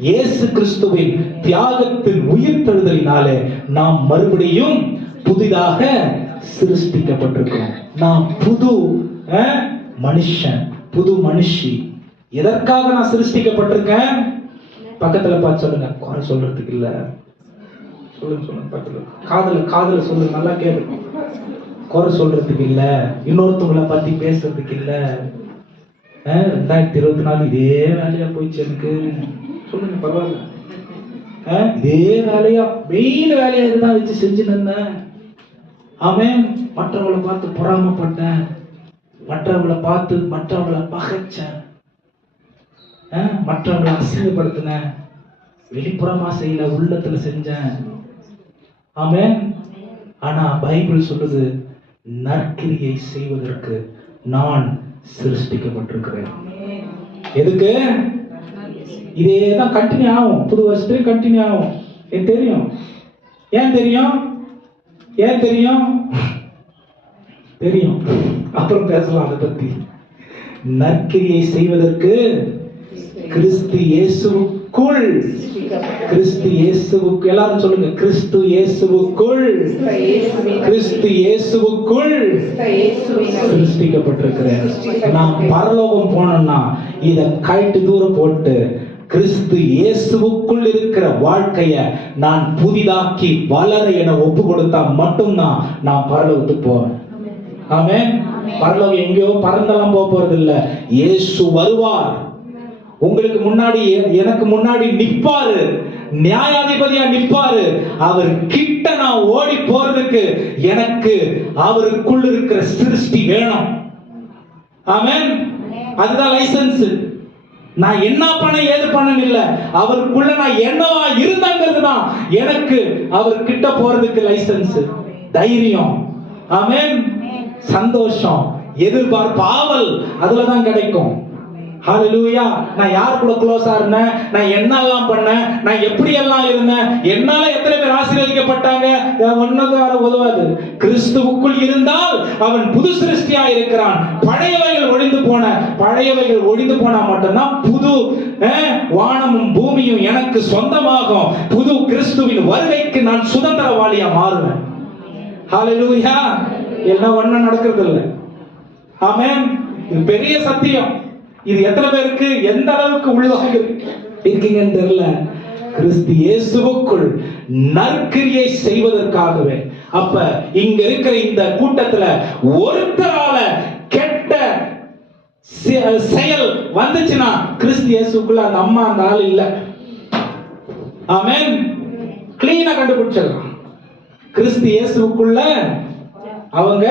இயேசு கிறிஸ்துவின் தியாகத்தின் உயிர்த்தெழுதலினாலே நாம் மறுபடியும் புதிதாக சிருஷ்டிக்கப்பட்டிருக்கிறோம். நாம் புது மனுஷன், புது மனுஷி. எதற்காக நான் சிருஷ்டிக்கப்பட்டிருக்கேன்? பக்கத்துல பார்த்து சொல்லுங்க. குறை சொல்றதுக்கு இல்ல, சொல்லுங்க பக்கத்துல காதுல சொல்லுங்க, நல்லா கேட்கணும். குறை சொல்றதுக்கு இல்ல, இன்னொருத்தவங்களை பத்தி பேசுறதுக்கு இல்ல. 2024 இதே வேலையா போயிடுச்சு எனக்கு. சொல்லுங்க, பரவாயில்ல. இதே வேலையா, மெயின் வேலையா இதுதான் வச்சு செஞ்சு நின்னேன். ஆமென். மற்றவங்களை பார்த்து பொறாமப்பட்டேன், மற்றவங்களை பார்த்து மற்றவங்களை பகைச்சேன், மற்றவங்களை அசிங்கப்படுத்தினேன். வெளிப்புறமா செய்யல, உள்ளத்துல செஞ்சேன். ஆமென். ஆனா பைபிள் சொல்லுது, நற்கிரியை செய்வதற்கு நான் சிருஷ்டிக்கப்பட்டிருக்கிறேன். எதுக்கு? இதேதான் கண்டினியூ ஆகும், புது வருஷத்துலயும் கண்டினியூ ஆகும். எனக்கு தெரியும். ஏன் தெரியும்? ஏன் தெரியும்? தெரியும், அப்புறம் பேசலாம் அதை பத்தி. நற்கிரியை செய்வதற்கு கிறிஸ்து இயேசுவுக்குள், கிறிஸ்து இயேசுவுக்குள், எல்லாரும் சொல்லுங்க, கிறிஸ்து இயேசுவுக்குள், கிறிஸ்து இயேசுவுக்குள் சிருஷ்டிக்கப்பட்டிருக்கிறேன். நான் பரலோகம் போனோம்னா இத கைட்டு தூரம் போட்டு கிறிஸ்து இயேசுவுக்குள் இருக்கிற வாழ்க்கைய நான் புதிதாக்கி வளர என ஒப்பு கொடுத்தா மட்டும்தான் நான் பரலோகத்துக்கு போவேன். ஆமென். பரலோகம் எங்கேயோ பறந்தெல்லாம் போக போறது இல்ல. இயேசு வருவார், உங்களுக்கு முன்னாடி, எனக்கு முன்னாடி நிப்பாரு, நியாயாதிபதியா நிப்பாரு. அவர் கிட்ட நான் ஓடி போறதுக்கு எனக்கு அவருக்குள்ள இருக்கிற சிருஷ்டி வேணும். ஆமென். அதுதான் லைசன்ஸ். நான் என்ன பண்ண ஏது பண்ண இல்ல, அவருக்குள்ள நான் என்னவா இருந்தாங்கிறது தான் எனக்கு அவர் கிட்ட போறதுக்கு லைசன்ஸ். தைரியம், ஆமென், சந்தோஷம், எதிர்பார்ப்பு, ஆவல் அதுலதான் கிடைக்கும். ஹல்லேலூயா. நான் யார் கூட க்ளோஸா இருந்தேன், நான் என்னெல்லாம் பண்ணேன், நான் எப்படி எல்லாம் இருந்தேன், என்னால எத்தனை பேர் ஆசீர்வதிக்கப்பட்டாங்க, ஒன்னது வேற உதவாது. கிறிஸ்துவுக்குள் இருந்தால் அவன் புது சிருஷ்டியா இருக்கிறான். பழையவைகள் ஒழிந்து போனா மட்டும்தான் புது வானமும் பூமியும் எனக்கு சொந்தமாகும். புது கிறிஸ்துவின் வருகைக்கு நான் சுதந்திரவாளியா மாறுவேன். ஹல்லேலூயா. எல்லாம் ஒண்ணா நடக்கிறது இல்லை. ஆமென். இது பெரிய சத்தியம். இது எத்தனை பேருக்கு எந்த அளவுக்கு உள்ளதாக இருக்கீங்கன்னு தெரியல. கிறிஸ்து இயேசுவுக்குள் நற்கிரியை செய்வதற்காகவே. அப்ப இங்க இருக்கிற இந்த கூட்டத்துல ஒருத்தரால கெட்ட செயல் வந்துச்சுன்னா கிறிஸ்து இயேசுக்குள்ள அந்த அம்மா அந்த ஆள் இல்ல. ஆமென். கிளீனா கண்டுபிடிச்சிடலாம். கிறிஸ்து இயேசுக்குள்ள அவங்க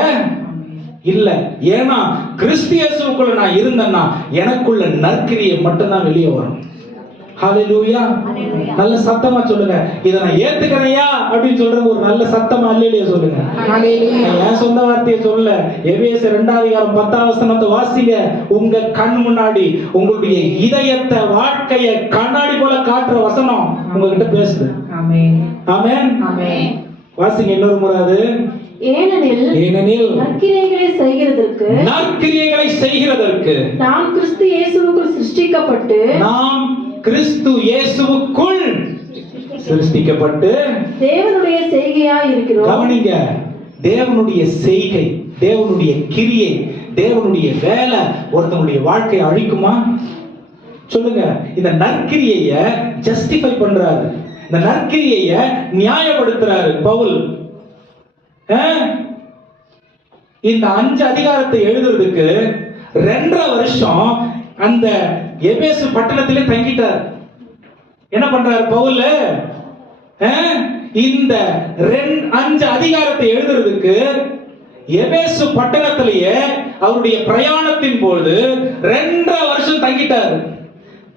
இல்ல. ஏன்னா கிறிஸ்து இயேசுவுக்குள்ள நான் இருந்தேன்னா எனக்குள்ள நற்கிரியை மட்டும்தான் வெளியே வரும். ஹல்லேலூயா. நல்ல சத்தமா சொல்லுங்க, இதை நான் ஏத்துக்கிறேயா அப்படின்னு சொல்றது ஒரு நல்ல சத்தமா அல்லேலூயா சொல்லுங்க. என் சொந்த வார்த்தையை சொல்ல. எபேசியர் 2:10 வாசிங்க. உங்க கண் முன்னாடி உங்களுடைய இதயத்தை, வாழ்க்கைய கண்ணாடி போல காட்டுற வசனம் உங்ககிட்ட பேசுது. ஆமென். ஆமென். வாசிங்க இன்னொரு முறை. அது ஏனெனில் நற்கிரியைகளை செய்கிறதற்கு நாம் கிறிஸ்து இயேசுவுக்குள் சிருஷ்டிக்கப்பட்டு தேவனுடைய செய்கையாய் இருக்கிறோம். கவனிங்க, தேவனுடைய செய்கை, தேவனுடைய கிரியை, தேவனுடைய வேலை ஒருத்தனுடைய வாழ்க்கையை அழிக்குமா? சொல்லுங்க. இந்த நற்கிரியைய ஜஸ்டிஃபை பண்றாரு, இந்த நற்கிரியைய நியாயப்படுத்துறாரு பவுல். இந்த 5 அதிகாரத்தை எழுதுறதுக்கு 2.5 வருஷம் அந்த எபேசு பட்டணத்திலே தங்கிட்டார். என்ன பண்றாரு பவுல்? இந்த 5 அதிகாரத்தை எழுதுறதுக்கு எபேசு பட்டணத்திலேயே அவருடைய பிரயாணத்தின் போது 2.5 வருஷம் தங்கிட்டார்.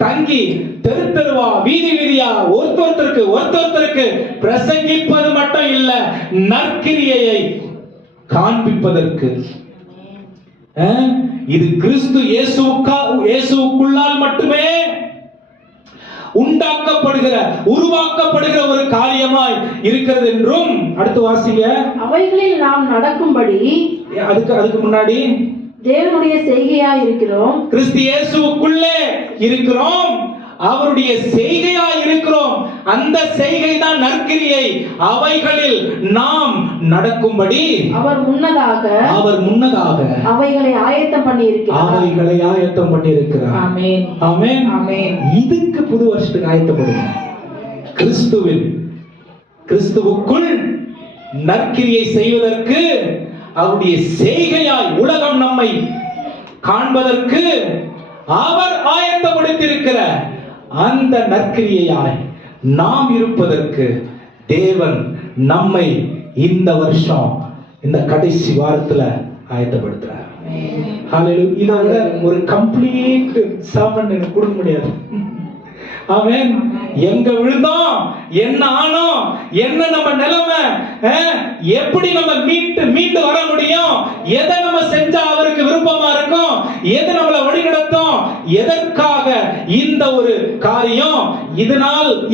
தங்கி தெரு தெருவா, வீதி வீதியா, ஒருத்தருக்கு பிரசங்கிப்பது மட்டும் இல்ல, நற்கிரியையை காண்பிப்பதற்கு. இது கிறிஸ்து இயேசுவுக்குள்ளால் மட்டுமே உண்டாக்கப்படுகிற, உருவாக்கப்படுகிற ஒரு காரியமாய் இருக்கிறது என்றும். அடுத்து வாசிங்க. அவைகளில் நாம் நடக்கும்படி, அதுக்கு முன்னாடி தேவனுடைய செய்கையாய் இருக்கிறோம், கிறிஸ்து இயேசுவுக்குள்ளே இருக்கிறோம், அவருடைய செய்கையாய் இருக்கிறோம். அந்த செய்கை தான் நற்கிரியை. அவைகளில் நாம் நடக்கும்படி அவர் முன்னதாக அவைகளை ஆயத்தம் பண்ணி இருக்கிறார். ஆமென், ஆமென், ஆமென். இதுக்கு புது வருஷத்துக்கு ஆயத்தப்படுங்க. கிறிஸ்துவுக்குள் நற்கிரியை செய்வதற்கு, அவருடைய செய்கையாய் உலகம் நம்மை காண்பதற்கு அவர் ஆயத்தப்படுத்தியிருக்கிற அந்த நற்கிரியையாய் நாம் இருப்பதற்கு தேவன் நம்மை இந்த வருஷம், இந்த கடைசி வாரத்துல ஆயத்தப்படுத்துறார். இதோட ஒரு கம்ப்ளீட் சாமன் எனக்கு கொடுக்க முடியாது. ஆமென். எங்க விழுந்தோம், என்ன ஆனோம், என்ன நம்ம நிலைமை, எப்படி நம்ம மீண்டு வர முடியும், எதை நம்ம செஞ்சா அவருக்கு விருப்பமா இருக்கும், எது நம்மளை வழிநடத்தும், எதற்காக இந்த ஒரு காரியம்,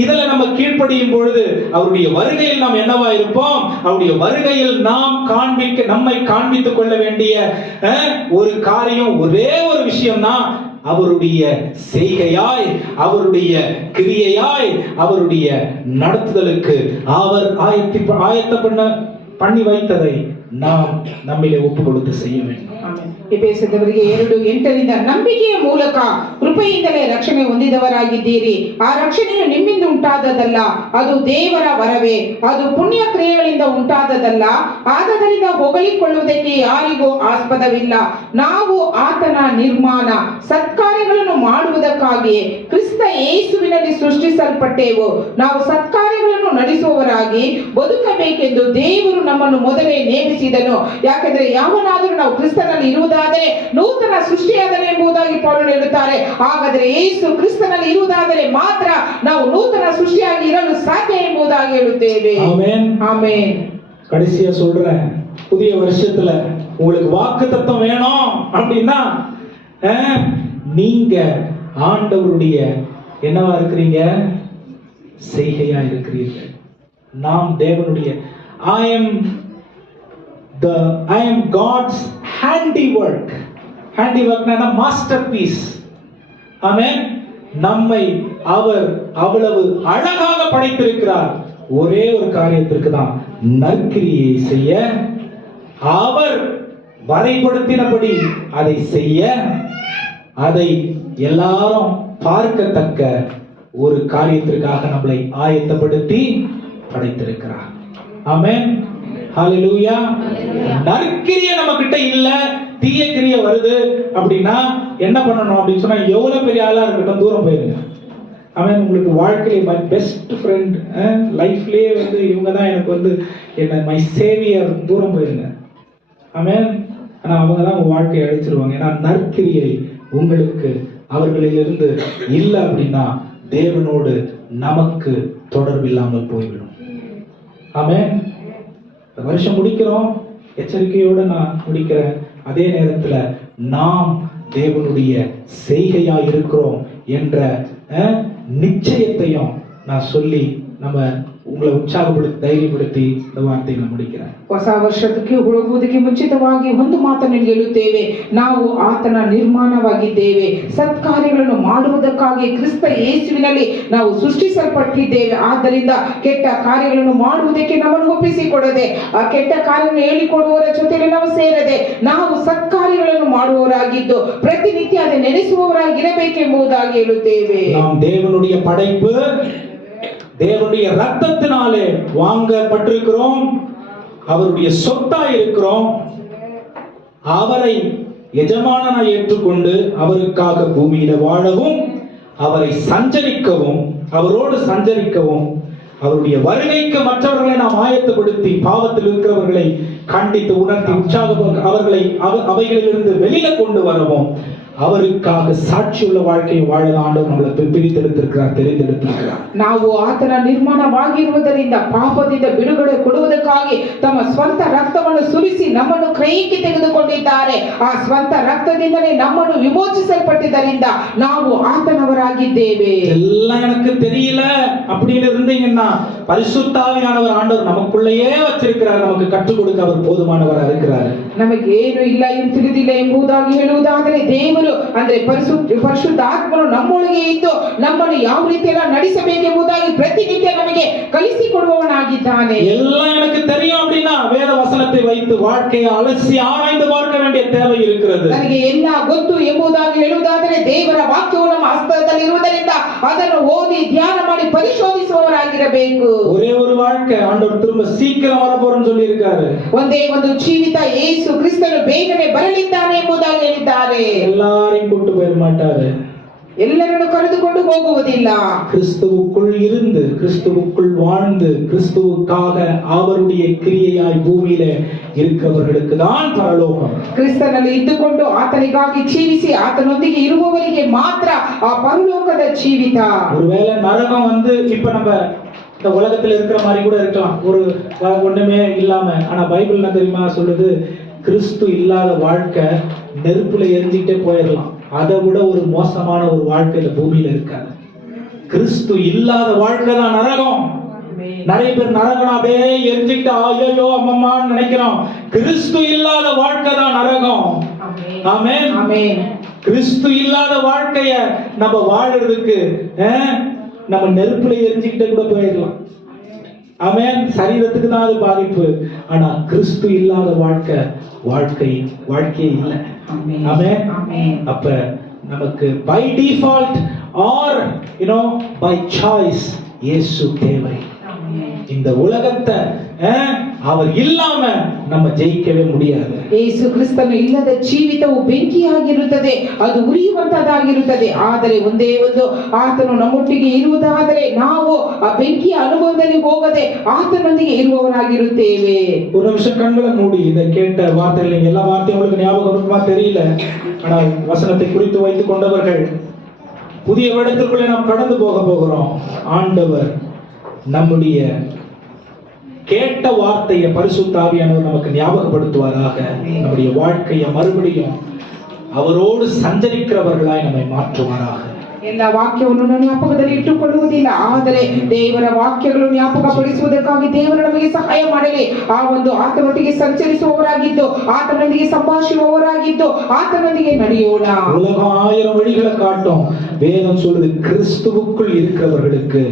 இதுல நம்ம கீழ்ப்படியும் பொழுது அவருடைய வருகையில் நாம் என்னவா இருப்போம், அவருடைய வருகையில் நம்மை காண்பித்துக் கொள்ள வேண்டிய ஒரு காரியம், ஒரே ஒரு விஷயம் தான், அவருடைய செய்கையாய், அவருடைய கிரியையாய், அவருடைய நடத்துதலுக்கு அவர் பண்ணி வைத்ததை நாம் நம்மிலே ஒப்பு கொடுத்து செய்ய வேண்டும். ಎಫೆಸದವರಿಗೆ 2:8 ನಂಬಿಕೆಯ ಮೂಲಕ ಕೃಪೆಯಿಂದಲೇ ರಕ್ಷಣೆ ಹೊಂದಿದವರಾಗಿದ್ದೀರಿ. ಆ ರಕ್ಷಣೆಯು ನಿಮ್ಮಿಂದ ಉಂಟಾದದಲ್ಲ, ಅದು ದೇವರ ವರವೇ. ಅದು ಪುಣ್ಯ ಕ್ರಿಯೆಗಳಿಂದ ಉಂಟಾದದಲ್ಲ, ಆದದರಿಂದ ಹೊಗಳಿಕೊಳ್ಳುವುದಕ್ಕೆ ಯಾರಿಗೂ ಆಸ್ಪದವಿಲ್ಲ. ನಾವು ಆತನ ನಿರ್ಮಾಣ ಸತ್ಕಾರ್ಯಗಳನ್ನು ಮಾಡುವುದಕ್ಕಾಗಿ ಕ್ರಿಸ್ತ ಯೇಸುವಿನಲ್ಲಿ ಸೃಷ್ಟಿಸಲ್ಪಟ್ಟೆವು. ನಾವು ಸತ್ಕಾರ್ಯಗಳನ್ನು ನಡೆಸುವವರಾಗಿ ಬದುಕಬೇಕೆಂದು ದೇವರು ನಮ್ಮನ್ನು ಮೊದಲೇ ನೇಮಿಸಿದನು. ಯಾಕೆಂದರೆ ಯಾವನಾದರೂ ನಾವು ಕ್ರಿಸ್ತನಲ್ಲಿ ಇರುವುದಾದರೆ ನೂತನ ಸೃಷ್ಟಿಯಾದನು ಎಂಬುದಾಗಿ ಪೌಲನು ಹೇಳುತ್ತಾರೆ. ಹಾಗಾದರೆ ಯೇಸು ಕ್ರಿಸ್ತನಲ್ಲಿ ಇರುವುದಾದರೆ ಮಾತ್ರ ನಾವು ನೂತನ ಸೃಷ್ಟಿಯಾಗಿ ಇರಲು ಸಾಧ್ಯ ಎಂಬುದಾಗಿ ಹೇಳುತ್ತೇವೆ. ஆமென், ஆமென். கடைசியா சொல்றேன், புதிய வருஷத்துல உங்களுக்கு வாக்குத்தத்தம் வேணும் அப்படின்னா நீங்க ஆண்டவருடைய என்னவா இருக்கிறீங்க, செய்கையா இருக்கிறீர்கள். நாம் தேவனுடைய I am God's handiwork. handiworkனா masterpiece. ஆமென். நம்மை அவர் அவ்வளவு அழகாக படைத்திருக்கிறார். ஒரே ஒரு காரியத்திற்கு தான், நற்கிரியை செய்ய, அவர் வரைபடுத்தினபடி அதை செய்ய, அதை எல்லாரும் பார்க்கத்தக்க ஒரு காரியத்திற்காக நம்மளை ஆயத்தப்படுத்தி படைத்திருக்கிறார். ஆமென், ஹalleluya. நற்கிரிய நம்ம கிட்ட இல்ல, தீய கிரிய வருது அப்படின்னா என்ன பண்ணணும் அப்படின்னு சொன்னா, எவ்வளவு பெரிய ஆளா இருக்கட்டும் தூரம் போயிருங்க. ஆமென். உங்களுக்கு வாழ்க்கையில மை பெஸ்ட் ஃப்ரெண்ட், லைஃப்லயே இவங்க தான் எனக்கு என்ன மை சேவியர், தூரம் போயிருங்க. ஆமென். ஆனா அவங்க தான் உங்க வாழ்க்கையை அழிச்சிருவாங்க. ஏன்னா நற்கிரியை உங்களுக்கு அவர்களிலிருந்து இல்லை அப்படின்னா தேவனோடு நமக்கு தொடர்பு இல்லாமல் போய்விடும். ஆமென். இந்த வருஷம் முடிக்கிறோம், எச்சரிக்கையோடு நான் முடிக்கிறேன். அதே நேரத்தில் நாம் தேவனுடைய செய்கையா இருக்கிறோம் என்ற நிச்சயத்தையும் நான் சொல்லி நம்ம உங்களை உற்சாகப்படுத்தி தைரியப்படுத்தி இந்த வார்த்தைகளை முடிக்கிறேன். ಹೊಸ ವರ್ಷಕ್ಕೆ ಹೋಗುವುದಕ್ಕೆ ಮುಂಚಿತವಾಗಿ ಒಂದು ಮಾತನ್ನು ಹೇಳುತ್ತೇವೆ. ನಾವು ಆತನ ನಿರ್ಮಾಣವಾಗಿದ್ದೇವೆ. ಸತ್ಕಾರ್ಯಗಳನ್ನು ಮಾಡುವುದಕ್ಕಾಗಿ ಕ್ರಿಸ್ತ ಯೇಸುವಿನಲ್ಲಿ ನಾವು ಸೃಷ್ಟಿಸಲ್ಪಟ್ಟಿದ್ದೇವೆ. ಆದ್ದರಿಂದ ಕೆಟ್ಟ ಕಾರ್ಯಗಳನ್ನು ಮಾಡುವುದಕ್ಕೆ ನಮ್ಮನ್ನು ಒಪ್ಪಿಸಿಕೊಡದೆ, ಆ ಕೆಟ್ಟ ಕಾರ್ಯವನ್ನು ಹೇಳಿಕೊಡುವವರ ಜೊತೆಯಲ್ಲಿ ನಾವು ಸೇರದೆ, ನಾವು ಸತ್ಕಾರ್ಯಗಳನ್ನು ಮಾಡುವವರಾಗಿದ್ದು ಪ್ರತಿನಿತ್ಯ அதை ನಡೆಸುವವರಾಗಿರಬೇಕೆಂಬುದಾಗಿ ಹೇಳುತ್ತೇವೆ. நாம் தேவனுடைய படைப்பு, தேவனுடைய ரத்தத்தினாலே வாங்கப்பட்டிருக்கிறோம், அவருடைய சொத்தாய் இருக்கிறோம். அவரை எஜமானனாய் ஏற்றுக்கொண்டு அவருக்காக பூமியில வாழவும், அவரை சஞ்சரிக்கவும், அவரோடு சஞ்சரிக்கவும், அவருடைய வருகைக்கு மற்றவர்களை நாம் ஆயத்தப்படுத்தி பாவத்தில் இருக்கிறவர்களை கண்டித்து உணர்த்தி உற்சாகம் அவர்களை அவைகளிலிருந்து வெளியில கொண்டு வரவும், அவருக்காக சாட்சியுள்ள வாழ்க்கையை வாழ ஆண்டவர் நம்மளை பிரித்தெடுத்திருக்கிறார், தெரிந்தெடுத்திருக்கிறார். ನಾವು ಆತನ ನಿರ್ಮಾಣವಾಗಿರುವುದರಿಂದ ಪಾಪದಿಂದ ಬಿಡುಗಡೆ ಕೊಡುವುದಕ್ಕಾಗಿ ತಮ್ಮ ಸ್ವಂತ ರಕ್ತವನ್ನು ಸುರಿಸಿ ನಮ್ಮನ್ನು ಕ್ರಯಕ್ಕೆ ತೆಗೆದುಕೊಂಡಿದ್ದಾರೆ. ಆ ಸ್ವಂತ ರಕ್ತದಿಂದಲೇ ನಮ್ಮನ್ನು ವಿಮೋಚಿಸಲ್ಪಟ್ಟಿದ್ದರಿಂದ ನಾವು ಆತನವರಾಗಿದ್ದೇವೆ. ಎಲ್ಲ எனக்கு தெரியல அப்படின்னு இருந்தீங்கன்னா பரிசுத்த ஆவியானவர் ஆண்டவர் நமக்குள்ளேயே வச்சிருக்கிறார், நமக்கு கற்றுக் கொடுக்க அவர் போதுமானவராக இருக்கிறார். ನಮಗೆ ಏನು ಇಲ್ಲ ಎಂದು ತಿಳಿದಿಲ್ಲ ಎಂಬುದಾಗಿ ಹೇಳುವುದಾದರೆ ದೇವರು ಅಂದ್ರೆ ಪರಿಶುದ್ಧಾತ್ಮನು ನಮ್ಮೊಳಗೆ ಇದ್ದು ನಮ್ಮನ್ನು ಯಾವ ರೀತಿಯೆಲ್ಲ ನಡೆಸಬೇಕೆಂಬುದಾಗಿ ಪ್ರತಿನಿತ್ಯ ನಮಗೆ ಕಲಿಸಿಕೊಡುವವನಾಗಿದ್ದಾನೆ. ಎಲ್ಲ எனக்கு தெரியும் அப்படின்னா வேத வசனத்தை வைத்து வாழ்க்கையை அலசி ஆராய்ந்து பார்க்க வேண்டிய தேவை இருக்கிறது. ನನಗೆ ಎಲ್ಲ ಗೊತ್ತು ಎಂಬುದಾಗಿ ಹೇಳುವುದಾದರೆ ದೇವರ ವಾಕ್ಯವು ನಮ್ಮ ಹಸ್ತದಲ್ಲಿ ಇರುವುದರಿಂದ ಅದನ್ನು ಓದಿ ಧ್ಯಾನ ಮಾಡಿ ಪರಿಶೋಧಿಸುವವರಾಗಿರಬೇಕು. ஒரே ஒரு வாழ்க்கை, ஆண்டவர் திரும்ப சீக்கிரம் வரப்போறன்னு சொல்லி இருக்காரு. ಒಂದೇ ಒಂದು ಜೀವಿತ, ಯೇಸು ಕ್ರಿಸ್ತನು ಬೇಗನೆ ಬರಲಿದ್ದಾನೆ ಎಂಬುದಾಗಿ ಹೇಳಿದ್ದಾರೆ. எல்லாரையும் கூட்டு போயிட மாட்டாரு, ಎಲ್ಲರನ್ನು ಕರೆದುಕೊಂಡು ಹೋಗುವುದಿಲ್ಲ. கிறிஸ்துவுக்குள் இருந்து, கிறிஸ்துவுக்குள் வாழ்ந்து, கிறிஸ்துவுக்காக அவருடைய கிரியையாய் பூமியில இருக்கிறவர்களுக்கு தான் பரலோகம். ಕ್ರಿಸ್ತನಲ್ಲಿ ಇದ್ದುಕೊಂಡು ಆತನಿಗಾಗಿ ಜೀವಿಸಿ ಆತನೊಂದಿಗೆ ಇರುವವರಿಗೆ ಮಾತ್ರ ಆ ಪರಲೋಕದ ಜೀವಿತ. ஒருவேளை நரகம் இப்ப நம்ம இந்த உலகத்துல இருக்கிற மாதிரி கூட இருக்கலாம், ஒரு ஒண்ணுமே இல்லாம. ஆனா பைபிள் என்ன தெரியுமா சொல்லுது? கிறிஸ்து இல்லாத வாழ்க்கை நெருப்புல எரிஞ்சிட்டே போயிடலாம். அதை விட ஒரு மோசமான ஒரு வாழ்க்கை இந்த பூமியில இருக்காது. கிறிஸ்து இல்லாத வாழ்க்கை தான் நரகம். நிறைய பேர் நரகம் அப்படியே எரிஞ்சுக்கிட்டு ஐயோ அம்மம்மான்னு நினைக்கிறோம். கிறிஸ்து இல்லாத வாழ்க்கை தான் நரகம். ஆமென், ஆமென். கிறிஸ்து இல்லாத வாழ்க்கைய நம்ம வாழறதுக்கு நம்ம நெருப்புல எரிஞ்சுக்கிட்டே கூட போயிடலாம். ஆமென். சரீரத்துக்கு தான் அது பாதிப்பு. ஆனா கிறிஸ்து இல்லாத வாழ்க்கையே இல்லை. ஆமென். அப்ப நமக்கு by default or by choice இயேசு தேவை. இந்த உலகத்தை அவர் இல்லாம நம்ம ஜெயிக்கவே முடியாது. ಯೇಸು ಕ್ರಿಸ್ತನು ಇಲ್ಲದ ಜೀವಿತವು ಬೆಂಕಿಯಾಗಿರುತ್ತದೆ, ಅದು ಉರಿಯುವಂತದಾಗಿರುತ್ತದೆ. ಆದರೆ ಒಂದೇ ಒಂದು, ಆತನು ನಮ್ಮೊಟ್ಟಿಗೆ ಇರುವುದಾದರೆ ನಾವು ಆ ಬೆಂಕಿಯ ಅನುಭವದಲ್ಲಿ ಹೋಗದೆ ಆತನೊಂದಿಗೆ ಇರುವವರಾಗಿರುತ್ತೇವೆ. ஒரு நிமிஷம் கண்களை மூடி இதை கேட்ட வார்த்தைகள், நீங்க எல்லா வார்த்தையும் உங்களுக்கு ஞாபகம் இருக்குமா தெரியல, ஆனால் வசனத்தை குறித்து வைத்துக் கொண்டவர்கள் புதிய வருடத்திற்குள்ளே நாம் கடந்து போகிறோம். ஆண்டவர் நம்முடைய கேட்ட வார்த்தையை பரிசுத்த ஆவியானவர் நமக்கு ஞாபகப்படுத்துவாராக. நம்முடைய வாழ்க்கையை மறுபடியும் அவரோடு சஞ்சரிக்கிறவர்களாய் நம்மை மாற்றுவாராக. ಎಲ್ಲ ವಾಕ್ಯವನ್ನು ಜ್ಞಾಪಕದಲ್ಲಿ ಇಟ್ಟುಕೊಳ್ಳುವುದಿಲ್ಲ, ಆದರೆ ದೇವರ ವಾಕ್ಯಗಳು ಜ್ಞಾಪಕಪಡಿಸುವುದಕ್ಕಾಗಿ ದೇವರು ನಮಗೆ ಸಹಾಯ ಮಾಡಲಿ. ಆ ಒಂದು ಆತನೊಟ್ಟಿಗೆ ಸಂಚರಿಸುವವರಾಗಿದ್ದು, ಆತನೊಂದಿಗೆ ಸಂಭಾಷಿಸುವವರಾಗಿದ್ದು, ಆತನೊಂದಿಗೆ ನಡೆಯೋಣ. உலகம் 1000 வழிகளை காட்டும், வேதம் சொல்றது கிறிஸ்துவுக்குள் இருக்கிறவர்களுக்கு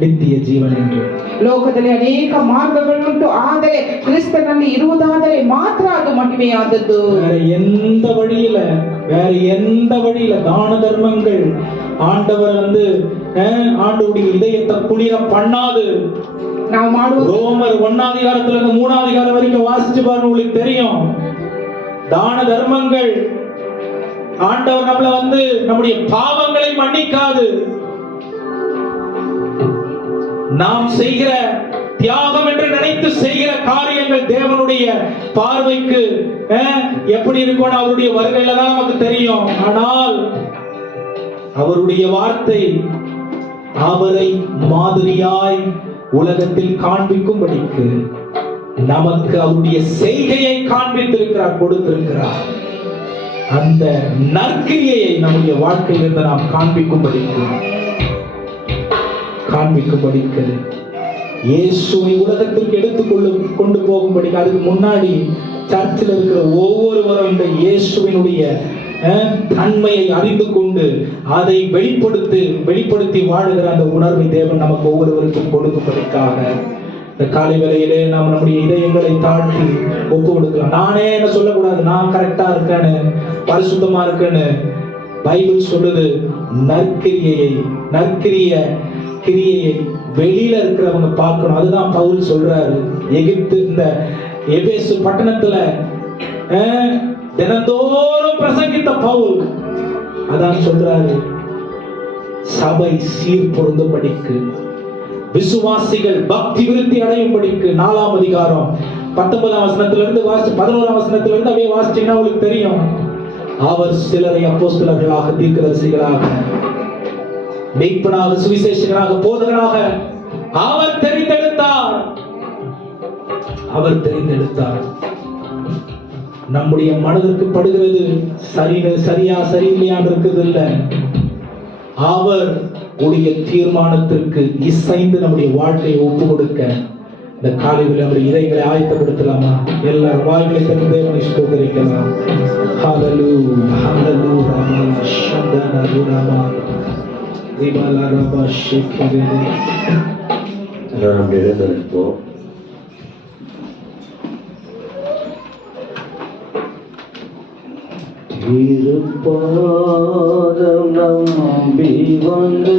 நித்திய ஜீவன் என்று. ಲೋಕದಲ್ಲಿ ಅನೇಕ ಮಾರ್ಗಗಳುಂಟು, ಆದರೆ ಕ್ರಿಸ್ತನಲ್ಲಿ ಇರುವುದಾದರೆ ಮಾತ್ರ ಅದು ಮಹಿಮೆಯಾದದ್ದು. வேற எந்த வழியில தான தர்மங்கள் ஆண்டவர் ஆண்டவருடைய இதயத்தை குளிர பண்ணாது. ನಾವು ಮಾಡುವ ரோமர் 1ஆம் அதிகாரத்துல இருந்து 3ஆம் அதிகாரம் வரைக்கும் வாசிச்சு பாருங்க, உங்களுக்கு தெரியும். தான தர்மங்கள் ஆண்டவர் நம்மள நம்முடைய பாவங்களை மன்னிக்காது. நாம் செய்கிற தியாகம் என்று நினைத்து செய்கிற காரியங்கள் தேவனுடைய பார்வைக்கு எப்படி இருக்கும் அவருடைய வருகையில தான் நமக்கு தெரியும். ஆனால் அவருடைய வார்த்தை அவரை மாதிரியாய் உலகத்தில் காண்பிக்கும்படிக்கு நமக்கு அவருடைய செய்கையை காண்பித்திருக்கிறார், கொடுத்திருக்கிறார். அந்த நற்கிரியை நம்முடைய வாழ்க்கையிலிருந்து நாம் காண்பிக்கும்படிக்கு இயேசுவை உலகத்திற்கு கொண்டு போகும்படி அதுக்கு முன்னாடி சர்ச்சில் இருக்கிற ஒவ்வொருவரும் இந்த இயேசுவினுடைய தன்மையை அறிந்து கொண்டு அதை வெளிப்படுத்தி வாழுகிற அந்த உணர்வை தேவன் நமக்கு ஒவ்வொருவருக்கும் கொடுக்கும்படிக்காக இந்த காலை வேளையிலே நாம் நம்முடைய இதயங்களை தாழ்த்தி ஒப்பு கொடுக்கலாம். நானே என்ன சொல்லக்கூடாது, நான் கரெக்டா இருக்கேன்னு, பரிசுத்தமா இருக்கேன்னு. பைபிள் சொல்லுது, கிரியையை வெளியில இருக்கிறவங்க பார்க்கணும். அதுதான் பவுல் சொல்றாரு. எகிப்து இந்த எபேசு பட்டணத்துல தினந்தோறும் பிரசங்கித்த பவுல் அதான் சொல்றாரு, சபை சீர் பொருந்தும்படிக்கு, விசுவாசிகள் பக்தி விருத்தி அடையும்படிக்கு. 4ஆம் அதிகாரம் 19ஆம் வசனத்திலிருந்து 11ஆம் வசனத்திலிருந்து அப்படியே வாசிச்சீங்கன்னா உங்களுக்கு தெரியும். அவர் சிலரை அப்போஸ்தலர்களாக, தீர்க்கதரிசிகளாக, மெய்ப்பனாக, சுவிசேஷகராக, போதகராக அவர் தெரிந்தெடுத்தார். நம்முடைய மனதிற்கு படுகிறது சரியா சரியில்லையான்னு இருக்குது இல்ல, அவர் உடைய தீர்மானத்திற்கு இசைந்து நம்முடைய வாழ்க்கையை ஒப்பு கொடுக்க இந்த காலையில் நம்முடைய இதயங்களை ஆயத்தப்படுத்தலாமா? எல்லாரும் வாய்களை திறந்து தேவனை ஸ்தோத்திரிக்கலாம். ஹல்லேலூயா, ஹல்லேலூயா, ஷந்தனா துரமா திபாலா ரபா ஷேக்கிரே. நாம் எழுந்திருப்போம். திருப்பாதம் நம்பி வந்து